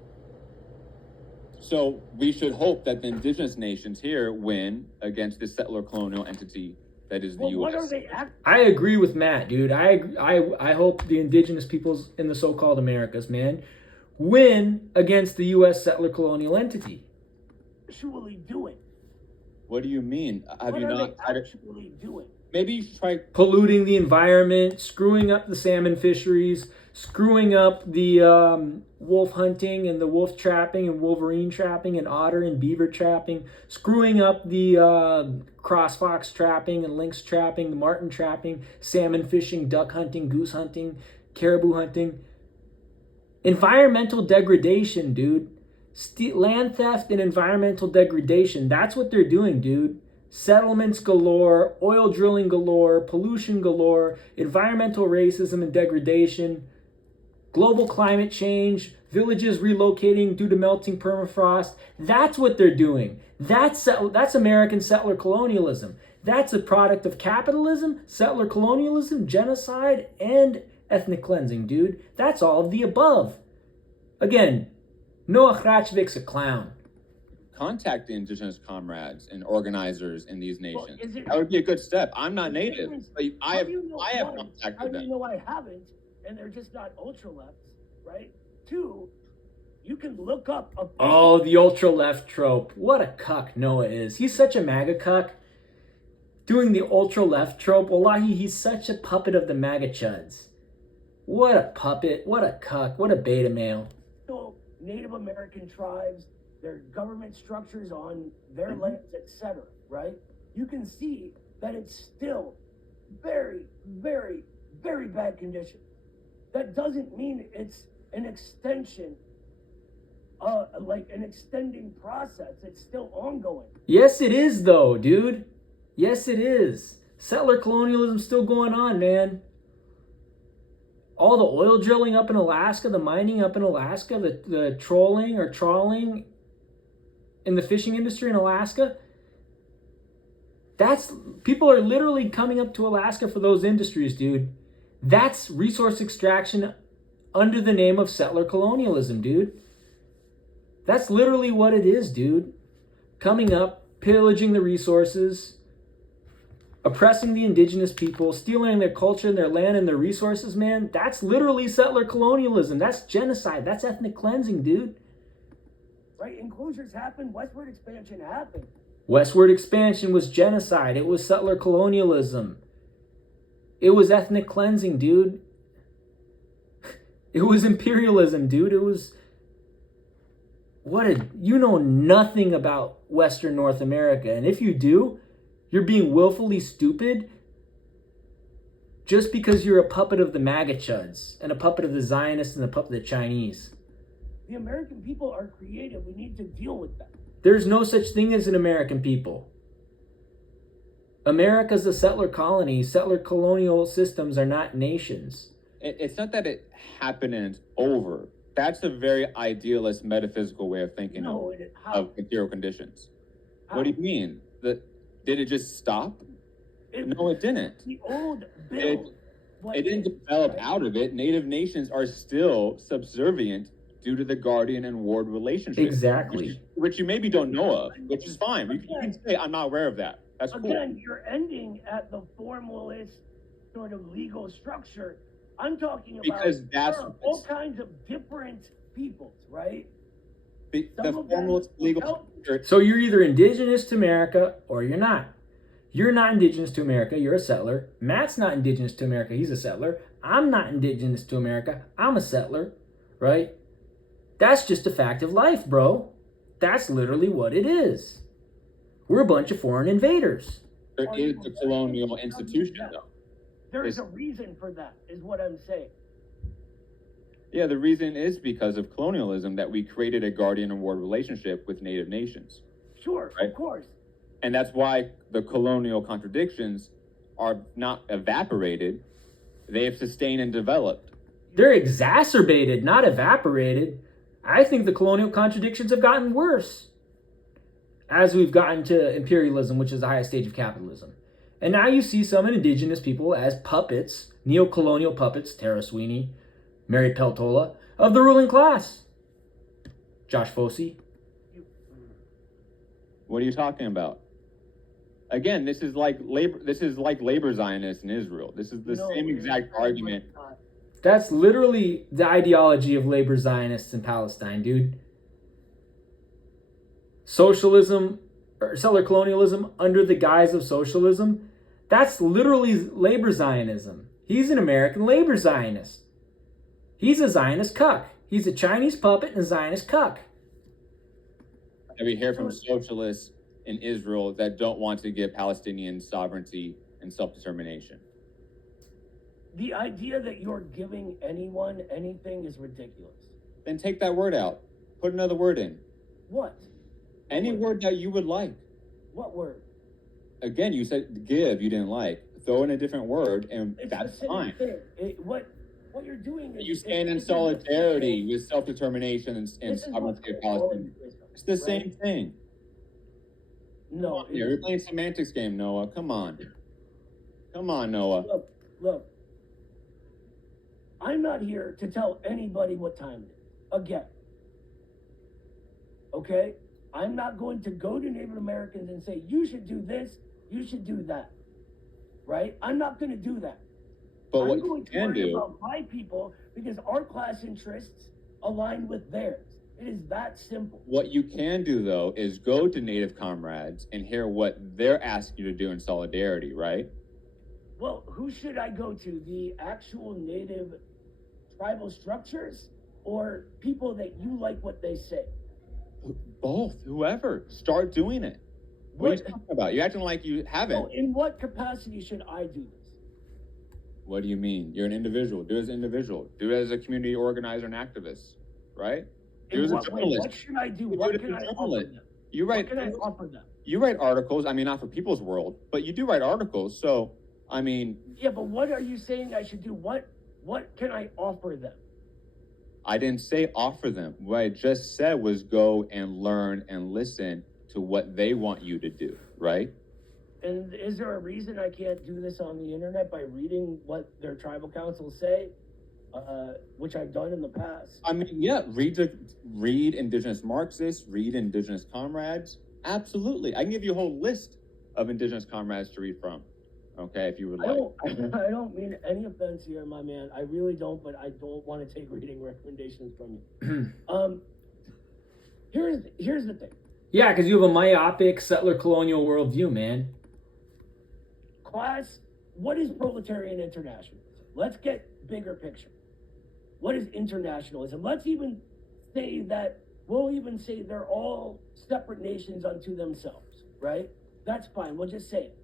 So we should hope that the indigenous nations here win against this settler colonial entity that is the Well, U.S. what are they I agree with Matt, dude. I hope the indigenous peoples in the so-called Americas, man, win against the U.S. settler colonial entity. actually doing? What do you mean? Have What you are not they tried to, actually doing? maybe you should try Polluting the environment, screwing up the salmon fisheries, screwing up the wolf hunting and the wolf trapping and wolverine trapping and otter and beaver trapping, screwing up the cross fox trapping and lynx trapping, the marten trapping, salmon fishing, duck hunting, goose hunting, caribou hunting. Environmental degradation, dude. Land theft and environmental degradation. That's what they're doing, dude. Settlements galore, oil drilling galore, pollution galore, environmental racism and degradation, global climate change, villages relocating due to melting permafrost. That's what they're doing. That's American settler colonialism. That's a product of capitalism, settler colonialism, genocide, and ethnic cleansing, dude. That's all of the above. Again, Noah Hrachvik's a clown. contact the indigenous comrades and organizers in these Well, nations. is it- That would be a good step. I'm not The native, thing is, but I how have do you know I have one, contact how with do you them. know I haven't, and they're just not ultra lefts, right? Two, you can look up a Oh, the ultra left trope. What a cuck Noah is. He's such a MAGA cuck. Doing the ultra left trope. Wallahi, he's such a puppet of the MAGA chuds. What a puppet. What a cuck. What a beta male. Native American tribes, their government structures on their lands, etc., right? You can see that it's still very, very, very bad condition. That doesn't mean it's an extension, like an extending process. It's still ongoing. Yes, it is, though, dude. Yes, it is. Settler colonialism's still going on, man. All the oil drilling up in Alaska, the mining up in Alaska, the trolling or trawling in the fishing industry in Alaska. People are literally coming up to Alaska for those industries, dude. That's resource extraction under the name of settler colonialism, dude. That's literally what it is, dude. Coming up, pillaging the resources, oppressing the indigenous people, stealing their culture and their land and their resources, man. That's literally settler colonialism. That's genocide. That's ethnic cleansing, dude. Right? Enclosures happened, westward expansion happened. Westward expansion was genocide. It was settler colonialism. It was ethnic cleansing, dude. It was imperialism, dude. It was you know nothing about Western North America. And if you do, you're being willfully stupid just because you're a puppet of the MAGA chuds and a puppet of the Zionists and a puppet of the Chinese. The American people are creative. We need to deal with that. There's no such thing as an American people. America's a settler colony. Settler colonial systems are not nations. It's not that it happened and it's over. That's a very idealist metaphysical way of thinking of material conditions. How? What do you mean? Did it just stop? No, it didn't. The old bill. It didn't develop out of it. Native nations are still subservient due to the guardian and ward relationship. Exactly. Which you maybe don't know of, which is fine. You can say, I'm not aware of that. That's cool. Again, you're ending at the formalist sort of legal structure. I'm talking about Because that's all kinds of different peoples, right? the formalist legal. So you're either indigenous to America or you're not. You're not indigenous to America. You're a settler. Matt's not indigenous to America. He's a settler. I'm not indigenous to America. I'm a settler, right? That's just a fact of life, bro. That's literally what it is. We're a bunch of foreign invaders. There is the colonial institution, though. There is a reason for that, is what I'm saying. Yeah, the reason is because of colonialism that we created a guardian and ward relationship with native nations. Sure, Right. of course. And that's why the colonial contradictions are not evaporated. They have sustained and developed. They're exacerbated, not evaporated. I think the colonial contradictions have gotten worse as we've gotten to imperialism, which is the highest stage of capitalism. And now you see some indigenous people as puppets, neo-colonial puppets, Tara Sweeney, Mary Peltola, of the ruling class. Josh Fossey. What are you talking about? Again, this is like labor Zionists in Israel. This is the same exact argument. That's literally the ideology of labor Zionists in Palestine, dude. Socialism, or settler colonialism under the guise of socialism, that's literally labor Zionism. He's an American labor Zionist. He's a Zionist cuck. He's a Chinese puppet and a Zionist cuck. And we hear from socialists in Israel that don't want to give Palestinians sovereignty and self-determination. The idea that you're giving anyone anything is ridiculous. Then take that word out. Put another word in. What? Any word that you would like. What word? Again, you said give, you didn't like. Throw in a different word, and It's that's the same fine. thing. What you're doing is You stand in solidarity with self-determination and This is sovereignty of what's Palestine. going on, It's the right? same thing. No. Come on, you're playing semantics game, Noah. Come on. Come on, Noah. Look. I'm not here to tell anybody what time it is. Again. Okay? I'm not going to go to Native Americans and say, you should do this, you should do that. Right? I'm not going to do that. But I'm what you going to can worry do, about my people because our class interests align with theirs. It is that simple. what you can do though, is go to Native comrades and hear what they're asking you to do in solidarity, right? Well, who should I go to? The actual Native tribal structures or people that you like what they say? Both, whoever. Start doing it. What are you talking about? You're acting like you haven't. So in what capacity should I do this? What do you mean? You're an individual. Do it as an individual. Do it as a community organizer and activist, right? Do it In as a what way? journalist. What should I do? Do What it as can a I offer journalist. them? You What write. can I offer them? You write articles. I mean, not for People's World, but you do write articles. So, I mean, Yeah, but what are you saying I should do? What can I offer them? I didn't say offer them. What I just said was go and learn and listen to what they want you to do, right? And is there a reason I can't do this on the internet by reading what their tribal councils say, which I've done in the past? I mean, yeah, read Indigenous Marxists, read Indigenous comrades. Absolutely. I can give you a whole list of Indigenous comrades to read from. Okay, if you would like. I don't mean any offense here, my man. I really don't, but I don't want to take reading recommendations from you. Here's the thing. Yeah, because you have a myopic settler colonial worldview, man. Class what is proletarian internationalism? Let's get bigger picture. What is internationalism? Let's even say that, we'll even say they're all separate nations unto themselves, right? That's fine. We'll just say it.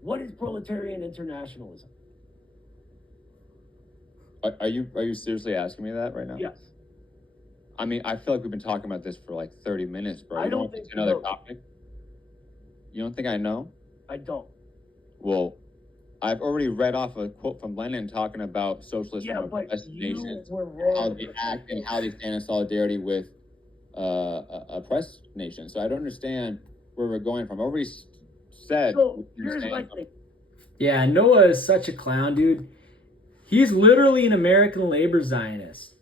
What is proletarian internationalism? Are you seriously asking me that right now? Yes. I mean, I feel like we've been talking about this for like 30 minutes, bro. I You don't want think to another so. topic? You don't think I know? I don't. Well, I've already read off a quote from Lenin talking about socialism Yeah, of but oppressed you nations, were how wrong. they act and how they stand in solidarity with oppressed nations. So I don't understand where we're going from. I already said. So we here's understand my thing. Yeah, Noah is such a clown, dude. He's literally an American labor Zionist.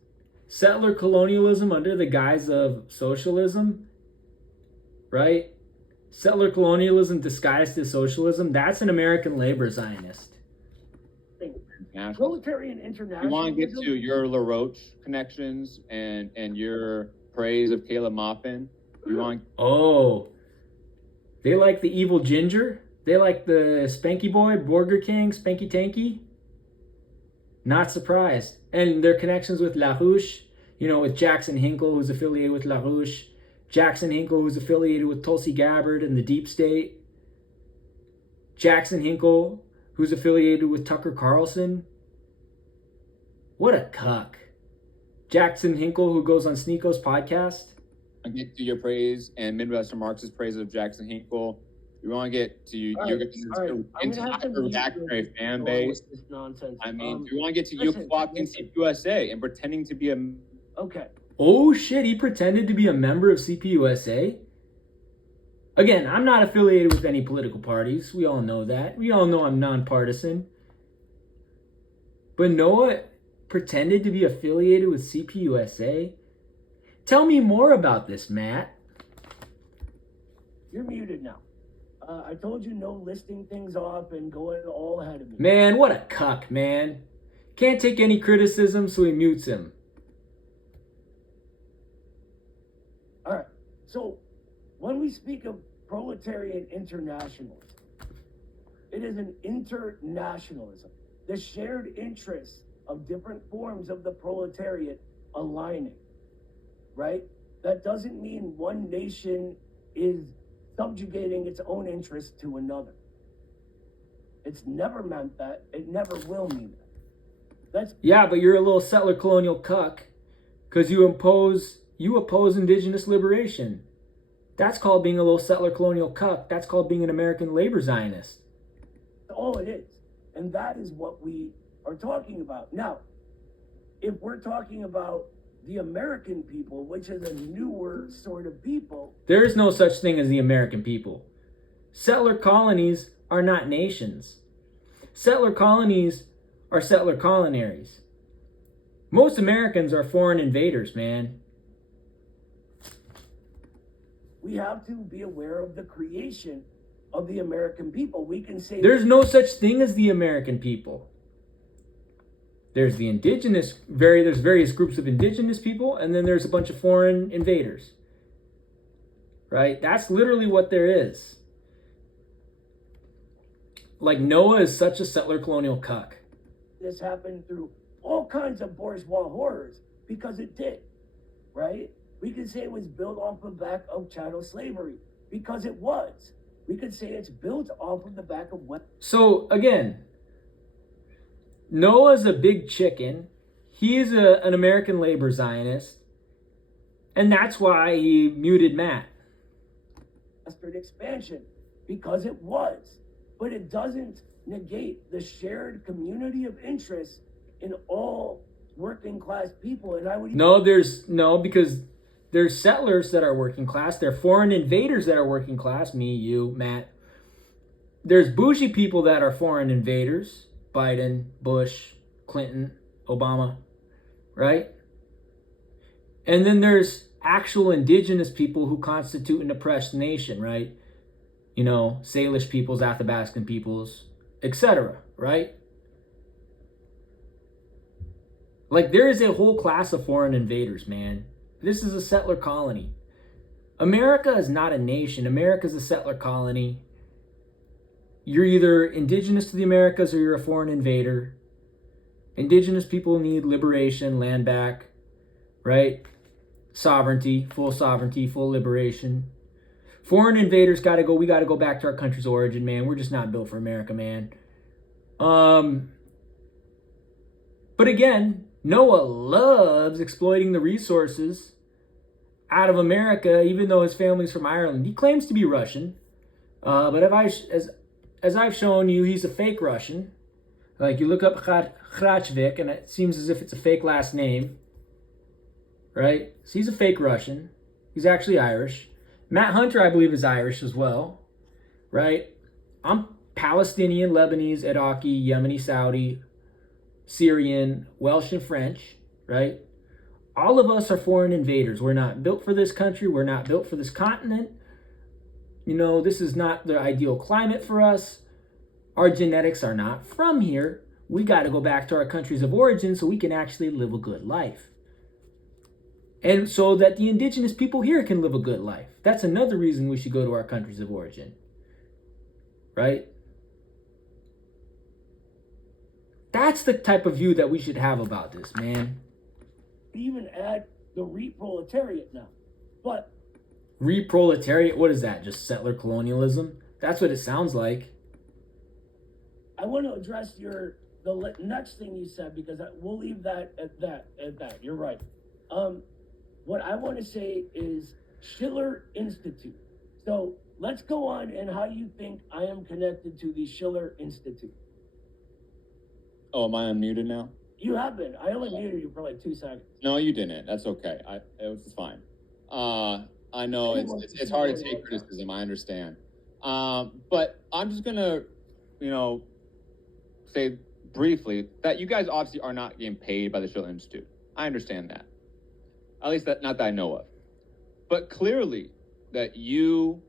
Settler colonialism under the guise of socialism, right? Settler colonialism disguised as socialism, that's an American labor Zionist. nationalism. Proletarian You internationalism. want to get to your LaRoche connections and your praise of Caleb Maupin? You want? Oh, they like the evil ginger? They like the Spanky Boy, Burger King, Spanky Tanky? Not surprised. And their connections with LaRouche, with Jackson Hinkle, who's affiliated with LaRouche. Jackson Hinkle, who's affiliated with Tulsi Gabbard and the Deep State. Jackson Hinkle, who's affiliated with Tucker Carlson. What a cuck. Jackson Hinkle, who goes on Sneeko's podcast. I get to your praise and Midwestern Marx's praise of Jackson Hinkle. You want to get to your entire reactionary fan base. This nonsense. I mean, do you want to get to you flocking CPUSA and pretending to be a? Okay. Oh shit, he pretended to be a member of CPUSA? Again, I'm not affiliated with any political parties. We all know that. We all know I'm nonpartisan. But Noah pretended to be affiliated with CPUSA? Tell me more about this, Matt. You're muted now. I told you no listing things off and going all ahead of me. Man, what a cuck, man. Can't take any criticism, so he mutes him. All right. So when we speak of proletarian internationalism, it is an internationalism, the shared interests of different forms of the proletariat aligning, right? That doesn't mean one nation is subjugating its own interests to another. It's never meant that. It never will mean that. Yeah, but you're a little settler colonial cuck because you oppose indigenous liberation. That's called being a little settler colonial cuck. That's called being an American labor Zionist. All it is. And that is what we are talking about. Now, if we're talking about the American people, which is a newer sort of people. There is no such thing as the American people. Settler colonies are not nations. Settler colonies are settler coloniaries. Most Americans are foreign invaders, man. We have to be aware of the creation of the American people. We can say there's no such thing as the American people. There's the there's various groups of indigenous people, and then there's a bunch of foreign invaders. Right? That's literally what there is. Like, Noah is such a settler colonial cuck. This happened through all kinds of bourgeois horrors, because it did, right? We could say it was built off the back of chattel slavery, because it was. We could say it's built off of the back of what. So, again, Noah's a big chicken. He's an American labor Zionist. And that's why he muted Matt. Expansion, because it was. But it doesn't negate the shared community of interests in all working class people. And I would because there's settlers that are working class. There are foreign invaders that are working class. Me, you, Matt. There's bougie people that are foreign invaders. Biden, Bush, Clinton, Obama, right? And then there's actual indigenous people who constitute an oppressed nation, right? Salish peoples, Athabascan peoples, etc., right? Like, there is a whole class of foreign invaders, man. This is a settler colony. America is not a nation. America is a settler colony. you're either indigenous to the Americas or you're a foreign invader. Indigenous people need liberation, land back, right? Sovereignty, full liberation. Foreign invaders gotta go. We gotta go back to our country's origin, man. We're just not built for America, man. But again, Noah loves exploiting the resources out of America, even though his family's from Ireland. He claims to be Russian, but as I've shown you, he's a fake Russian. Like, you look up Khrachvik, and it seems as if it's a fake last name, right? So he's a fake Russian. He's actually Irish. Matt Hunter, I believe, is Irish as well, right? I'm Palestinian, Lebanese, Iraqi, Yemeni, Saudi, Syrian, Welsh, and French, right? All of us are foreign invaders. We're not built for this country. We're not built for this continent. You know, this is not the ideal climate for us. Our genetics are not from here. We got to go back to our countries of origin so we can actually live a good life. And so that the indigenous people here can live a good life. That's another reason we should go to our countries of origin. Right? That's the type of view that we should have about this, man. Even add the re-proletariat now. But Re-proletariat? What is that? Just settler colonialism? That's what it sounds like. I want to address the next thing you said, because we'll leave that at that. You're right. What I want to say is Schiller Institute. So let's go on and how you think I am connected to the Schiller Institute. Oh, am I unmuted now? You have been. I only muted you for like 2 seconds. No, you didn't. That's okay. It was fine. I know it's hard to take criticism. I understand. But I'm just gonna, say briefly that you guys obviously are not getting paid by the Schiller Institute. I understand that. At least not that I know of. But clearly that you,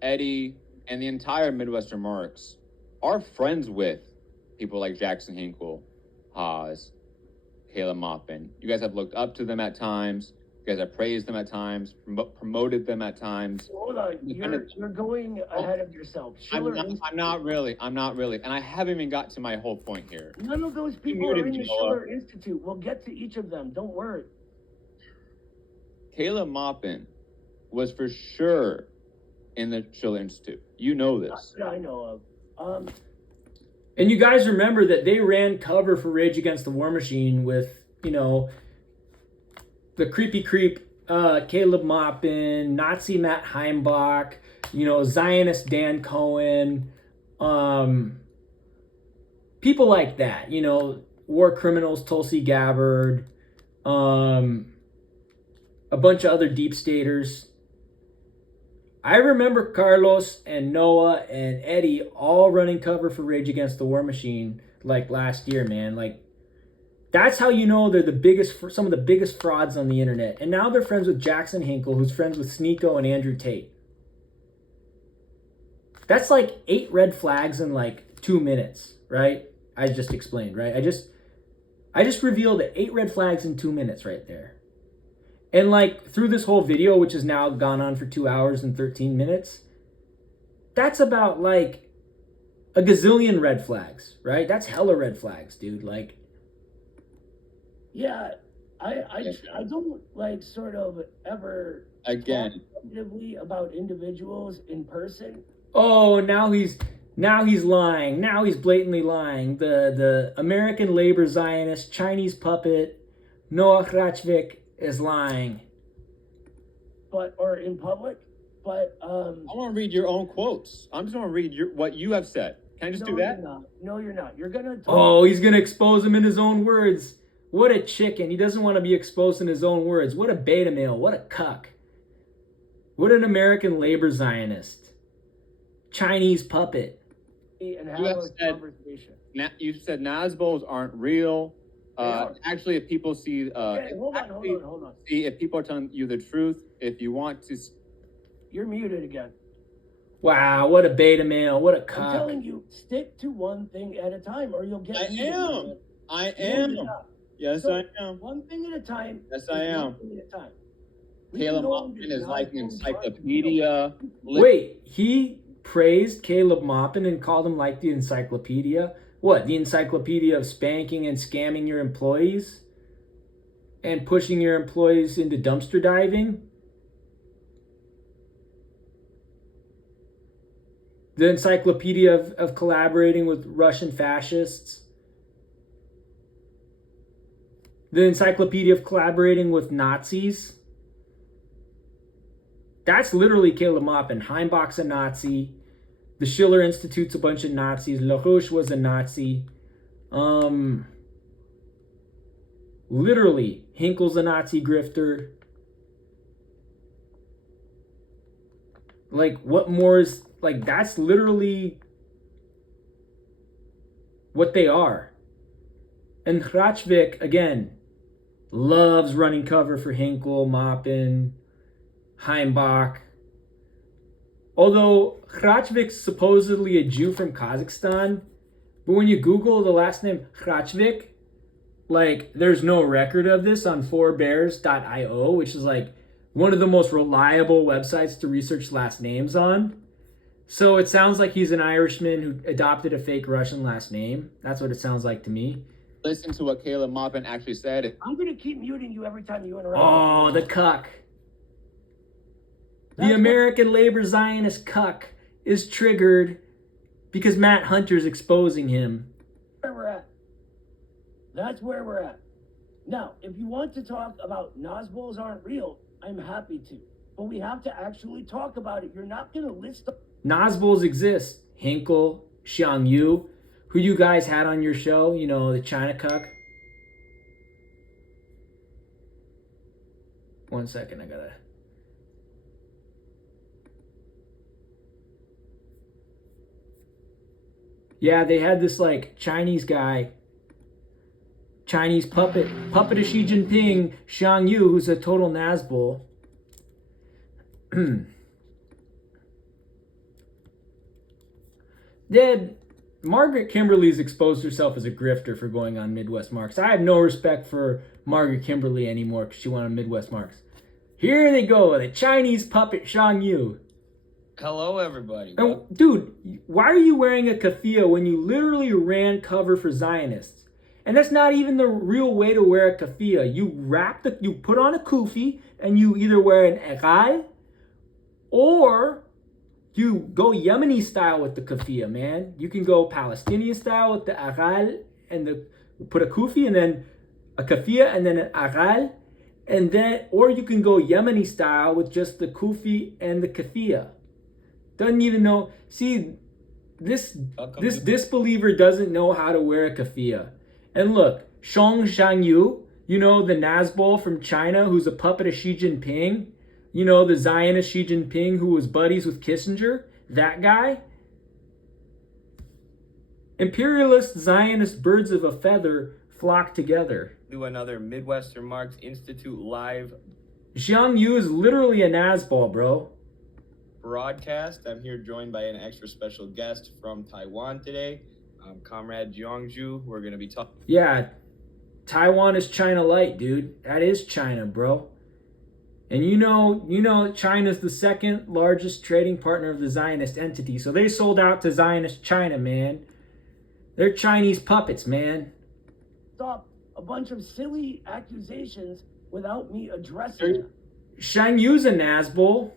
Eddie, and the entire Midwestern Marx are friends with people like Jackson Hinkle, Haas, Caleb Maupin. You guys have looked up to them at times. You guys have praised them at times, promoted them at times. Hold on, you're going ahead of yourself. I'm not really, and I haven't even got to my whole point here. None of those people are in the Schiller Institute. We'll get to each of them. Don't worry. Caleb Maupin was for sure in the Schiller Institute. You know this. I know of. And you guys remember that they ran cover for Rage Against the War Machine with, the creepy creep Caleb Maupin, Nazi Matt Heimbach, Zionist Dan Cohen, people like that, war criminals Tulsi Gabbard, a bunch of other deep staters. I remember Carlos and Noah and Eddie all running cover for Rage Against the War Machine like last year, man. Like, that's how you know they're some of the biggest frauds on the internet. And now they're friends with Jackson Hinkle, who's friends with Sneeko and Andrew Tate. That's like 8 red flags in like 2 minutes, right? I just explained, right? I just revealed 8 red flags in 2 minutes right there. And like through this whole video, which has now gone on for 2 hours and 13 minutes, that's about like a gazillion red flags, right? That's hella red flags, dude. Like, yeah, I don't like sort of ever again talk negatively about individuals in person. Oh, now he's lying. Now he's blatantly lying. The American labor Zionist Chinese puppet Noah Khrachvik is lying. Or in public. But I want to read your own quotes. I'm just going to read what you have said. Can I just do that? No, you're not. You're gonna. Oh, he's gonna expose him in his own words. What a chicken. He doesn't want to be exposed in his own words. What a beta male. What a cuck. What an American labor Zionist. Chinese puppet. And have a conversation. You said Nazbols aren't real. Actually, if people see, okay, hold on. See, if people are telling you the truth, if you want to, you're muted again. Wow, what a beta male, what a cock. I'm telling you, stick to one thing at a time, or you'll get. I am. Yes, I am. One thing at a time. Yes, I am. One thing at a time. Caleb Maupin is like an encyclopedia. Wait, he praised Caleb Maupin and called him like the encyclopedia. What, the encyclopedia of spanking and scamming your employees and pushing your employees into dumpster diving? The encyclopedia of collaborating with Russian fascists? The encyclopedia of collaborating with Nazis? That's literally Caleb Maupin. Heimbach's a Nazi. The Schiller Institute's a bunch of Nazis. LaRouche was a Nazi. Literally, Hinkle's a Nazi grifter. Like, what more is... Like, that's literally what they are. And Hrachvik, again, loves running cover for Hinkle, Maupin, Heimbach. Although Hrachvik's supposedly a Jew from Kazakhstan, but when you Google the last name Hrachvik, like, there's no record of this on 4bears.io, which is like one of the most reliable websites to research last names on. So it sounds like he's an Irishman who adopted a fake Russian last name. That's what it sounds like to me. Listen to what Caleb Maupin actually said. I'm going to keep muting you every time you interrupt. Oh, the cuck. The American labor Zionist cuck is triggered because Matt Hunter's exposing him. Where we're at. That's where we're at. Now, if you want to talk about Nazbols aren't real, I'm happy to. But we have to actually talk about it. You're not going to list... Nazbols exist. Hinkle, Xiang Yu, who you guys had on your show, you know, the China cuck. One second, I gotta... Yeah, they had this, like, Chinese guy, Chinese puppet of Xi Jinping, Xiang Yu, who's a total Nazbol. Dad, Margaret Kimberly's exposed herself as a grifter for going on Midwest Marx. I have no respect for Margaret Kimberly anymore because she went on Midwest Marx. Here they go, the Chinese puppet Xiang Yu. Hello, everybody. And, dude, why are you wearing a keffiyeh when you literally ran cover for Zionists? And that's not even the real way to wear a keffiyeh. You put on a kufi and you either wear an egal or you go Yemeni style with the keffiyeh, man. You can go Palestinian style with the egal and put a kufi and then a keffiyeh and then an egal, and then, or you can go Yemeni style with just the kufi and the keffiyeh. Doesn't even know. See, this disbeliever doesn't know how to wear a keffiyeh. And look, Shang Yu, you know, the Nazbol from China who's a puppet of Xi Jinping, you know, the Zionist Xi Jinping who was buddies with Kissinger, that guy. Imperialist Zionist birds of a feather flock together. Do another Midwestern Marx Institute live Xiang Yu is literally a Nazbol, bro. broadcast. I'm here joined by an extra special guest from Taiwan today, Comrade Jiangju. We're going to be talking. Yeah, Taiwan is China light, dude. That is China, bro. And you know China's the second largest trading partner of the Zionist entity. So they sold out to Zionist China, man. They're Chinese puppets, man. Stop a bunch of silly accusations without me addressing them. Shang Yu's a Nazbol.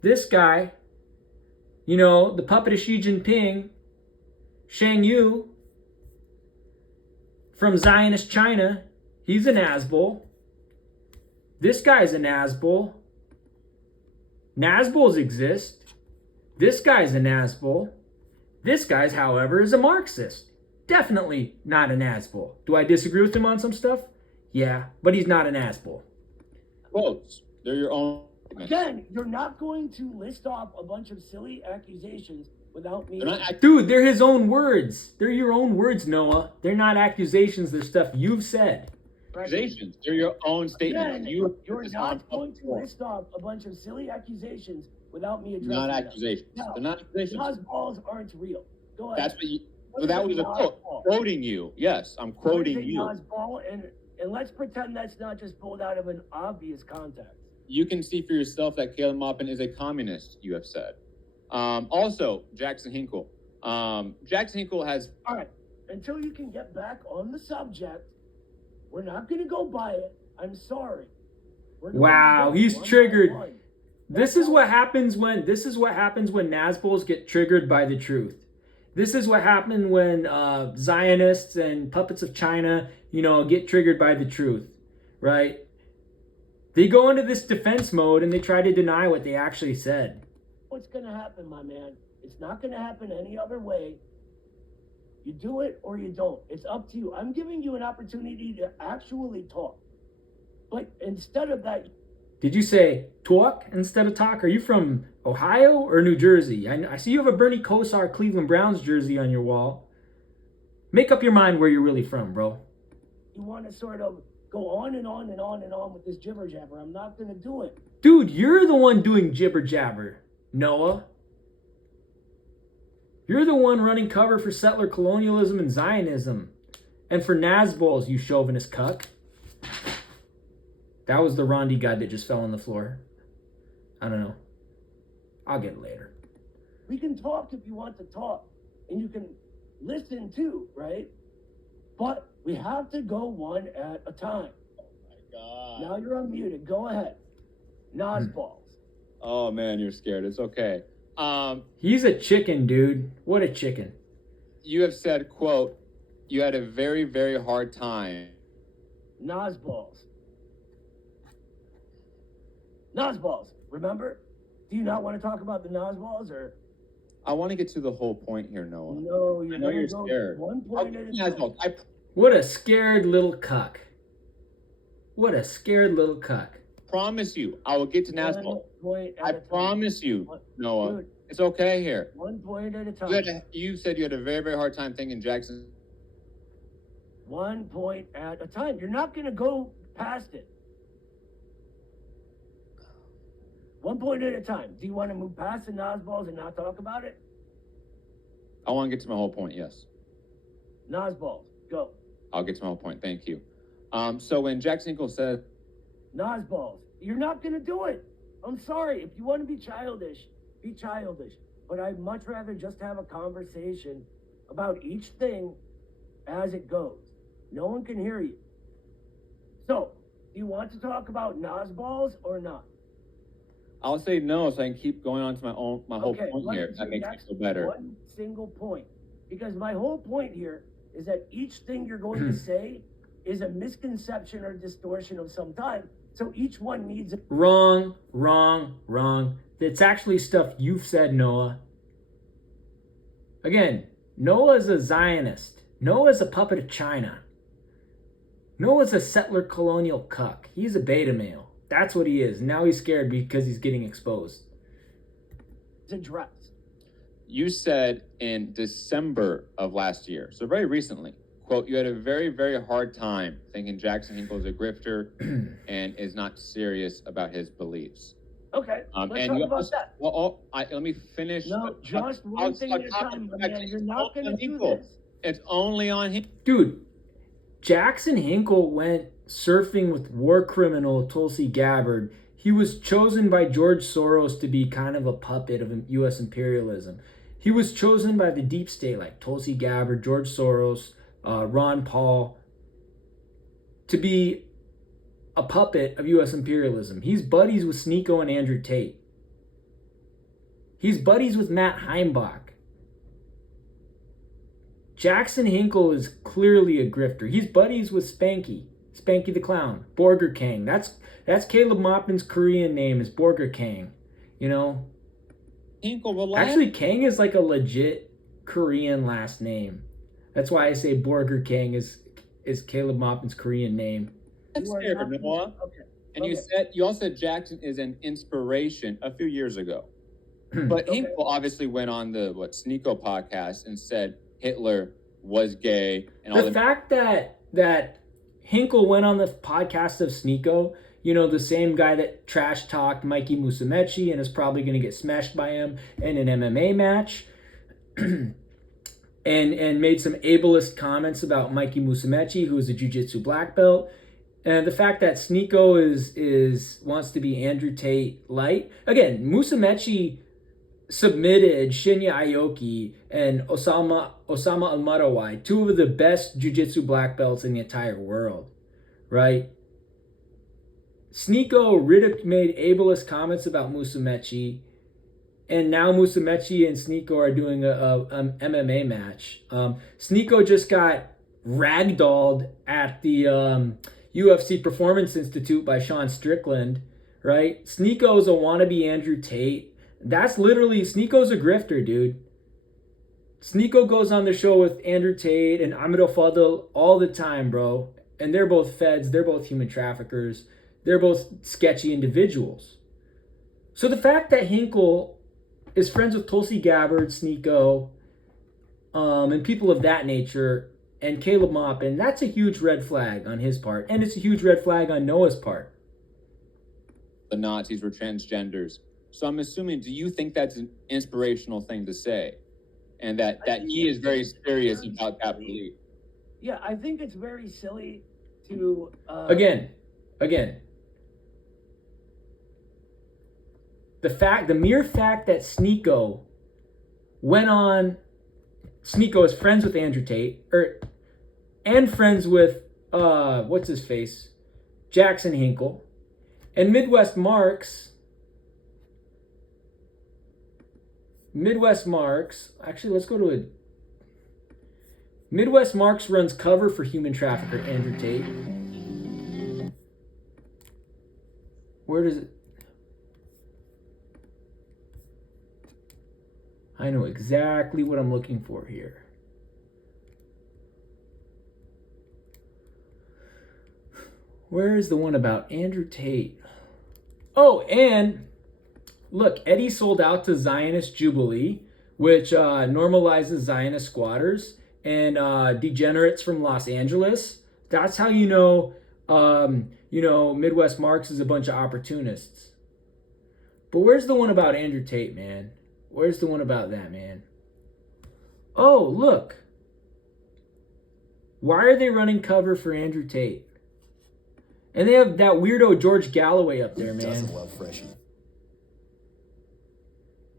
This guy, you know, the puppet of Xi Jinping, Shang Yu, from Zionist China, he's a Nazbol. This guy's a Nazbol. Nazbols exist. This guy's a Nazbol. This guy's, however, is a Marxist. Definitely not a Nazbol. Do I disagree with him on some stuff? Yeah, but he's not a Nazbol. Quotes. They're your own. Again, you're not going to list off a bunch of silly accusations without me. Dude, they're his own words. They're your own words, Noah. They're not accusations. They're stuff you've said. Accusations. They're your own statements. Again, you're not going to list off a bunch of silly accusations without me addressing Not them. accusations. No, They're not accusations. Nazbols aren't real. Go ahead. That's what you. Well, that was a quote. Quoting you. Yes, I'm quoting you. Nazbol, and let's pretend that's not just pulled out of an obvious context. You can see for yourself that Caleb Maupin is a communist, you have said. Also, Jackson Hinkle. Jackson Hinkle has. All right. Until you can get back on the subject, we're not going to go by it. I'm sorry. We're going Wow, to go he's one by triggered. one. This is what happens when Nazbols get triggered by the truth. This is what happened when Zionists and puppets of China, get triggered by the truth, right? They go into this defense mode and they try to deny what they actually said. What's going to happen, my man? It's not going to happen any other way. You do it or you don't. It's up to you. I'm giving you an opportunity to actually talk. But instead of that, Did you say talk instead of talk? Are you from Ohio or New Jersey? I see you have a Bernie Kosar Cleveland Browns jersey on your wall. Make up your mind where you're really from, bro. you want to sort of go on and on and on and on with this jibber jabber. I'm not going to do it. Dude, you're the one doing jibber jabber, Noah. You're the one running cover for settler colonialism and Zionism. And for Nazbols, you chauvinist cuck. That was the Rondi guy that just fell on the floor. I don't know. I'll get it later. We can talk if you want to talk. And you can listen too, right? But we have to go one at a time. Oh my God. Now you're unmuted. Go ahead. Nazballs. Oh man, you're scared. It's okay. He's a chicken, dude. What a chicken. You have said, quote, you had a very, very hard time. Nazballs. Nazballs. Remember? Do you not want to talk about the Nazballs or? I want to get to the whole point here, Noah. No, I know you're scared. One point at a time. What a scared little cuck. What a scared little cuck. Promise you, I will get to Nazball. I promise you, Noah. Dude, it's okay here. 1 point at a time. You said you had a very, very hard time thinking Jackson. 1 point at a time. You're not going to go past it. 1 point at a time. Do you want to move past the Nazballs and not talk about it? I want to get to my whole point, yes. Nazballs, go. I'll get to my whole point. Thank you. So when Jackson Hinkle said, Nazballs, you're not going to do it. I'm sorry. If you want to be childish, be childish. But I'd much rather just have a conversation about each thing as it goes. No one can hear you. So, do you want to talk about Nazballs or not? I'll say no, so I can keep going on to my whole point here. That makes me feel better. One single point. Because my whole point here is that each thing you're going to say is a misconception or distortion of some type. So each one needs a... Wrong. It's actually stuff you've said, Noah. Again, Noah's a Zionist. Noah's a puppet of China. Noah's a settler colonial cuck. He's a beta male. That's what he is. Now he's scared because he's getting exposed. Address. You said in December of last year, so very recently, quote, you had a very, very hard time thinking Jackson Hinkle is a grifter and is not serious about his beliefs. Okay, let's talk about that. Well, let me finish. No, just one thing at a time, man. You're not going to do this. It's only on him. Dude, Jackson Hinkle went surfing with war criminal Tulsi Gabbard. He was chosen by George Soros to be kind of a puppet of U.S. imperialism. He was chosen by the deep state like Tulsi Gabbard, George Soros, Ron Paul, to be a puppet of U.S. imperialism. He's buddies with Sneeko and Andrew Tate. He's buddies with Matt Heimbach. Jackson Hinkle is clearly a grifter. He's buddies with Spanky the Clown, Borger Kang. That's Caleb Maupin's Korean name is Borger Kang. You know? Hinkle, relax. Actually, Kang is like a legit Korean last name. That's why I say Borger Kang is Caleb Maupin's Korean name. That's fair, Noah. Okay. And you also said Jackson is an inspiration a few years ago. But Hinkle obviously went on the Sneeko podcast and said Hitler was gay and all the fact that Hinkle went on the podcast of Sneeko, the same guy that trash talked Mikey Musumeci and is probably going to get smashed by him in an MMA match, and made some ableist comments about Mikey Musumeci, who is a jiu-jitsu black belt, and the fact that Sneeko is wants to be Andrew Tate light. Again, Musumeci submitted Shinya Aoki and Osama Al-Marawai, two of the best jiu-jitsu black belts in the entire world, right? Sneeko made ableist comments about Musumeci, and now Musumeci and Sneeko are doing a MMA match. Sneeko just got ragdolled at the UFC Performance Institute by Sean Strickland, right? Sneeko's a wannabe Andrew Tate. That's literally, Sneeko's a grifter, dude. Sneeko goes on the show with Andrew Tate and Ahmed Al-Fadl all the time, bro. And they're both feds. They're both human traffickers. They're both sketchy individuals. So the fact that Hinkle is friends with Tulsi Gabbard, Sneeko, and people of that nature, and Caleb Maupin, that's a huge red flag on his part. And it's a huge red flag on Noah's part. The Nazis were transgenders. So I'm assuming, do you think that's an inspirational thing to say? And that he is very serious about that belief? Yeah, I think it's very silly to... Again. The mere fact that Sneeko is friends with Andrew Tate, and friends with, what's his face? Jackson Hinkle. And Midwest Marx, actually, let's go to it. Midwest Marx runs cover for human trafficker Andrew Tate. Where does it? I know exactly what I'm looking for here. Where is the one about Andrew Tate? Oh, and look, Eddie sold out to Zionist Jubilee, which normalizes Zionist squatters and degenerates from Los Angeles. That's how you know Midwest Marx is a bunch of opportunists. But where's the one about Andrew Tate, man? Where's the one about that, man? Oh, look. Why are they running cover for Andrew Tate? And they have that weirdo George Galloway up there, man. Doesn't love Freshie.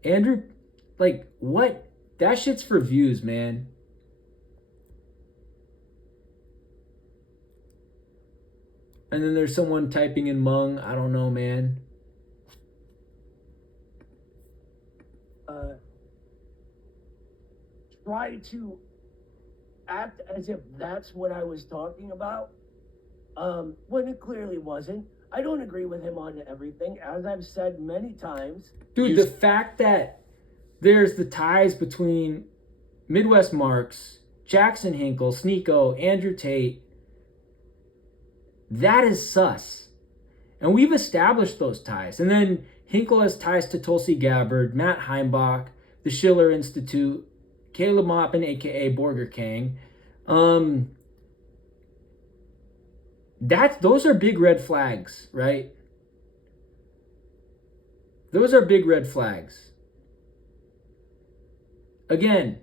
Andrew, like, what? That shit's for views, man. And then there's someone typing in Hmong. I don't know, man. Try to act as if that's what I was talking about, when it clearly wasn't. I don't agree with him on everything, as I've said many times. Dude, the fact that there's the ties between Midwest Marx, Jackson Hinkle, Sneeko, Andrew Tate, that is sus. And we've established those ties. And then Hinkle has ties to Tulsi Gabbard, Matt Heimbach, the Schiller Institute, Caleb Maupin, a.k.a. Borger Kang. Those are big red flags, right? Those are big red flags. Again,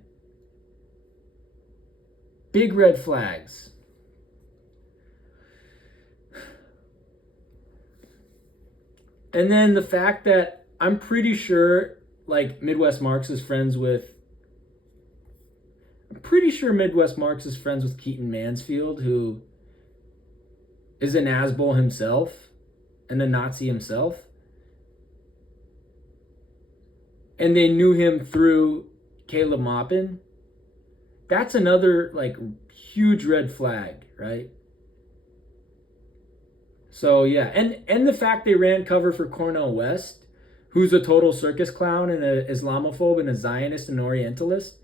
big red flags. And then the fact that I'm pretty sure, like, Midwest Marx is friends with Keaton Mansfield, who is an Nazbol himself and a Nazi himself. And they knew him through Caleb Maupin. That's another, like, huge red flag, right? So, yeah. And the fact they ran cover for Cornel West, who's a total circus clown and an Islamophobe and a Zionist and Orientalist.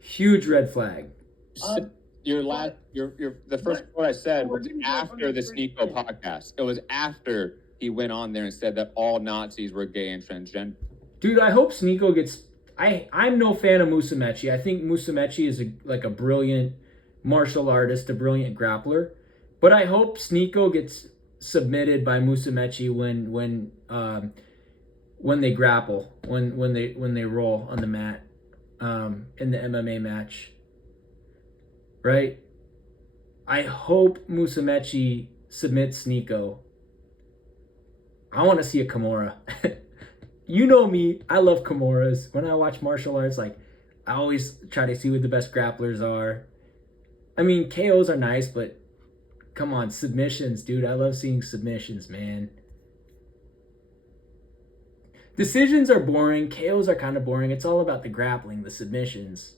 Huge red flag. The first quote I said was after the Sneeko podcast. It was after he went on there and said that all Nazis were gay and transgender. Dude, I hope Sneeko gets... I'm no fan of Musumeci. I think Musumeci is a brilliant martial artist, a brilliant grappler. But I hope Sneeko gets submitted by Musumeci when they grapple, when they roll on the mat in the MMA match. Right? I hope Musumeci submits Sneeko. I want to see a Kimura. you know me, I love Kimuras. When I watch martial arts, like, I always try to see what the best grapplers are. I mean, KOs are nice, but come on, submissions, dude. I love seeing submissions, man. Decisions are boring. KOs are kind of boring. It's all about the grappling, the submissions.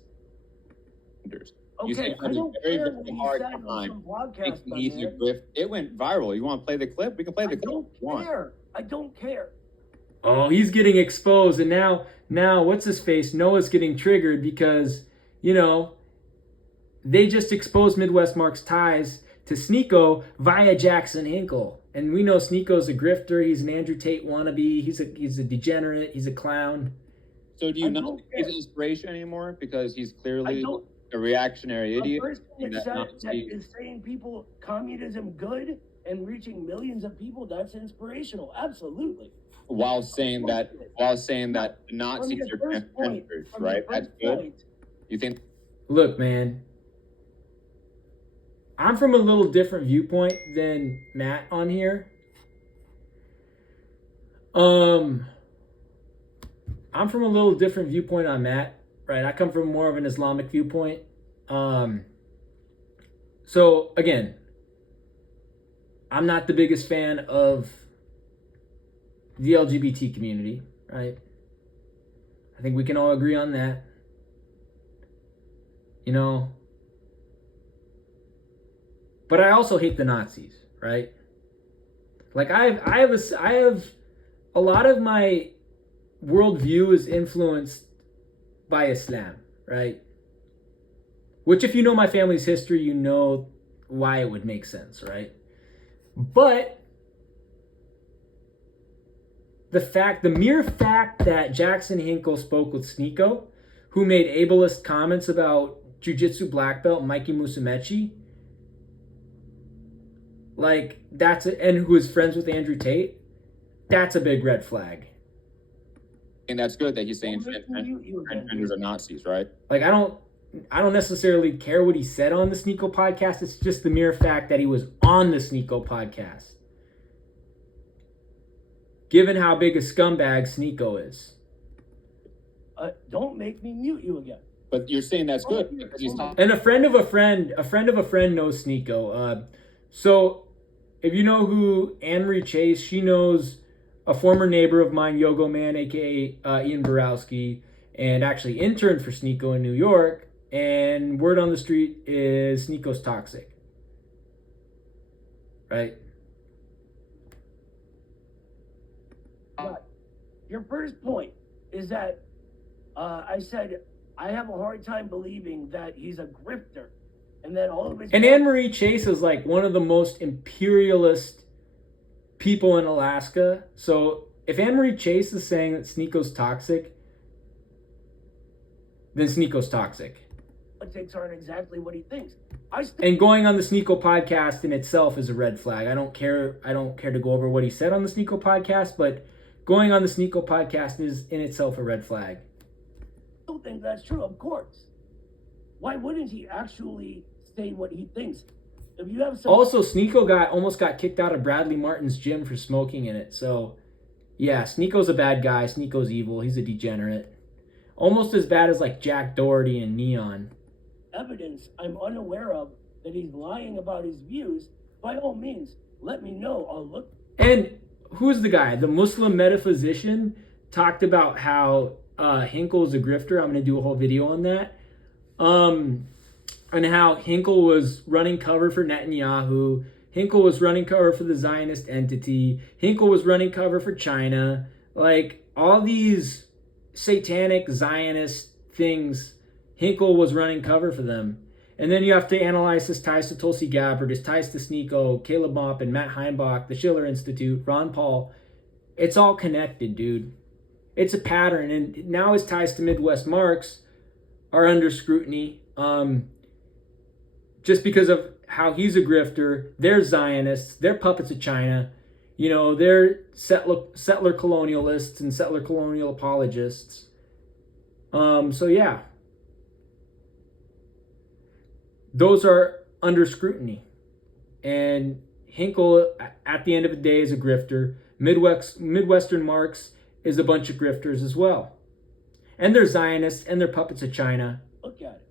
You Okay, seem I don't very, care very what he hard said on time some podcast, thinking he's a man. grift. It went viral. You want to play the clip? We can play the I clip don't if you want. care. I don't care. Oh, he's getting exposed, and now what's his face? Noah's getting triggered because, you know, they just exposed Midwest Mark's ties to Sneeko via Jackson Hinkle. And we know Sneeko's a grifter, he's an Andrew Tate wannabe, he's a degenerate, he's a clown. So do you I not don't think he's care. inspiration anymore because he's I clearly don't. a reactionary A idiot? person and that, that that Nazi- is saying people communism good and reaching millions of people, that's inspirational. Absolutely. while saying that Nazis your are first point, transgenders, from your right? That's first good. point, You think Look, man, I'm from a little different viewpoint than Matt on here. I'm from a little different viewpoint on Matt, right? I come from more of an Islamic viewpoint. So again, I'm not the biggest fan of the LGBT community, right? I think we can all agree on that. You know, but I also hate the Nazis, right? Like I have a lot of my worldview is influenced by Islam, right? Which, if you know my family's history, you know why it would make sense, right? But the mere fact that Jackson Hinkle spoke with Sneeko, who made ableist comments about jiu-jitsu black belt Mikey Musumeci, like and who is friends with Andrew Tate, that's a big red flag. and that's good that he's saying you transgenders are Nazis, right? Like I don't necessarily care what he said on the Sneeko podcast. It's just the mere fact that he was on the Sneeko podcast. Given how big a scumbag Sneeko is. Don't make me mute you again. But you're saying that's good because he's talking. And a friend of a friend knows Sneeko. So if you know who Anne-Marie Chase, she knows a former neighbor of mine, Yogo Man, aka Ian Borowski, and actually interned for Sneeko in New York. And word on the street is Sneeko's toxic. Right? But your first point is that I said I have a hard time believing that he's a grifter, and then all of his And Anne-Marie Chase is like one of the most imperialist people in Alaska. So if Anne-Marie Chase is saying that Sneeko's toxic, then Sneeko's toxic. politics aren't exactly what he thinks. And going on the Sneeko podcast in itself is a red flag. I don't care to go over what he said on the Sneeko podcast, but going on the Sneeko podcast is in itself a red flag. I don't think that's true, of course. Why wouldn't he actually say what he thinks? If you have some Also, Sneeko almost got kicked out of Bradley Martin's gym for smoking in it. So, yeah, Sneeko's a bad guy. Sneeko's evil. He's a degenerate. Almost as bad as like Jack Doherty and Neon. evidence I'm unaware of that he's lying about his views, by all means, let me know. I'll look. And who's the guy? The Muslim metaphysician talked about how Hinkle is a grifter. I'm going to do a whole video on that. And how Hinkle was running cover for Netanyahu. Hinkle was running cover for the Zionist entity. Hinkle was running cover for China. Like, all these satanic Zionist things, Hinkle was running cover for them. And then you have to analyze his ties to Tulsi Gabbard, his ties to Sneeko, Caleb Mop, and Matt Heimbach, the Schiller Institute, Ron Paul. It's all connected, dude. It's a pattern. And now his ties to Midwest Marx are under scrutiny. Just because of how he's a grifter. They're Zionists. They're puppets of China. You know, they're settler colonialists and settler colonial apologists. So yeah. Those are under scrutiny. And Hinkle, at the end of the day, is a grifter. Midwestern Marx is a bunch of grifters as well. And they're Zionists and they're puppets of China. Look at it.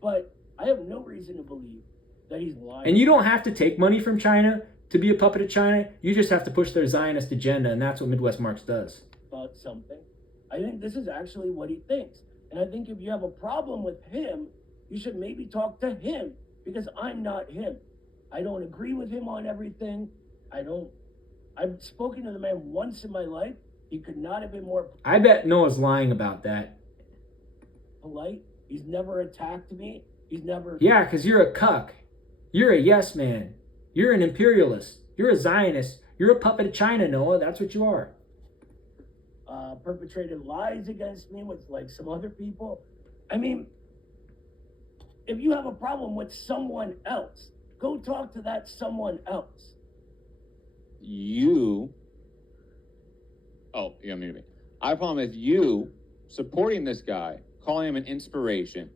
But I have no reason to believe that he's lying. And you don't have to take money from China to be a puppet of China. You just have to push their Zionist agenda, and that's what Midwest Marx does. About something. I think this is actually what he thinks. And I think if you have a problem with him, you should maybe talk to him, because I'm not him. I don't agree with him on everything. I've spoken to the man once in my life. He could not have been more I bet Noah's lying about that. polite. He's never attacked me. He's never... Yeah, because you're a cuck. You're a yes man. You're an imperialist. You're a Zionist. You're a puppet of China, Noah. That's what you are. Perpetrated lies against me with like some other people. I mean, if you have a problem with someone else, go talk to that someone else. You. Oh, you muted me. I have a problem with you supporting this guy, calling him an inspiration,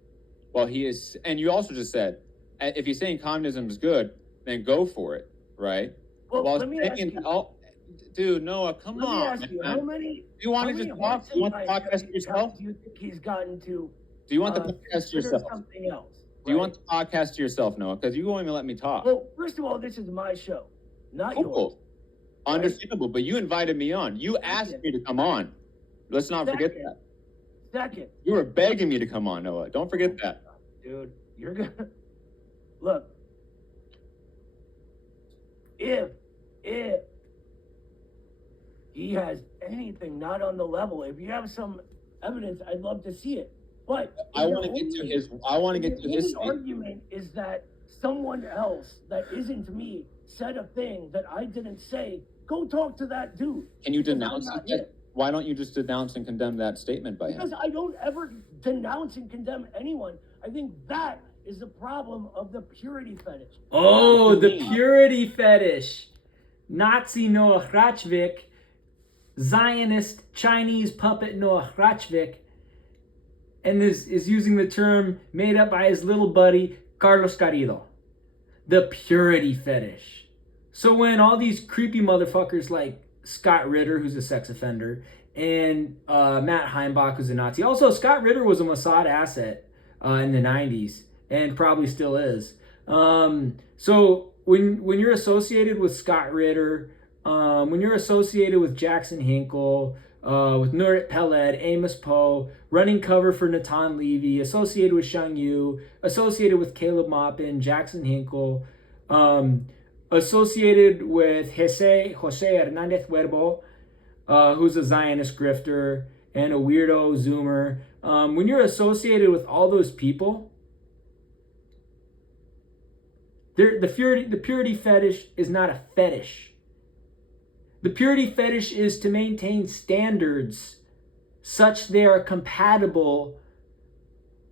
while he is. And you also just said, if he's saying communism is good, then go for it, right? Well, While let me ask you. oh, dude, Noah, come Let me on. ask you, man. how many... Do you want how to many just talk? Do you want the horses podcast to yourself? do you think he's gotten to? Do you want the podcast to consider yourself? something else? Do you right? want the podcast to yourself, Noah? Because you won't even let me talk. Well, first of all, this is my show, not yours. Cool. Understandable, but you invited me on. You asked me to come on. Let's not forget Second. that. Second, You were begging me to come on, Noah. Don't forget that. dude, you're gonna look. If he has anything not on the level, if you have some evidence, I'd love to see it. But I want to get to his. I want to get to his. The argument is that someone else that isn't me said a thing that I didn't say. Go talk to that dude. Can you Because I'm denounce not it? him. Why don't you just denounce and condemn that statement by Because him? I don't ever denounce and condemn anyone. I think that is the problem of the purity fetish. Oh, the purity fetish. Nazi Noah Hrachvik, Zionist Chinese puppet Noah Hrachvik, and is using the term made up by his little buddy Carlos Carrillo. The purity fetish. So when all these creepy motherfuckers like Scott Ritter, who's a sex offender, and Matt Heimbach, who's a Nazi. Also, Scott Ritter was a Mossad asset in the 90s, and probably still is. So when you're associated with Scott Ritter, when you're associated with Jackson Hinkle, with Nurit Peled, Amos Poe, running cover for Natan Levy, associated with Shang Yu, associated with Caleb Maupin, Jackson Hinkle, associated with Jose Hernandez Huerbo, who's a Zionist grifter and a weirdo Zoomer. When you're associated with all those people, the purity fetish is not a fetish. The purity fetish is to maintain standards such they are compatible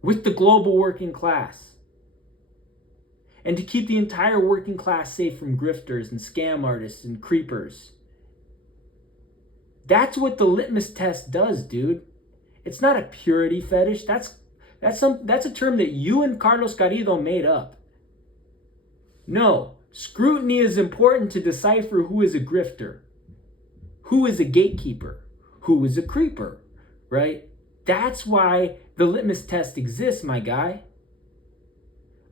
with the global working class, and to keep the entire working class safe from grifters and scam artists and creepers. That's what the litmus test does, dude. It's not a purity fetish. That's a term that you and Carlos Carrillo made up. No, scrutiny is important to decipher who is a grifter, who is a gatekeeper, who is a creeper, right? That's why the litmus test exists, my guy.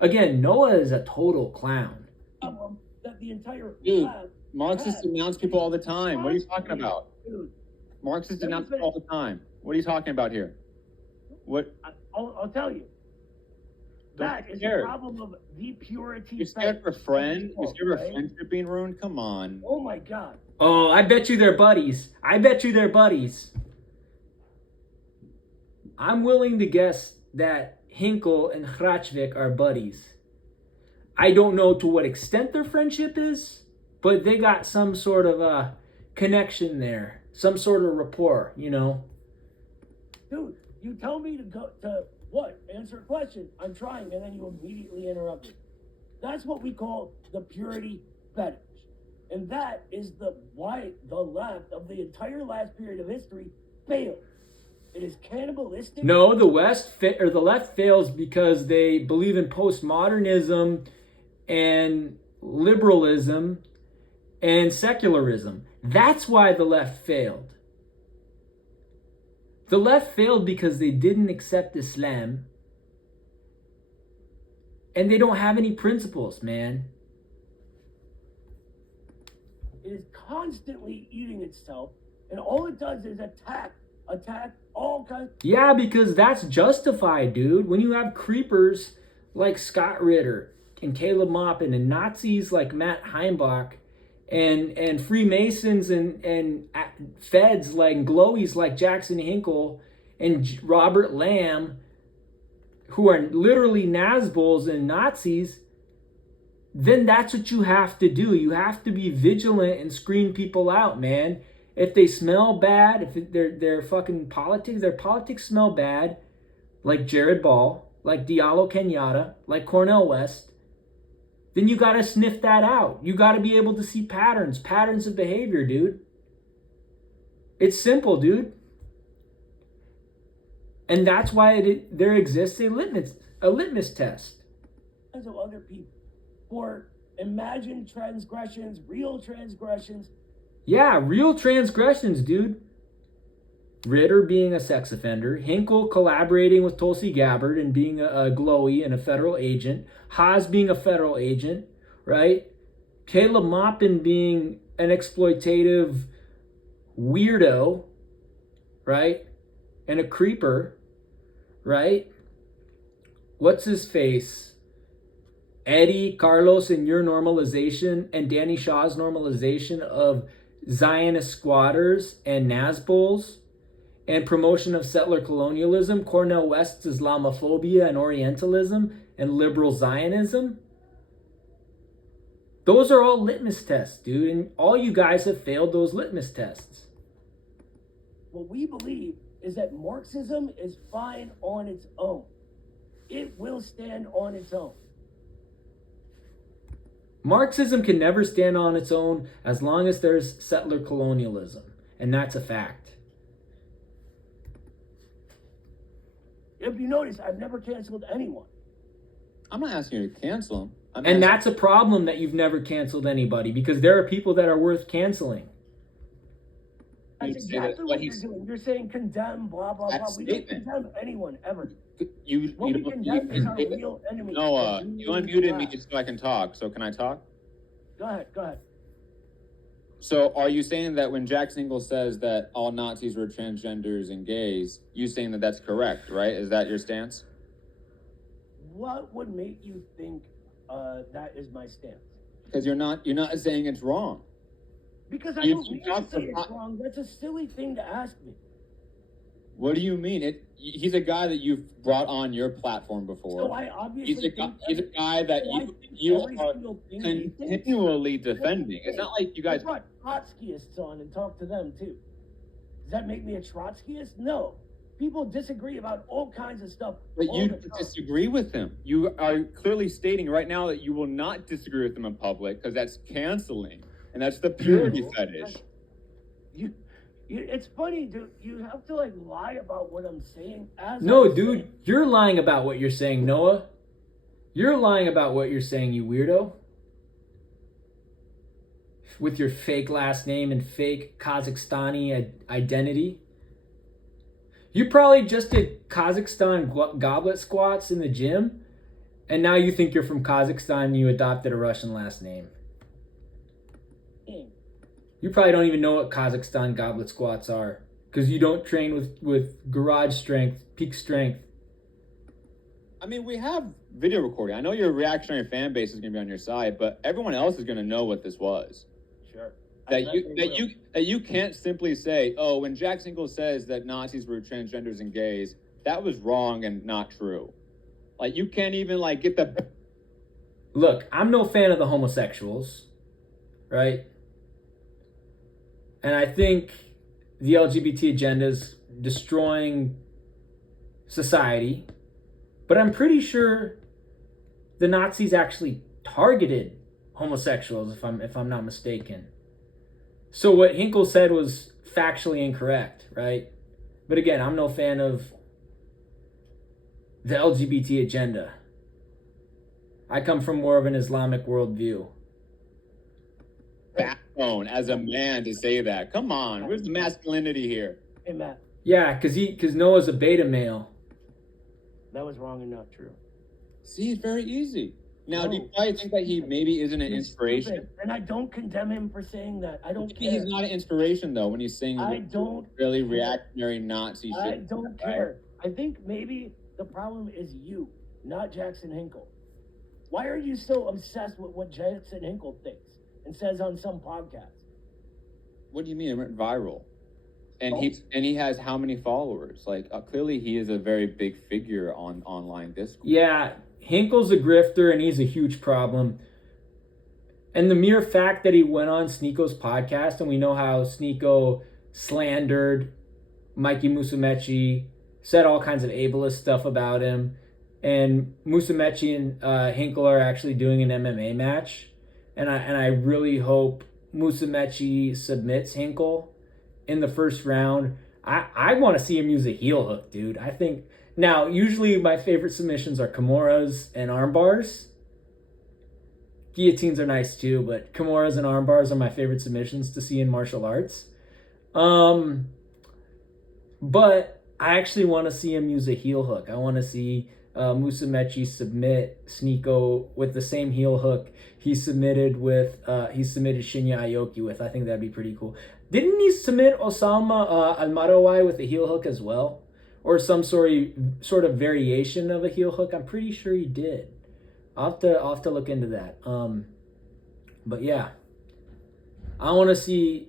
Again, Noah is a total clown. That the entire Dude, lab Marxists has. denounce people all the time. What are you talking about? Dude, Marxists denounce people all the time. What are you talking about here? What? I'll tell you. Don't That be is scared. the problem of the purity. You scared for a friend? You scared for a right? friendship being ruined? Come on. Oh my God. Oh, I bet you they're buddies. I bet you they're buddies. I'm willing to guess that Hinkle and Hrachvik are buddies. I don't know to what extent their friendship is, but they got some sort of a connection there. Some sort of rapport, you know? Dude, you tell me to go to what? Answer a question. I'm trying, and then you immediately interrupt me. That's what we call the purity fetish. And that is why the left of the entire last period of history failed. It is cannibalistic. No, the the left fails because they believe in postmodernism and liberalism and secularism. That's why the left failed. The left failed because they didn't accept Islam. And they don't have any principles, man. It is constantly eating itself, and all it does is attack all kinds. Yeah, because that's justified, dude. When you have creepers like Scott Ritter and Caleb Maupin and Nazis like Matt Heimbach and Freemasons and feds like glowies like Jackson Hinkle and Robert Lamb, who are literally Nazbols and Nazis, then that's what you have to do. You have to be vigilant and screen people out, man. If they smell bad, if their fucking politics, their politics smell bad, like Jared Ball, like Diallo Kenyatta, like Cornel West, then you gotta sniff that out. You gotta be able to see patterns of behavior, dude. It's simple, dude. And that's why there exists a litmus test. Of other people for imagined transgressions, real transgressions. Yeah, real transgressions, dude. Ritter being a sex offender, Hinkle collaborating with Tulsi Gabbard and being a glowy and a federal agent, Haas being a federal agent, right? Caleb Maupin being an exploitative weirdo, right? And a creeper, right? What's his face? Eddie, Carlos, and your normalization and Danny Shaw's normalization of Zionist squatters and Nazbols and promotion of settler colonialism, Cornel West's Islamophobia and Orientalism and liberal Zionism. Those are all litmus tests, dude, and all you guys have failed those litmus tests. What we believe is that Marxism is fine on its own. It will stand on its own. Marxism can never stand on its own as long as there's settler colonialism, and that's a fact. If you notice, I've never canceled anyone. I'm not asking you to cancel them. And that's a problem that you've never canceled anybody, because there are people that are worth canceling. That's exactly what you're doing. You're saying condemn, blah, blah, blah. We don't condemn anyone, ever. What we condemn is our real enemy. Noah, you unmuted me so I can talk. So can I talk? Go ahead. So are you saying that when Jackson Hinkle says that all Nazis were transgenders and gays, you saying that that's correct, right? Is that your stance? What would make you think that is my stance? Because you're not saying it's wrong. Because I don't mean to say it's wrong. That's a silly thing to ask me. What do you mean? He's a guy that you've brought on your platform before. So I obviously he's a guy that you are continually defending. It's not like you guys brought Trotskyists on and talk to them too. Does that make me a Trotskyist? No. People disagree about all kinds of stuff. But you disagree with him. You are clearly stating right now that you will not disagree with him in public because that's canceling. And that's the purity fetish. It's funny, dude. You have to lie about what I'm saying. Dude, you're lying about what you're saying, Noah. You're lying about what you're saying, you weirdo. With your fake last name and fake Kazakhstani identity. You probably just did Kazakhstan goblet squats in the gym, and now you think you're from Kazakhstan and you adopted a Russian last name. You probably don't even know what Kazakhstan goblet squats are because you don't train with garage strength, peak strength. I mean, we have video recording. I know your reactionary fan base is going to be on your side, but everyone else is going to know what this was. Sure. That you can't simply say, oh, when Jackson Hinkle says that Nazis were transgenders and gays, that was wrong and not true. You can't even get the. Look, I'm no fan of the homosexuals, right? And I think the LGBT agenda is destroying society. But I'm pretty sure the Nazis actually targeted homosexuals, if I'm not mistaken. So what Hinkle said was factually incorrect, right? But again, I'm no fan of the LGBT agenda. I come from more of an Islamic worldview. Backbone as a man to say that. Come on, where's the masculinity here? Hey, Matt. Yeah, because Noah's a beta male. That was wrong and not true. See, it's very easy. Now, do you No. probably think that he maybe isn't an He's inspiration? stupid, and I don't condemn him for saying that. I don't Maybe care. he's not an inspiration though when he's saying I don't really care. reactionary Nazi shit. I don't care. I think maybe the problem is you, not Jackson Hinkle. Why are you so obsessed with what Jackson Hinkle thinks and says on some podcast? What do you mean? It went viral, and Oh. he has how many followers? Like clearly, he is a very big figure on online discourse. Yeah, Hinkle's a grifter and he's a huge problem. And the mere fact that he went on Sneako's podcast, and we know how Sneako slandered Mikey Musumeci, said all kinds of ableist stuff about him, and Musumeci and Hinkle are actually doing an MMA match, and I really hope Musumeci submits Hinkle in the first round. I want to see him use a heel hook, dude. I think now usually my favorite submissions are Kimuras and arm bars. Guillotines are nice too, but Kimuras and arm bars are my favorite submissions to see in martial arts. But I actually want to see him use a heel hook. I want to see Musumeci submit Sneako with the same heel hook he submitted Shinya Aoki with. I think that'd be pretty cool. Didn't he submit Osama Almarawai with a heel hook as well? Or some sort of variation of a heel hook? I'm pretty sure he did. I'll have to look into that. But yeah, I want to see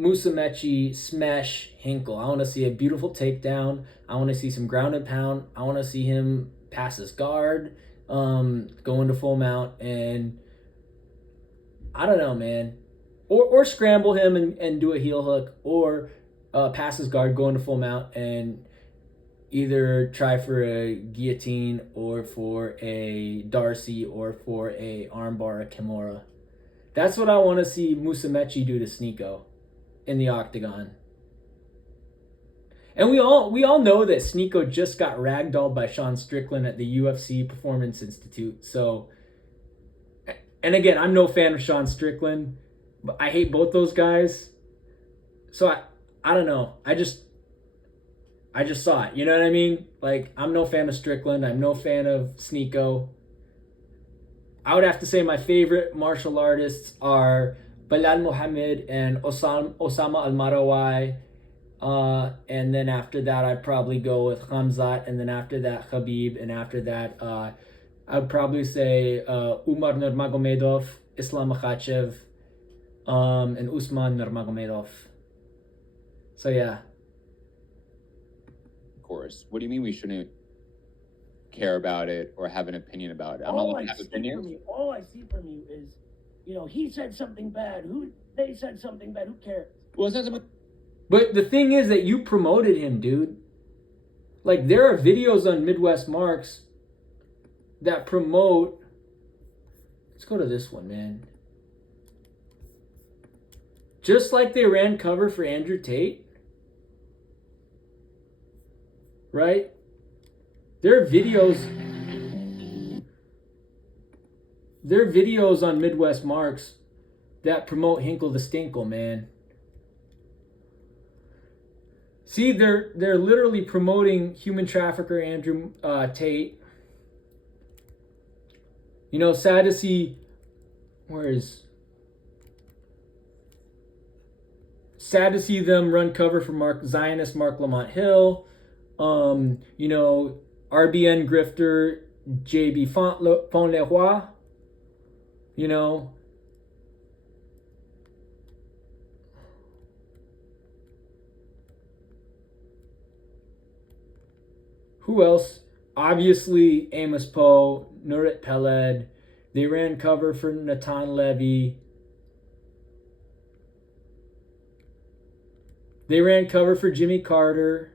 Musumeci smash Hinkle. I want to see a beautiful takedown. I want to see some ground and pound. I want to see him pass his guard, go into full mount, and I don't know, man. Or scramble him and do a heel hook, or pass his guard, go into full mount, and either try for a guillotine or for a Darcy or for a armbar, a Kimura. That's what I want to see Musumeci do to Sneako in the octagon. And we all know that Sneako just got ragdolled by Sean Strickland at the UFC Performance Institute. So, and again, I'm no fan of Sean Strickland, but I hate both those guys. So I don't know. I just saw it. You know what I mean? Like, I'm no fan of Strickland. I'm no fan of Sneako. I would have to say my favorite martial artists are Bilal Muhammad and Osama Al-Marawai. And then after that, I'd probably go with Khamzat. And then after that, Khabib. And after that, I'd probably say Umar Nurmagomedov, Islam Makhachev, and Usman Nurmagomedov. So, yeah. Course. What do you mean we shouldn't care about it or have an opinion about it? I'm not looking to have opinions. All I see from you is, he said something bad. They said something bad. Who cares? Well, it's not something. But the thing is that you promoted him, dude. Like, there are videos on Midwest Marx that promote. Let's go to this one, man. Just like they ran cover for Andrew Tate. Right? There are videos on Midwest Marx that promote Hinkle the Stinkle, man. See, they're literally promoting human trafficker Andrew Tate. Sad to see. Sad to see them run cover for Zionist Mark Lamont Hill. RBN grifter JB Fonleroy, who else? Obviously, Amos Poe, Nurit Peled. They ran cover for Natan Levy. They ran cover for Jimmy Carter.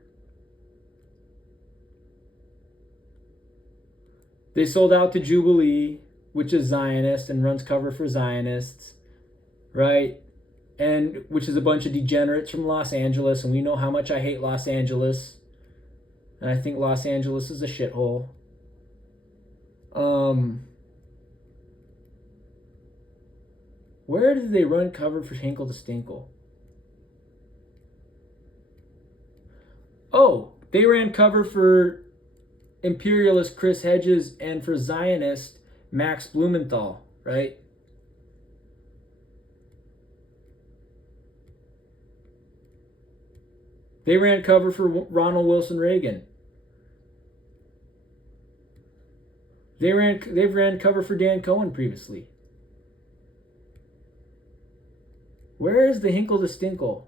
They sold out to Jubilee, which is Zionist and runs cover for Zionists, right? And which is a bunch of degenerates from Los Angeles, and we know how much I hate Los Angeles. And I think Los Angeles is a shithole. Where did they run cover for Hinkle to Stinkle? They ran cover for imperialist Chris Hedges and for Zionist Max Blumenthal, right? They ran cover for Ronald Wilson Reagan. They've ran cover for Dan Cohen previously. Where is the Hinkle to Stinkle?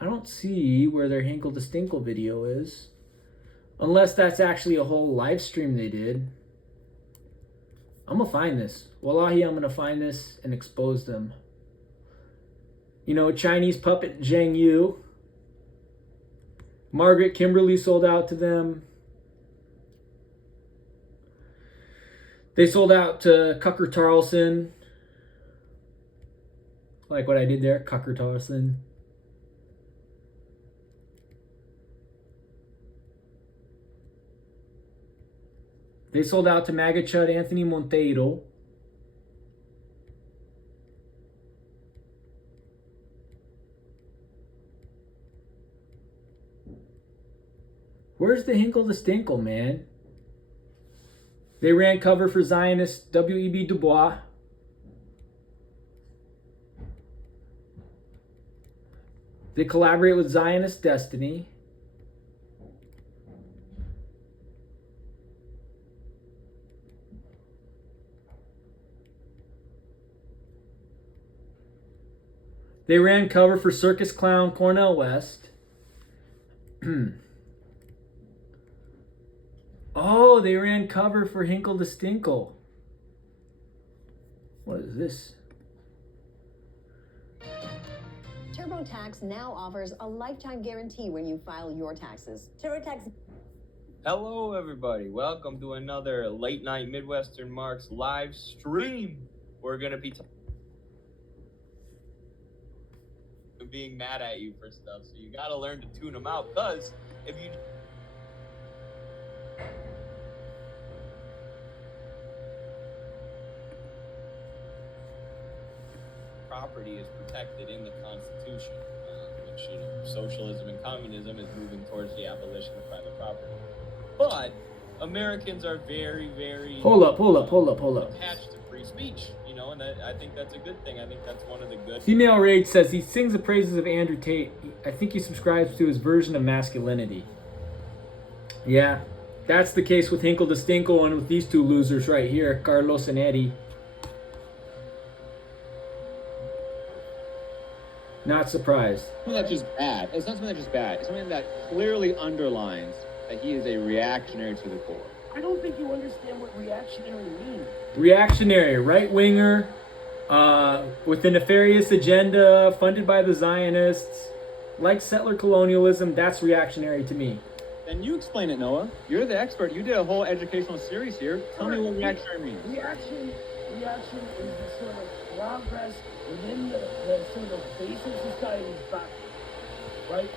I don't see where their Hinkle to Stinkle video is. Unless that's actually a whole live stream they did. I'm gonna find this. Wallahi, I'm gonna find this and expose them. You know, Chinese puppet Zhang Yu. Margaret Kimberly sold out to them. They sold out to Cucker Tarlson. Like what I did there, Cucker Tarlson. They sold out to MAGA Chud Anthony Monteiro. Where's the Hinkle to Stinkle, man? They ran cover for Zionist W.E.B. Du Bois. They collaborate with Zionist Destiny. They ran cover for Circus Clown Cornel West. Oh, they ran cover for Hinkle to Stinkle. What is this? TurboTax now offers a lifetime guarantee when you file your taxes. TurboTax. Hello, everybody. Welcome to another late night Midwestern Marx live stream. We're gonna be being mad at you for stuff, so you gotta learn to tune them out. Because if you property is protected in the Constitution, which, you know, socialism and communism is moving towards the abolition of private property. But Americans are very, very Hold up. attached to free speech, you know, and I think that's a good thing. I think that's one of the good. Female Rage says he sings the praises of Andrew Tate. I think he subscribes to his version of masculinity. Yeah, that's the case with Hinkle to Stinkle and with these two losers right here, Carlos and Eddie. Not surprised. Something that's just bad. It's not something that's just bad. It's something that clearly underlines that he is a reactionary to the core. I don't think you understand what reactionary means. Reactionary, right-winger, with a nefarious agenda, funded by the Zionists, like settler colonialism. That's reactionary to me. Then you explain it, Noah. You're the expert. You did a whole educational series here. Tell me what reactionary means. Reaction is the sort of progress within the sort of basic society's back, right?